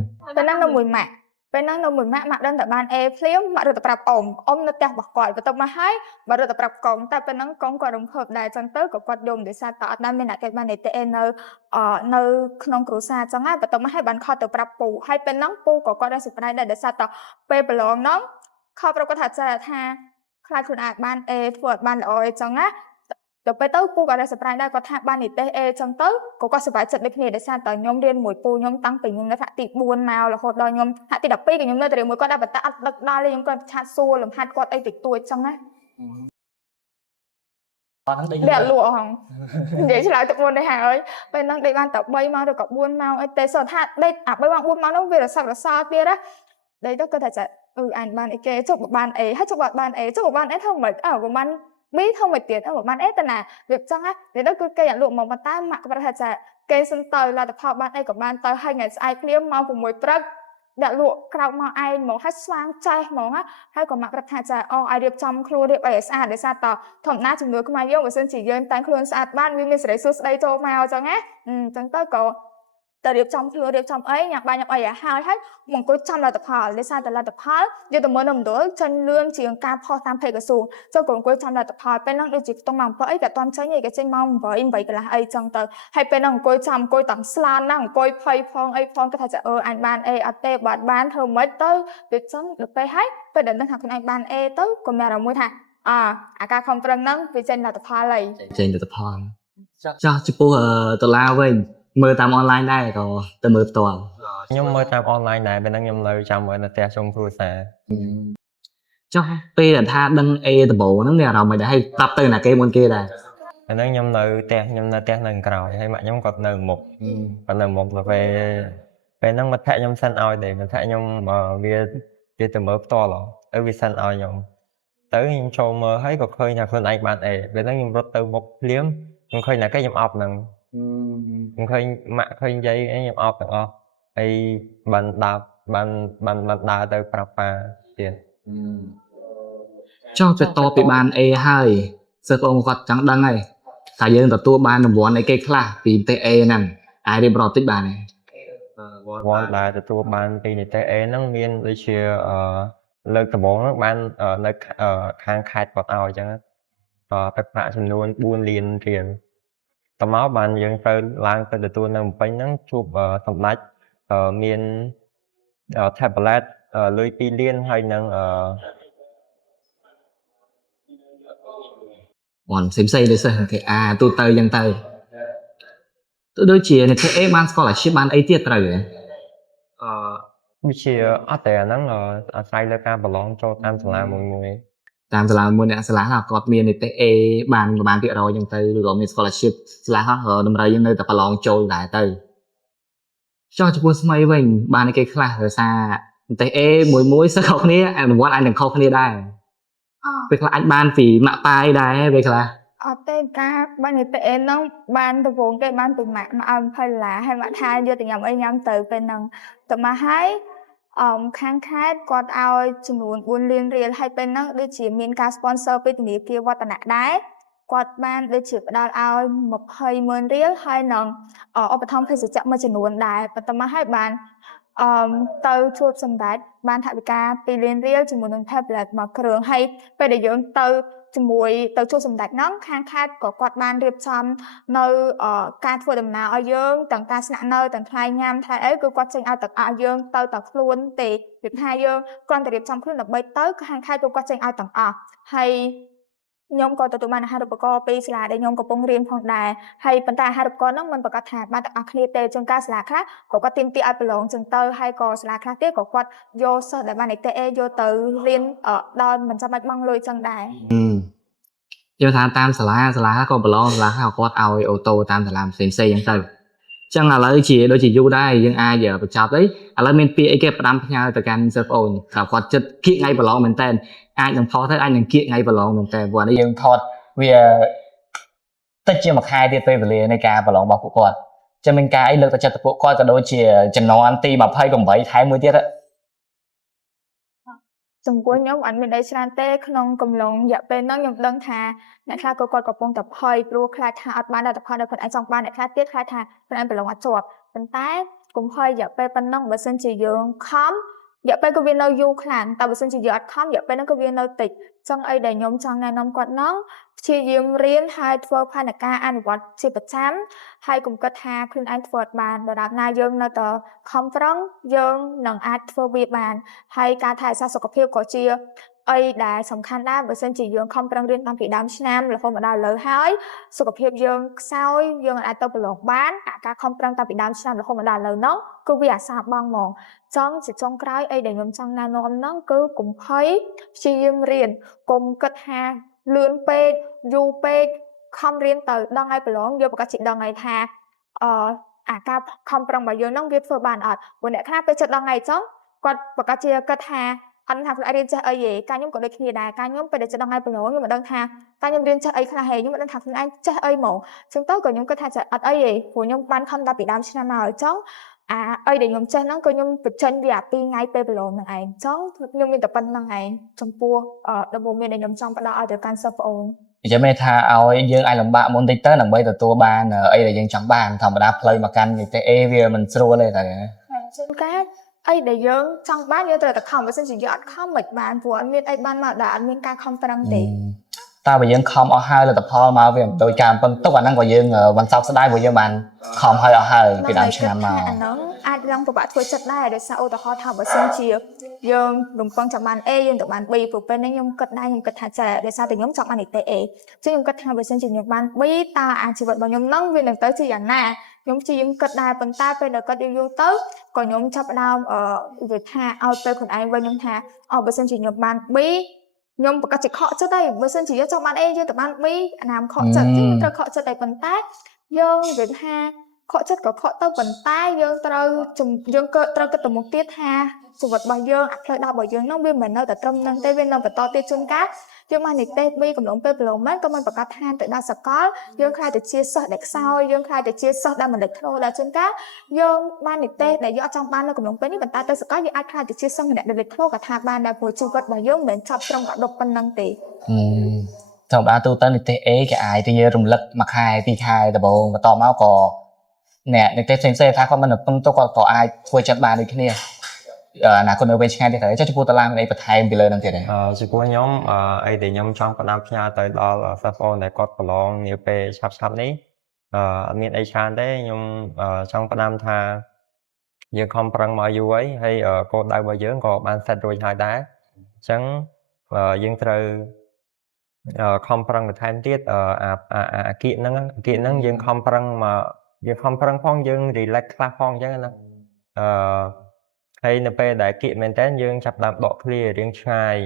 នៅមួយម៉ាក់ពេលហ្នឹងនៅមួយម៉ាក់ដឹងតែបានអេភ្លាមម៉ាក់រត់ទៅប្រាប់អ៊ំនៅផ្ទះរបស់គាត់បន្ទាប់មកហើយបើរត់ទៅប្រាប់កងតែពេលហ្នឹងកងគាត់រំភើបដែរអញ្ចឹងទៅក៏គាត់យំដោយសារតអត់ដែរមានអ្នកគេបានទេនៅក្នុងគ្រួសារអញ្ចឹងហើយបន្ទាប់មកហើយបានខត់ទៅប្រាប់ពូហើយពេលហ្នឹងពូក៏គាត់ដែរsurpriseដែរដោយសារតពេលប្រឡងហ្នឹងខត់ប្រាប់គាត់ថាខ្លាចខ្លួនអាចបានអេធ្វើអត់បានល្អអីចឹងណាទៅពេលទៅពូក៏ដែរ surprise ដែរគាត់ថាបាននិទេសអេចឹងទៅក៏គាត់សប្បាយចិត្តដូចគ្នាដោយសារតខ្ញុំរៀនមួយពូខ្ញុំតាំងពីខ្ញុំនៅថ្នាក់ទី4មករហូតដល់ខ្ញុំថ្នាក់ទី12ក៏ខ្ញុំនៅតែរៀនមួយគាត់ដែរប៉ុន្តែអត់ដឹកដល់ទេខ្ញុំគាត់ឆាតសួរលំហាត់គាត់អីតិចតួចចឹងណា Đẹp lụa không vậy chứ lại tập buồn đây Hà ơi bên năng đây ban tập bay mau rồi cọc buôn mau ấy tê sợ tha đây bay bằng buôn mau nó về là sao tia đó đây đó cơ thể sẽ ảnh ban ấy kê chụp một ban ấy hết chụp một ban ấy chụp một ban ấy không phải ở của ban biết không phải tiền ở một ban ấy tên là việc chăng á để đó cứ cây ảnh lụa màu bàn tay mặc cái thể sẽ cây sân tơi là tập hợp ban ấy của ban tơi 2 ngày ai clear mau cùng mùi prep đã lụa cào mau ai màu hát xoang chay màu hát hay còn mặc thể sẽ ai điệp trong khuôn điệp ấy xa để xa tờ thẩm na chừng nữa cứ mai yêu và sân chỉ dân tay khuôn xa ban vì mình sẽ để đây cho màu chăng á chẳng tới có tờ điệp trong khuôn điệp trong ấy nhạc ba nhạc ấy hai hết một cái trăm là tập hợp để xa là tập hợp giờ tụi mới nằm đỡ chân lươn chỉ ca pho tam thầy cái xù cho còn cái trăm là tập hợp bên năng được chỉ tông bằng với cả toàn trái nhảy cái trên mong với vậy là ai chẳng tờ hay bên năng cái trăm cái tặng slan năng cái phây phong ấy phong cái thật sẽ anh ban e ate bạn ban thơm mới tới việc sống đượcไปhếtไปđến học anh ban e tới còn mẹ rồi mới thà ca không trân năng vì trên là tập hợp này ចេញទៅផលចោះចំពោះដុល្លារវិញមើលតាមអនឡាញដែរក៏ទៅមើលផ្ទាល់ ខ្ញុំមើលតាម online ដែរពេលហ្នឹងខ្ញុំនៅចាំមើលនៅផ្ទះជុំគ្រួសារ ចុះពេលដែលថាដឹង A ដំបូងហ្នឹងមានអារម្មណ៍មិនដែរហើយប្រាប់ទៅណាគេមុនគេដែរ ពេលហ្នឹងខ្ញុំនៅផ្ទះខ្ញុំនៅផ្ទះនៅក្រោយហើយម៉ាក់ខ្ញុំគាត់នៅមុខគាត់នៅមុខទៅពេលហ្នឹងមិត្តភក្តិខ្ញុំសិនឲ្យដែរមិត្តភក្តិខ្ញុំវាទៅមើលផ្ទាល់វាសិនឲ្យខ្ញុំទៅខ្ញុំចូលមើលហើយក៏ឃើញថាខ្លួនឯងបាន A ពេលហ្នឹងខ្ញុំរត់ទៅមុខភ្លាមខ្ញុំឃើញតែគេខ្ញុំអប់ហ្នឹងខ្ញុំឃើញម៉ាក់ឃើញយាយខ្ញុំអប់ទាំងអស់ហើយបានដើរទៅប្រាប់ប៉ាទៀត ចុះទៅតពីបាន A ហើយសិស្សបងគាត់ចង់ដឹងហើយថាយើងទទួលបានរង្វាន់អីគេខ្លះពីទេ A ហ្នឹងអាចរៀបរាប់តិចបានទេ វត្តដែលទទួលបានពីនីតិ A ហ្នឹងមានដូចជាលើកដំបូងហ្នឹងបាននៅខាងខេត្តគាត់ឲ្យអញ្ចឹងទឹកប្រាក់ចំនួន 4 លានរៀលតមកបានយើងទៅឡើងទៅទទួលនៅភ្នំពេញហ្នឹងជួបសម្ដេចមាន tablet លុយ 2 លានហើយនឹងbọn xem đây sao cái tu tơi dân tơi tôi đôi chia này thế ban scholarship ban ấy tiết rồi ដូចជាអត់តែអាហ្នឹងអាស្រ័យលើការប្រឡងចូលតាមសាលាមួយ តាមសាលាមួយអ្នកសាលាគាត់មាននីតិ A បានប្រហែលភាគរយចឹងទៅឬក៏មាន scholarship សាលាតម្រូវយើងនៅតែប្រឡងចូលដែរទៅចុះចំពោះស្មីវិញបានគេខ្លះដោយសារនីតិ A មួយសិស្សខុសគ្នាអនុវត្តអាចនឹងខុសគ្នាដែរពេលខ្លះអាចបានពីម៉ាក់ប៉ាអីដែរពេលខ្លះ ទេការបាននីតិហ្នឹងបានដំបូងគេបានពីម៉ាក់មកឲ្យ20ឡាហើយម៉ាក់ថាយកទៅញ៉ាំអីញ៉ាំទៅពេលហ្នឹងទៅមកហើយខាងខេត្តគាត់ឲ្យចំនួន 4 លានរៀលហើយពេលហ្នឹងដូចជាមានការ sponsor ពីធនាគារវឌ្ឍនៈដែរគាត់បានដូចជាផ្ដល់ឲ្យ 20,000 រៀលហើយនឹងឧបត្ថម្ភភេសជ្ជៈមួយចំនួនដែរបន្ទាប់មកហើយបានទៅជួបសម្ដេចបានថវិកា 2 លានរៀលជាមួយនឹង tablet មួយគ្រឿងហើយពេលដែលយើងទៅជាមួយទៅជួបសម្ដេចហ្នឹងខាងខេត្តក៏គាត់បានរៀបចំនៅការធ្វើដំណើរឲ្យយើងទាំងការស្នាក់នៅទាំងថ្លៃញ៉ាំថ្លៃអីគឺគាត់ចេញឲ្យទាំងអស់យើងទៅតែខ្លួនទេគឺថាយើងគ្រាន់តែរៀបចំខ្លួនដើម្បីទៅខាងខេត្តគាត់ចេញឲ្យទាំងអស់ហើយខ្ញុំក៏ទទួលបានអាហារូបករណ៍ពីសាលាដែលខ្ញុំកំពុងរៀនផងដែរហើយប៉ុន្តែអាហារូបករណ៍ហ្នឹងមិនប្រកាសថាបានទាំងអស់គ្នាទេជួនកាលសាលាខ្លះក៏គាត់ទាមទារឲ្យប្រឡងចឹងទៅហើយក៏សាលាខ្លះទៀតក៏គាត់យកសិស្សដែលបាននីតិ A យកទៅរៀនដល់មិនចាំបាច់បង់លុយចឹងដែរ យកថាតាមសាលាក៏ប្រឡងសាលាគាត់ឲ្យអូតូតាមសាលាផ្សេងៗចឹងទៅចឹងឥឡូវជាដូចជាយូរដែរយើងអាចបញ្ចប់ទេឥឡូវមានពាក្យអីគេផ្ដាំផ្ញើទៅកាន់សិស្សប្អូនថាគាត់ចិត្តគៀកថ្ងៃប្រឡងមែនតើអាចនឹងថតទៅអាចនឹងគៀកថ្ងៃប្រឡងមែនតើព្រោះនេះយើងថតវាតិចជាមួយខែទៀតពេលវេលានៃការប្រឡងរបស់ពួកគាត់ចឹងមានការអីលើកទឹកចិត្តពួកគាត់ក៏ដូចជាចំណងទី28ខែមួយទៀត ចំពោះខ្ញុំអត់មានអីច្រើនទេក្នុងកំឡុងរយៈពេលហ្នឹងខ្ញុំដឹងថាអ្នកខ្លះក៏គាត់កំពុងតែភ័យព្រោះខ្លាចថាអត់បានលទ្ធផលដែលគាត់អាចចង់បានអ្នកខ្លះទៀតខ្លាចថាខ្លួនឯងប្រឡងអត់ជាប់ប៉ុន្តែកុំភ័យរយៈពេលប៉ុណ្ណឹងបើសិនជាយើងខំរយៈពេលក៏វានៅយូរខ្លាំងតែបើសិនជាយើងអត់ខំរយៈពេលហ្នឹងក៏វានៅតិចចឹងអីដែលខ្ញុំចង់ណែនាំគាត់ហ្នឹងព្យាយាមរៀនហើយធ្វើផែនការអនុវត្តជាប្រចាំហើយកុំគិតថាខ្លួនឯងធ្វើអត់បានដល់ណាយើងនៅតែខំប្រឹងយើងនឹងអាចធ្វើវាបានហើយការថែរក្សាសុខភាពក៏ជាអីដែលសំខាន់ដែរបើសិនជាយើងខំប្រឹងរៀនតាំងពីដើមឆ្នាំរហូតមកដល់ឥឡូវហើយសុខភាពយើងខ្សោយយើងអាចទៅប្រឡងបានការខំប្រឹងតាំងពីដើមឆ្នាំរហូតមកដល់ឥឡូវហ្នឹងគឺវាអាសាបងហ្មងចង់ជាចុងក្រោយអីដែលខ្ញុំចង់ណែនាំហ្នឹងគឺកុំភ័យព្យាយាមរៀនកុំគិតថាលឿនពេកយូរពេក ខំរៀនទៅដល់ថ្ងៃប្រឡងយើងប្រកាសជាដល់ថ្ងៃថាអាការខំប្រឹងរបស់យើងហ្នឹងវាធ្វើបានអត់ព្រោះអ្នកខ្លះពេលចិត្តដល់ថ្ងៃអញ្ចឹងគាត់ប្រកាសជាគិតថាអត់ថាខ្លួនឯងរៀនចេះអីទេការខ្ញុំក៏ដូចគ្នាដែរការខ្ញុំពេលដែលចិត្តដល់ថ្ងៃប្រឡងខ្ញុំមិនដឹងថាការខ្ញុំរៀនចេះអីខ្លះហេខ្ញុំមិនដឹងថាខ្លួនឯងចេះអីហ្មងអញ្ចឹងទៅក៏ខ្ញុំគិតថាចេះអត់អីទេព្រោះខ្ញុំបានខំតាំងពីដើមឆ្នាំមកអញ្ចឹងអីដែលខ្ញុំចេះហ្នឹងគឺខ្ញុំបញ្ចេញវា2ថ្ងៃពេលប្រឡងហ្នឹងឯងអញ្ចឹងខ្ញុំមានតែប៉ុណ្្នឹងឯងចំពោះដំបូន្មានដែលខ្ញុំចង់ផ្ដល់ឲ្យទៅកាន់សិស្សប្អូនអញ្ចឹងមានថាឲ្យយើងអាចលំបាកមុនតិចទៅដើម្បីទទួលបានអីដែលយើងចង់បានធម្មតាផ្លូវមកកាន់នីតិ A វាមិនស្រួលទេតែជួនកាលអីដែលយើងចង់បានយើងត្រូវតែខំបើមិនជាយើងអត់ខំមិនបានព្រោះអត់មានអីបានមកដែលអត់មានការខំប្រឹងទេតើបើយើងខំអស់ហើយលទ្ធផលមកវាមិនដូចការពឹងទុកអាហ្នឹងក៏យើងមិនសោកស្ដាយព្រោះយើងបានខំហើយអស់ហើយពីដើមឆ្នាំមកអាហ្នឹងអាចឡើងពិបាកធ្វើចិត្តដែរដោយសារឧទាហរណ៍ថាបើសិនជាយើងរំពឹងចង់បាន A យើងទៅបាន B ព្រោះពេលនេះខ្ញុំគិតដែរខ្ញុំគិតថាចាដោយសារតែខ្ញុំចង់បាននីតិ A ចឹងខ្ញុំគិតថាបើសិនជាខ្ញុំបាន B តើអាជីវិតរបស់ខ្ញុំហ្នឹងវានឹងទៅជាយ៉ាងណាខ្ញុំព្យាយាមគិតដែរប៉ុន្តែពេលដែលគិតយូរទៅក៏ខ្ញុំចាប់ផ្ដើមវាថាឲ្យទៅខ្លួនឯងវិញខ្ញុំថាបើសិនជាខ្ញុំបាន Bខ្ញុំប្រកាសជាខកចិត្តដែរបើសិនជាយើងចង់បាន A យើងទៅបាន B អាណាមខកចិត្តចឹងត្រូវខកចិត្តដែរប៉ុន្តែយើងនិយាយថាខកចិត្តក៏ខកទៅប៉ុន្តែយើងត្រូវគិតទៅមុខទៀតថាជីវិតរបស់យើងអាផ្លូវដើររបស់យើងហ្នឹងវាមិននៅតែត្រឹមហ្នឹងទេវានៅបន្តទៀតជួនកាលយើងបាននីតិ B កំឡុងពេលប្រឡងមែនក៏មិនប្រកាសថាទៅដល់សកលយើងខ្លាចទៅជាសិស្សដែលខ្សោយយើងខ្លាចទៅជាសិស្សដែលមិនលេចធ្លោដែរជួនកាលយើងបាននីតិដែលយើងអត់ចង់បាននៅកំឡុងពេលនេះប៉ុន្តែទៅសកលយើងអាចខ្លាចទៅជាសិស្សម្នាក់ដែលលេចធ្លោក៏ថាបានដែរព្រោះជីវិតរបស់យើងមិនមែនចប់ត្រឹម10ប៉ុណ្្នឹងទេធម្មតាទូទៅនីតិ A គេអាចទៅយើងរំលឹកមួយខែពីរខែដំបូងបន្ទាប់មកក៏អ្នកនីតិផ្សេងៗថាគាត់មិនពឹងទុកគាត់ក៏អាចធ្វើចិត្តបានដូចគ្នាអនាគតនៅវែងឆ្ងាយទៀតហើយចុះចំពោះតារាមានអីបន្ថែមពីលើនឹងទៀតទេចំពោះខ្ញុំអីដែលខ្ញុំចង់ផ្ដាំផ្ញើទៅដល់សិស្សប្អូនដែលគាត់ប្រឡងនាពេលឆាប់នេះអត់មានអីច្រើនទេខ្ញុំចង់ផ្ដាំថាយើងខំប្រឹងមកយូរហើយគោលដៅរបស់យើងក៏បានសេតរួចហើយដែរអញ្ចឹងយើងត្រូវខំប្រឹងបន្ថែមទៀតអាគៀកហ្នឹងយើងខំប្រឹងមកយើងខំប្រឹងផងយើង relax ខ្លះផងអញ្ចឹងណាហើយនៅពេលដែលគៀកមែនតើយើងចាប់ដើមដកឃ្លារៀងឆ្ងាយ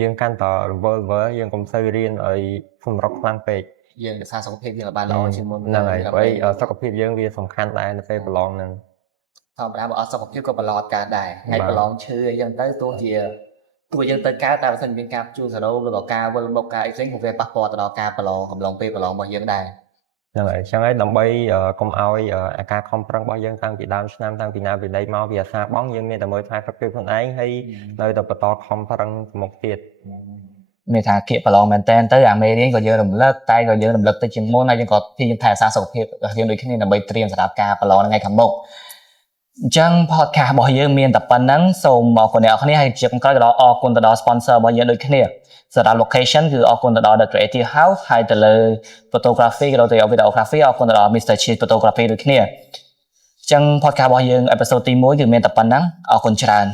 យើងកាន់តរវល់យើងកុំសូវរៀនឲ្យសម្រុកខ្លាំងពេកយើងរក្សាសុខភាពយើងឲ្យបានល្អជាងមុនហ្នឹងហើយព្រោះសុខភាពយើងវាសំខាន់ដែរនៅពេលប្រឡងហ្នឹងធម្មតាបើអត់សុខភាពក៏ប្រឡងកើតដែរថ្ងៃប្រឡងឈឺអីចឹងទៅទោះយើងទៅកើតតែបើសិនមានការជួសរោឬក៏ការវិលមុខការអីផ្សេងក៏វាប៉ះពាល់ទៅដល់ការប្រឡងកំឡុងពេលប្រឡងរបស់យើងដែរហ្នឹងហើយអញ្ចឹងហើយដើម្បីកុំឲ្យអាការខំប្រឹងរបស់យើងតាំងពីដើមឆ្នាំតាំងពីណាពីណីមកវាអាសាបងយើងមានតែមើលថែសុខភាពខ្លួនឯងហើយនៅតែបន្តខំប្រឹងមុខទៀតមានថាគៀកប្រឡងមែនតើទៅអាមេរៀនក៏យើងរំលឹកតែក៏យើងរំលឹកទៅជាងមុនហើយយើងក៏ព្យាយាមថែរក្សាសុខភាពយើងដូចគ្នាដើម្បីត្រៀមសម្រាប់ការប្រឡងថ្ងៃខាងមុខអញ្ចឹង podcast របស់យើងមានតែប៉ុណ្្នឹងសូមអរគុណអ្នកនរគ្នាហើយជាក្រោយក៏អរគុណទៅដល់ sponsor របស់យើងដូចគ្នាសម្រាប់ location គឺអរគុណទៅដល់ The Creative House ហើយទៅលើ photography ក៏ទៅ videography អរគុណទៅដល់ Mr. Chi Photography ដូចគ្នាអញ្ចឹង podcast របស់យើង episode ទី1គឺមានតែប៉ុណ្្នឹងអរគុណច្រើន